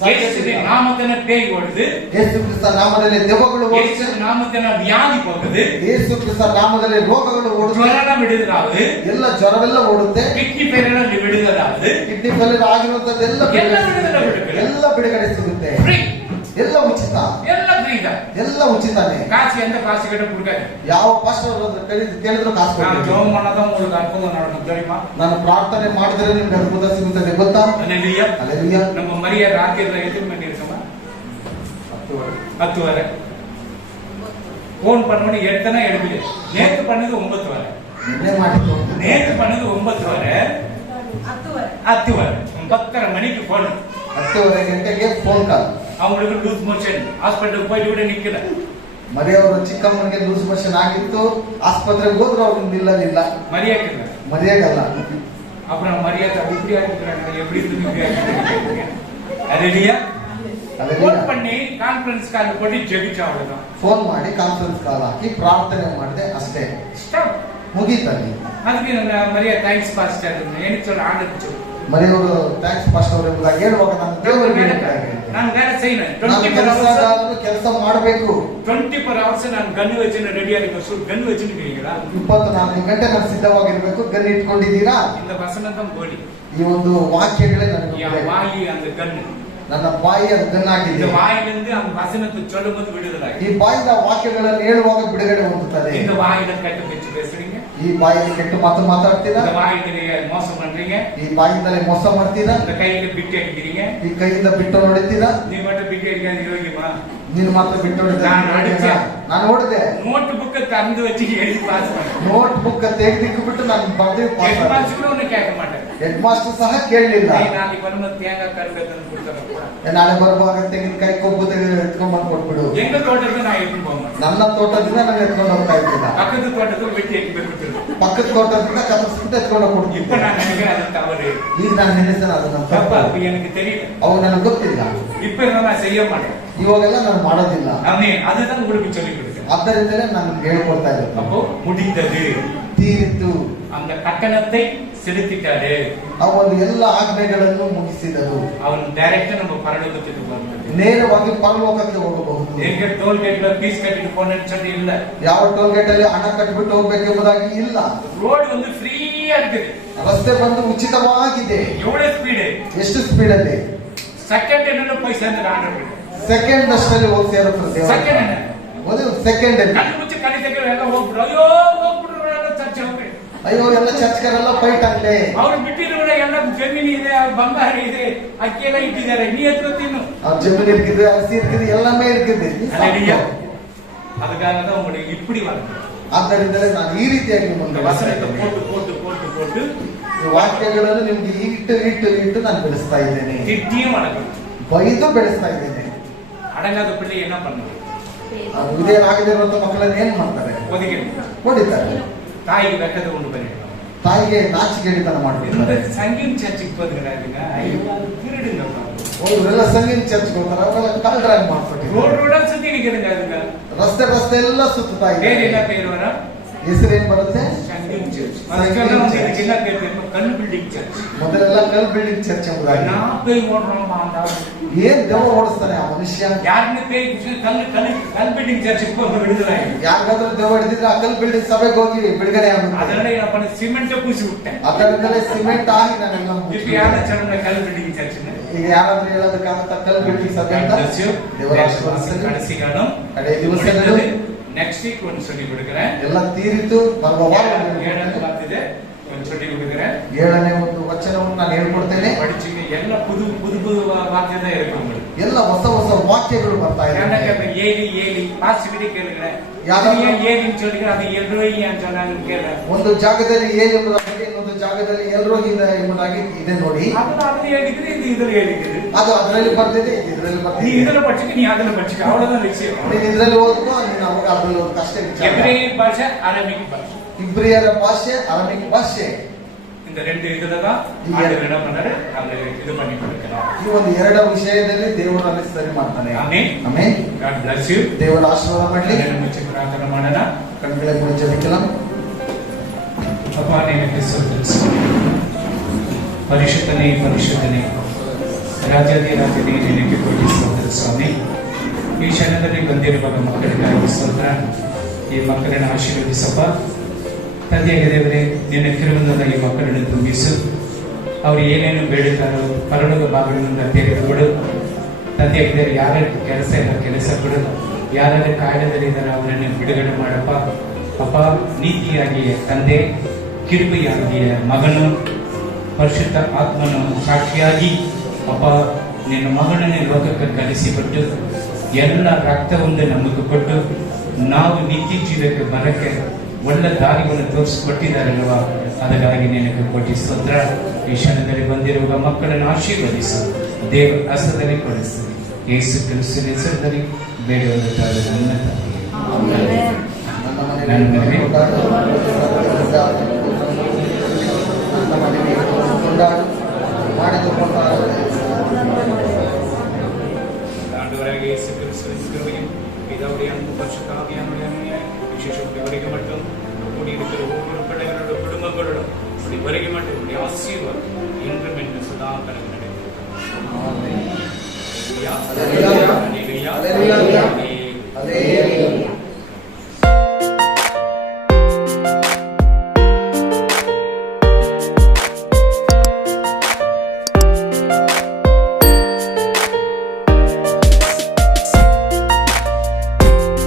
இயேசுவின் நாமத்தின பேய் ஓடுது. ಯೇಸು ಕ್ರಿಸ್ತ ನಾಮದಲ್ಲಿ ದೆವ್ವಗಳು ಓಡುತ್ತೆ. இயேசு நாமத்தின வியாதி போகுது. ಯೇಸು ಕ್ರಿಸ್ತ ನಾಮದಲ್ಲಿ ರೋಗಗಳು ಓಡುತ್ತೆ. ಜ್ವರನ ಬಿಡುಗರಾகுது. ಎಲ್ಲ ಜ್ವರವೆಲ್ಲ ಓಡುತ್ತೆ. ಕಿಡ್ನಿ ಫೇಲ್ಯೂರ್ ಬಿಡುಗರಾಗುದು. ಕಿಡ್ನಿ ಫೇಲ್ಯೂರ್ ಆಗಿರುವಂತದ್ದೆಲ್ಲ ಬಿಡುಗಡೆ. ಎಲ್ಲ ಬಿಡುಗಡೆ ಸಿಗುತ್ತೆ. ಫ್ರೀ. ಎಲ್ಲ ಉಚಿತ. ಎಲ್ಲ ಫ್ರೀ ಇದೆ. ಎಲ್ಲ ಉಚಿತನೇ. காசு எந்த காசு கிட்ட கொடுக்காது. ಯಾವ ಪಾಸ್ಟರ್ ಕೇಳಿದ್ರು ಕಾಸು நான் ಕೊಡ್ತೀನಿ. ஜெபம் பண்ணாதான் உங்களுக்கு அற்புதம் நடக்கும் தெரியுமா? ನಾನು ಪ್ರಾರ್ಥನೆ ಮಾಡಿದ್ರೆ ನಿಮ್ಗೆ ಅದ್ಭುತ ಸಿಗುತ್ತದೆ ಗೊತ್ತಾ? அல்லேலூயா. அல்லேலூயா. நம்ம மரியா ராத்திரில எத்தனை மணி இருக்குமா? 10 வரை. போன் பண்ணி எடுத்தனா எடுக்கல. நேத்து பண்ணது 9 வரை. ನಿನ್ನೆ ಮಾಡಿದ್ದು. நேத்து பண்ணது 9 வரை. 10 வரை. 10:30 மணிக்கு போன். 10:30 ಗಂಟೆಗೆ ಫೋನ್ ಕಾಲ್. அவங்களுக்கு லூஸ் மோஷன் ஹாஸ்பிடல் போயிட்டு கூட நிக்கல. ಮರಿಯವರು ಚಿಕ್ಕಮ್ಮನಿಗೆ ಲೂಸ್ ಮೋಷನ್ ಆಗಿತ್ತು. ಆಸ್ಪತ್ರೆಗೆ ಹೋದ್ರು ಅವ್ರು ನಿಲ್ಲಲಿಲ್ಲ. மரியாக்கு ಮರಿಯಾಗಲ್ಲ. அப்புறம் மரியாதை இப்படி ஆகிக்கிறாங்க. எப்படி இருக்கு? அல்லேலூயா. ಫೋನ್ பண்ணி ಕಾನ್ಫರೆನ್ಸ್ ಕಾಲ್ ಕೊಟ್ಟು ಜಗಿಚ ಅவ்வளவுதான். ಫೋನ್ ಮಾಡಿ ಕಾನ್ಫರೆನ್ಸ್ ಕಾಲ್ ಹಾಕಿ ಪ್ರಾರ್ಥನೆ ಮಾಡಿದೆ ಅಷ್ಟೇ. ಸ್ಟಾಪ್. ಮುಗೀತಲ್ಲಿ. ಅದಕ್ಕೆ ನನ್ನ ಮರಿಯಾ ಥ್ಯಾಂಕ್ಸ್ ಪಾಸ್ಟರ್ ಏನು சொல்ல ஆண்டவர் ಮರೆಯವರು ಥ್ಯಾಂಕ್ಸ್ ಪಾಸ್ಟರ್ ಅವರು ಎಂಬುದಾಗಿ ಹೇಳುವಾಗ ನಾನು ದೇವರಿಗೆ ಹೇಳ್ತೇನೆ. ನಾನು வேலை செய்யணும். ನಾನು 24 hours ಕೆಲಸ ಮಾಡಬೇಕು. 24 hours ನಾನು ಗನ್ ವச்சிನ ರೆಡಿ ಆಗಿರ್ಬೇಕು. ಗನ್ ವச்சிருக்கீங்களா? 24 ಗಂಟೆ ನಾನು ಸಿದ್ಧವಾಗಿರಬೇಕು. ಗನ್ ಇಟ್ಕೊಂಡಿದ್ದೀರಾ? இந்த வசனம் போடி. ಈ ಒಂದು ವಾಕ್ಯಗಳೇ ನನಗೆ யா வாயி அந்த கன். ನನ್ನ ಬಾಯಿ ಅದು ಗನ್ ಆಗಿದೆ. இந்த வாயிலிருந்து அந்த வசனத்தை சொல்லும்போது விடுதலை. ಈ ಬಾಯಿಂದ ವಾಕ್ಯಗಳನ್ನು ಹೇಳುವಾಗ ಬಿಡುಗಡೆ ಹೊಂದುತ್ತದೆ. இந்த வாயில கெட்ட பேச்சு பேசுறீங்க. ಈ ಬಾಯಲ್ಲಿ ಕೆಟ್ಟ ಮಾತು ಮಾತಾಡ್ತೀರಾ? இந்த வாயிலே மோசம் பண்றீங்க. ಈ ಬಾಯಿಂದಲೇ ಮೋಸ ಮಾಡ್ತೀರಾ? இந்த கையில ಬಿಟ್ಟು ಅಡಿக்கிறீங்க. ಈ ಕೈಯಿಂದ ಬಿಟ್ಟು ಹೊಡಿತೀರಾ? ನೀವು ಮಾತ್ರ ಬಿಟ್ಟು ಅಡಿക്കാൻ ಯೋಗ್ಯமா? ನೀನು ಮಾತ್ರ ಬಿಟ್ಟು ಹೊಡಿತೀರಾ? ನಾನು ಹೊಡೆದೆ. ನೋಟ್ ಬುಕ್ ತಂದು ವಚ್ಚಿ ಹೇಳಿ ಪಾಸ್ ಮಾಡಿ. ನೋಟ್ ಬುಕ್ ತೆಗೆದಿಟ್ಟು ಬಿಟ್ಟು ನಾನು ಬರ್ದು ಪಾಸ್ ಹೆಡ್ ಮಾಡಿದೆ. ಮಾಸ್ಟರ್ ಅವನ್ನ ಕೇಳಕ ಮಾட்டாರೆ. ಹೆಡ್ ಮಾಸ್ಟರ್ ಸಹ ಕೇಳಲಿಲ್ಲ. ನಾಳೆ ಬರುವ ತೇಂಗ ಕರ್ಬೇಕು ಅಂತ ಕೊಡ್ತಾರೆ. ನಾಳೆ ಬರುವಾಗ ತೆಂಗಿನಕಾಯಿ ಕೊಬ್ಬು ಎತ್ಕೊಂಡ್ ಬಂದು ಕೊಟ್ಬಿಡು. எங்க தோட்டத்துல நான் எடுத்து போவேன். ನನ್ನ ತೋಟದಿಂದ ನಾನು ಎತ್ಕೊಂಡು ಹೋಗ್ತಾ ಇದ್ದಿಲ್ಲ. பக்கத்து தோட்டத்துல வெட்டி எடுத்து ಪಕ್ಕದ ತೋಟದಿಂದ ಕತ್ತರಿಸ್ಬಿಟ್ಟು ಎತ್ಕೊಂಡು இப்ப ಕೊಡ್ತಿದ್ದೆ. நான் நினைக்கிறேன் அது தவறு. ಈಗ ನಾನು ನೆನೆಸ್ತೇನೆ ಅದನ್ನ தப்பா ತಪ್ಪು. அப்ப எனக்கு தெரியல. ಅವಾಗ ನನಗೆ ಗೊತ್ತಿಲ್ಲ. இப்ப நான் செய்ய மாட்டேன். ಇವಾಗೆಲ್ಲ ನಾನು ಮಾಡೋದಿಲ್ಲ. ஆமென். அதுதான் உங்களுக்கு சொல்லி கொடுக்கிறேன். ಆದ್ದರಿಂದಲೇ ನಾನು ಹೇಳ್ಕೊಡ್ತಾ ಇದ್ದೆ. அப்போ முடிந்தது. ತೀರಿತು. அந்த கட்டணத்தை செலுத்திட்டாரு. ಆ ಒಂದು ಎಲ್ಲ ಆಜ್ಞೆಗಳನ್ನು ಮುಗಿಸಿದರು. அவன் டைரக்டா நம்ம பரலோகத்துக்கு வரணும். ನೇರವಾಗಿ ಪರಲೋಕಕ್ಕೆ ಹೋಗಬಹುದು. எங்க டோல் கேட்ல ஃபீஸ் கட்டிட்டு போனேன்னு சொல்லி இல்ல. ಯಾವ ಟೋಲ್ ಗೇಟ್ ಅಲ್ಲಿ ಹಣ ಕಟ್ಟಿಬಿಟ್ಟು ಹೋಗ್ಬೇಕೆಂಬುದಾಗಿ ಇಲ್ಲ. ರೋಡ್ வந்து ஃப்ரீயா இருக்குது. ರಸ್ತೆ ಬಂದು ಉಚಿತವಾಗಿದೆ. எவ்வளவு ஸ்பீடு? ಎಷ್ಟು ಸ್ಪೀಡ್ ಅಲ್ಲಿ? செகண்ட் என்ன போய் சேர்ந்து ஆண்டவர். ಸೆಕೆಂಡ್ ಅಷ್ಟರಲ್ಲಿ ಹೋಗಿ ಸೇರುತ್ತದೆ. செகண்ட் என்ன? ಒಂದು ಸೆಕೆಂಡ್ ಅಲ್ಲಿ. ಕಣ್ಣು ಮುಚ್ಚಿ ಕಣ್ಣು ತೆಗೆದು ಎಲ್ಲ ಹೋಗ್ಬಿಡು. ಅಯ್ಯೋ ಹೋಗ್ಬಿಡ್ರು ಎಲ್ಲ ಚರ್ಚೆ ಹೋಗ್ಬಿಡಿ. ಅಯ್ಯೋ ಎಲ್ಲ ಚರ್ಚ್ಕರೆಲ್ಲ ಫೈಟ್ ಆಗ್ಲೇ. ಅವ್ರು ಬಿಟ್ಟಿರೋಣ ಎಲ್ಲ ಜಮೀನು ಇದೆ, ಬಂಗಾರ ಇದೆ, ಅಕ್ಕಿ ಎಲ್ಲ ಇಟ್ಟಿದ್ದಾರೆ. ನೀ ಎತ್ತು ತಿನ್ನು. ಅವ್ರ ಜಮೀನು இருக்குது, ಅರಸಿ இருக்குது, ಎಲ್ಲமே இருக்குது. அதுக்காக தான் உங்களுக்கு இப்படி வரும். ಆದ್ದರಿಂದಲೇ ನಾನು ಈ ರೀತಿಯಾಗಿ இந்த ಮುಂದೆ வசனத்தை போட்டு போட்டு போட்டு போட்டு ವಾಕ್ಯಗಳನ್ನು ನಿಮ್ಗೆ ಇಟ್ಟು ನಾನು ಬೆಳೆಸ್ತಾ ಇದ್ದೇನೆ. திட்டியும் அடங்கும். ಬೈದು ಬೆಳೆಸ್ತಾ ಇದ್ದೇನೆ. அடங்காத பிள்ளை என்ன பண்ணுது? ವಿಧೇಯರಾಗದಿರುವಂತ ಮಕ್ಕಳನ್ನ ಏನ್ ಮಾಡ್ತಾರೆ? ஒதுக்கி ಹೊಡಿತಾರೆ. தாய்க்கு வெக்கத்தை கொண்டு போயிடும். ತಾಯಿಗೆ ನಾಚಿಕೆಡಿತನ இந்த ಮಾಡ್ಬಿಡ್ತಾರೆ. சங்கீம் சர்ச்சுக்கு போதுங்கிறாங்க. திருடுங்க. ಅವರೆಲ್ಲ ಸಂಗೀತ ಚರ್ಚ್ಗೆ ಹೋಗ್ತಾರೆ. ಅವರೆಲ್ಲ ಕಳ್ಳರಾಗಿ ಮಾಡ್ಕೊಟ್ಟಿದ್ದಾರೆ. ரோடு ரோடா சுத்தி நிக்கிறதுங்க. அதுங்க ರಸ್ತೆ ಎಲ್ಲ ಸುತ್ತಾ பேர் ಇದ್ದಾರೆ. என்ன பேர் வர? ಹೆಸರು ಏನ್ ಬರುತ್ತೆ? சங்கீம் சர்ச். அதுக்கெல்லாம் வந்து இதுக்கு என்ன பேர் தெரியுமா? கல் பில்டிங் சர்ச். ಮೊದಲೆಲ್ಲ ಕಲ್ ಬಿಲ್ಡಿಂಗ್ ಚರ್ಚ್ ಎಂಬುದಾಗಿ. நான் போய் ஓடுறோம் அந்த ಏನ್ ದೆವ್ವ ಓಡಿಸ್ತಾನೆ ಆ ಮನುಷ್ಯ? யாருன்னு பேய் கல் பில்டிங் சர்ச்சுக்கு போய் விடுதலை. ಯಾರಿಗಾದ್ರೂ ದೆವ್ವ ಹಿಡಿದಿದ್ರೆ ಆ ಕಲ್ ಬಿಲ್ಡಿಂಗ್ ಸಭೆಗೆ ಹೋಗಿ ಬಿಡುಗಡೆ ಆಗುತ್ತೆ. அதனால என்ன பண்ண ಸಿಮೆಂಟ್ பூசி விட்டேன். ಅದರಿಂದಲೇ ಸಿಮೆಂಟ್ ಆಗಿ ನಾನೆಲ್ಲ இப்ப யார சொல்லுங்க கல் பில்டிங் சர்ச்னு? ಈಗ ಯಾರಾದ್ರೂ ಹೇಳೋದಕ್ಕಾಗತ್ತ ಕಲ್ ಬಿಲ್ಡಿಂಗ್ ಸಭೆ ಅಂತ? ದೇವರ ಆಶೀರ್ವಾದ. கடைசி காலம் ಕಡೆ ದಿವಸಗಳು ನೆಕ್ಸ್ಟ್ ವೀಕ್ ಒಂದು சொல்லி கொடுக்கிறேன். ಎಲ್ಲ ತೀರಿತು. ಬರುವ ವಾರ ಏಳನೇ ಮಾತಿದೆ ಒಂದು சொல்லி கொடுக்கிறேன். 7ನೇ ಒಂದು ವಚನವನ್ನು ನಾನು ಹೇಳ್ಕೊಡ್ತೇನೆ. படிச்சுங்க. ಎಲ್ಲ புது புது புது வார்த்தை தான் இருக்கு உங்களுக்கு. ಎಲ್ಲ ಹೊಸ ಹೊಸ ವಾಕ್ಯಗಳು ಬರ್ತಾ எனக்கு ಇದೆ. ஏலி ஏலி பாசிபிலிட்டி கேளுங்க. ಯಾವ್ದಾದ್ರು ஏலின்னு சொல்லுங்க. அது எல்ரோய் ஏன் சொன்னாங்கன்னு ಕೇಳ. ಒಂದು ಜಾಗದಲ್ಲಿ ಏನ್ ಎಂಬುದಾಗಿ, ಇನ್ನೊಂದು ಜಾಗದಲ್ಲಿ ಎಲ್ಲರೂ ಎಂಬುದಾಗಿ ಇದೆ ನೋಡಿ. அது ಹೇಳಿದ್ರೆ ಇದು ಇದರಲ್ಲಿ ಹೇಳಿದ್ರೆ ಅದು ಅದರಲ್ಲಿ ಬರ್ತಿದೆ, ಇದರಲ್ಲಿ நீ ಬರ್ತಿದೆ. இதுல படிச்சுக்க, நீ அதுல படிச்சுக்க. அவ்வளவுதான் விஷயம். ನೀನು ಇದರಲ್ಲಿ ಓದ್ಕೋ, ನೀನು ಅವಾಗ ಅದರಲ್ಲಿ ಒಂದು ಅಷ್ಟೇ ವಿಚಾರ. எபிரேய ಭಾಷೆ, ಅರಾಮಿಕ್ ಭಾಷೆ. ಇಬ್ರಿಯರ ಭಾಷೆ, ಅರಾಮಿಕ್ ಭಾಷೆ. இந்த ரெண்டு இதுலதான் ஆண்டவர் என்ன பண்றாரு? அந்த இது பண்ணி கொடுக்கிறார். ಈ ಒಂದು ಎರಡು ವಿಷಯದಲ್ಲಿ ದೇವರನ್ನು ಸರಿ ಮಾಡ್ತಾನೆ. Amen. Amen. God bless you. ದೇವರ ಆಶೀರ್ವಾದ ಮಾಡಲಿ. ಎಲ್ಲರೂ ಮುಚ್ಚಿ ಪ್ರಾರ್ಥನೆ ಮಾಡೋಣ. ಕಣ್களை ಮುಚ್ಚಿ ಜಪಿக்கலாம். ಅಪ್ಪ ನಿನಗೆ ಸ್ತೋತ್ರ. ಪರಿಶುದ್ಧನೇ ಪರಿಶುದ್ಧನೇ ರಾಜಾದಿ ರಾಜನೇ ನಿನಗೆ ಕೋಟಿ ಸ್ತೋತ್ರ ಸ್ವಾಮಿ. ಈ ಕ್ಷಣದಲ್ಲಿ ಬಂದಿರುವ ಮಕ್ಕಳಿಗಾಗಿ ಸ್ತೋತ್ರ. ಈ ಮಕ್ಕಳನ್ನು ಆಶೀರ್ವದಿಸಪ್ಪ ತಂದೆಯಾಗಿ ದೇವರೇ, ನಿನ್ನ ಕಿರುವಿನಿಂದ ಈ ಮಕ್ಕಳನ್ನು ತುಂಬಿಸು. ಅವರು ಏನೇನು ಬೇಡುತ್ತಾರೋ ಪರಲೋಕ ಭಾಗಗಳಿಂದ ತೆರೆದುಕೊಡು. ತಂದೆಯಾಗಿ ದೇವರು ಯಾರ ಕೆಲಸ ಇಲ್ಲ ಕೆಲಸ ಕೊಡು. ಯಾರಾದ್ರೂ ಕಾಯಿಲೆದಲ್ಲಿದ್ದಾರೆ ಅವರನ್ನು ಬಿಡುಗಡೆ ಮಾಡಪ್ಪ. ಅಪ್ಪ ನೀತಿಯಾಗಿ ತಂದೆ, ಕಿರುಬೆಯಾಗಿ ಮಗನು, ಪರಿಶುದ್ಧ ಆತ್ಮನು ಸಾಕ್ಷಿಯಾಗಿ ಅಪ್ಪ ನಿನ್ನ ಮಗನನ್ನೇ ಲೋಕಕ್ಕೆ ಕಲಿಸಿಕೊಟ್ಟು ಎಲ್ಲ ರಕ್ತವನ್ನು ನಮಗೆ ಕೊಟ್ಟು ನಾವು ನಿತ್ಯ ಜೀವಕ್ಕೆ ಬರಕ್ಕೆ ಒಳ್ಳೆ ದಾರಿಯನ್ನು ತೋರಿಸಿಕೊಟ್ಟಿದ್ದಾರಲ್ವಾ, ಅದಕ್ಕಾಗಿ ನಿನಗೆ ಕೋಟಿ ಸ್ತೋತ್ರ. ಈ ಕ್ಷಣದಲ್ಲಿ ಬಂದಿರುವ ಮಕ್ಕಳನ್ನು ಆಶೀರ್ವದಿಸು. ದೇವ ಹಸ್ತದಲ್ಲಿ ಕೊಡಿಸು. ಯೇಸು ಕ್ರಿಸ್ತನ ಹೆಸರಿನಲ್ಲಿ ಬೇಡುವುದಾದರೆ ನನ್ನ ತಂದೆ. ನನ್ನ ಮನೆಗೆ ಕೊಂಡಾಡು. ಮಾಡಿದುಕೊಂಡಾಗ ஆண்டவராக இயேசு கிறிஸ்துவின் கிருபையும் பிதாவுடைய அன்பும் பரிசுத்த ஆவியானவருடைய அன்பும் விசேஷம் இவருக்கு மட்டும் கூடியிருக்கிற ஒவ்வொரு பிள்ளைகளோட குடும்பங்களோடும் இதுவரைக்கு மட்டும் உங்களுடைய ஆசீர்வாதம் இன்றும் என்று சதா கணக்கு Hallelujah. Hallelujah. Hallelujah.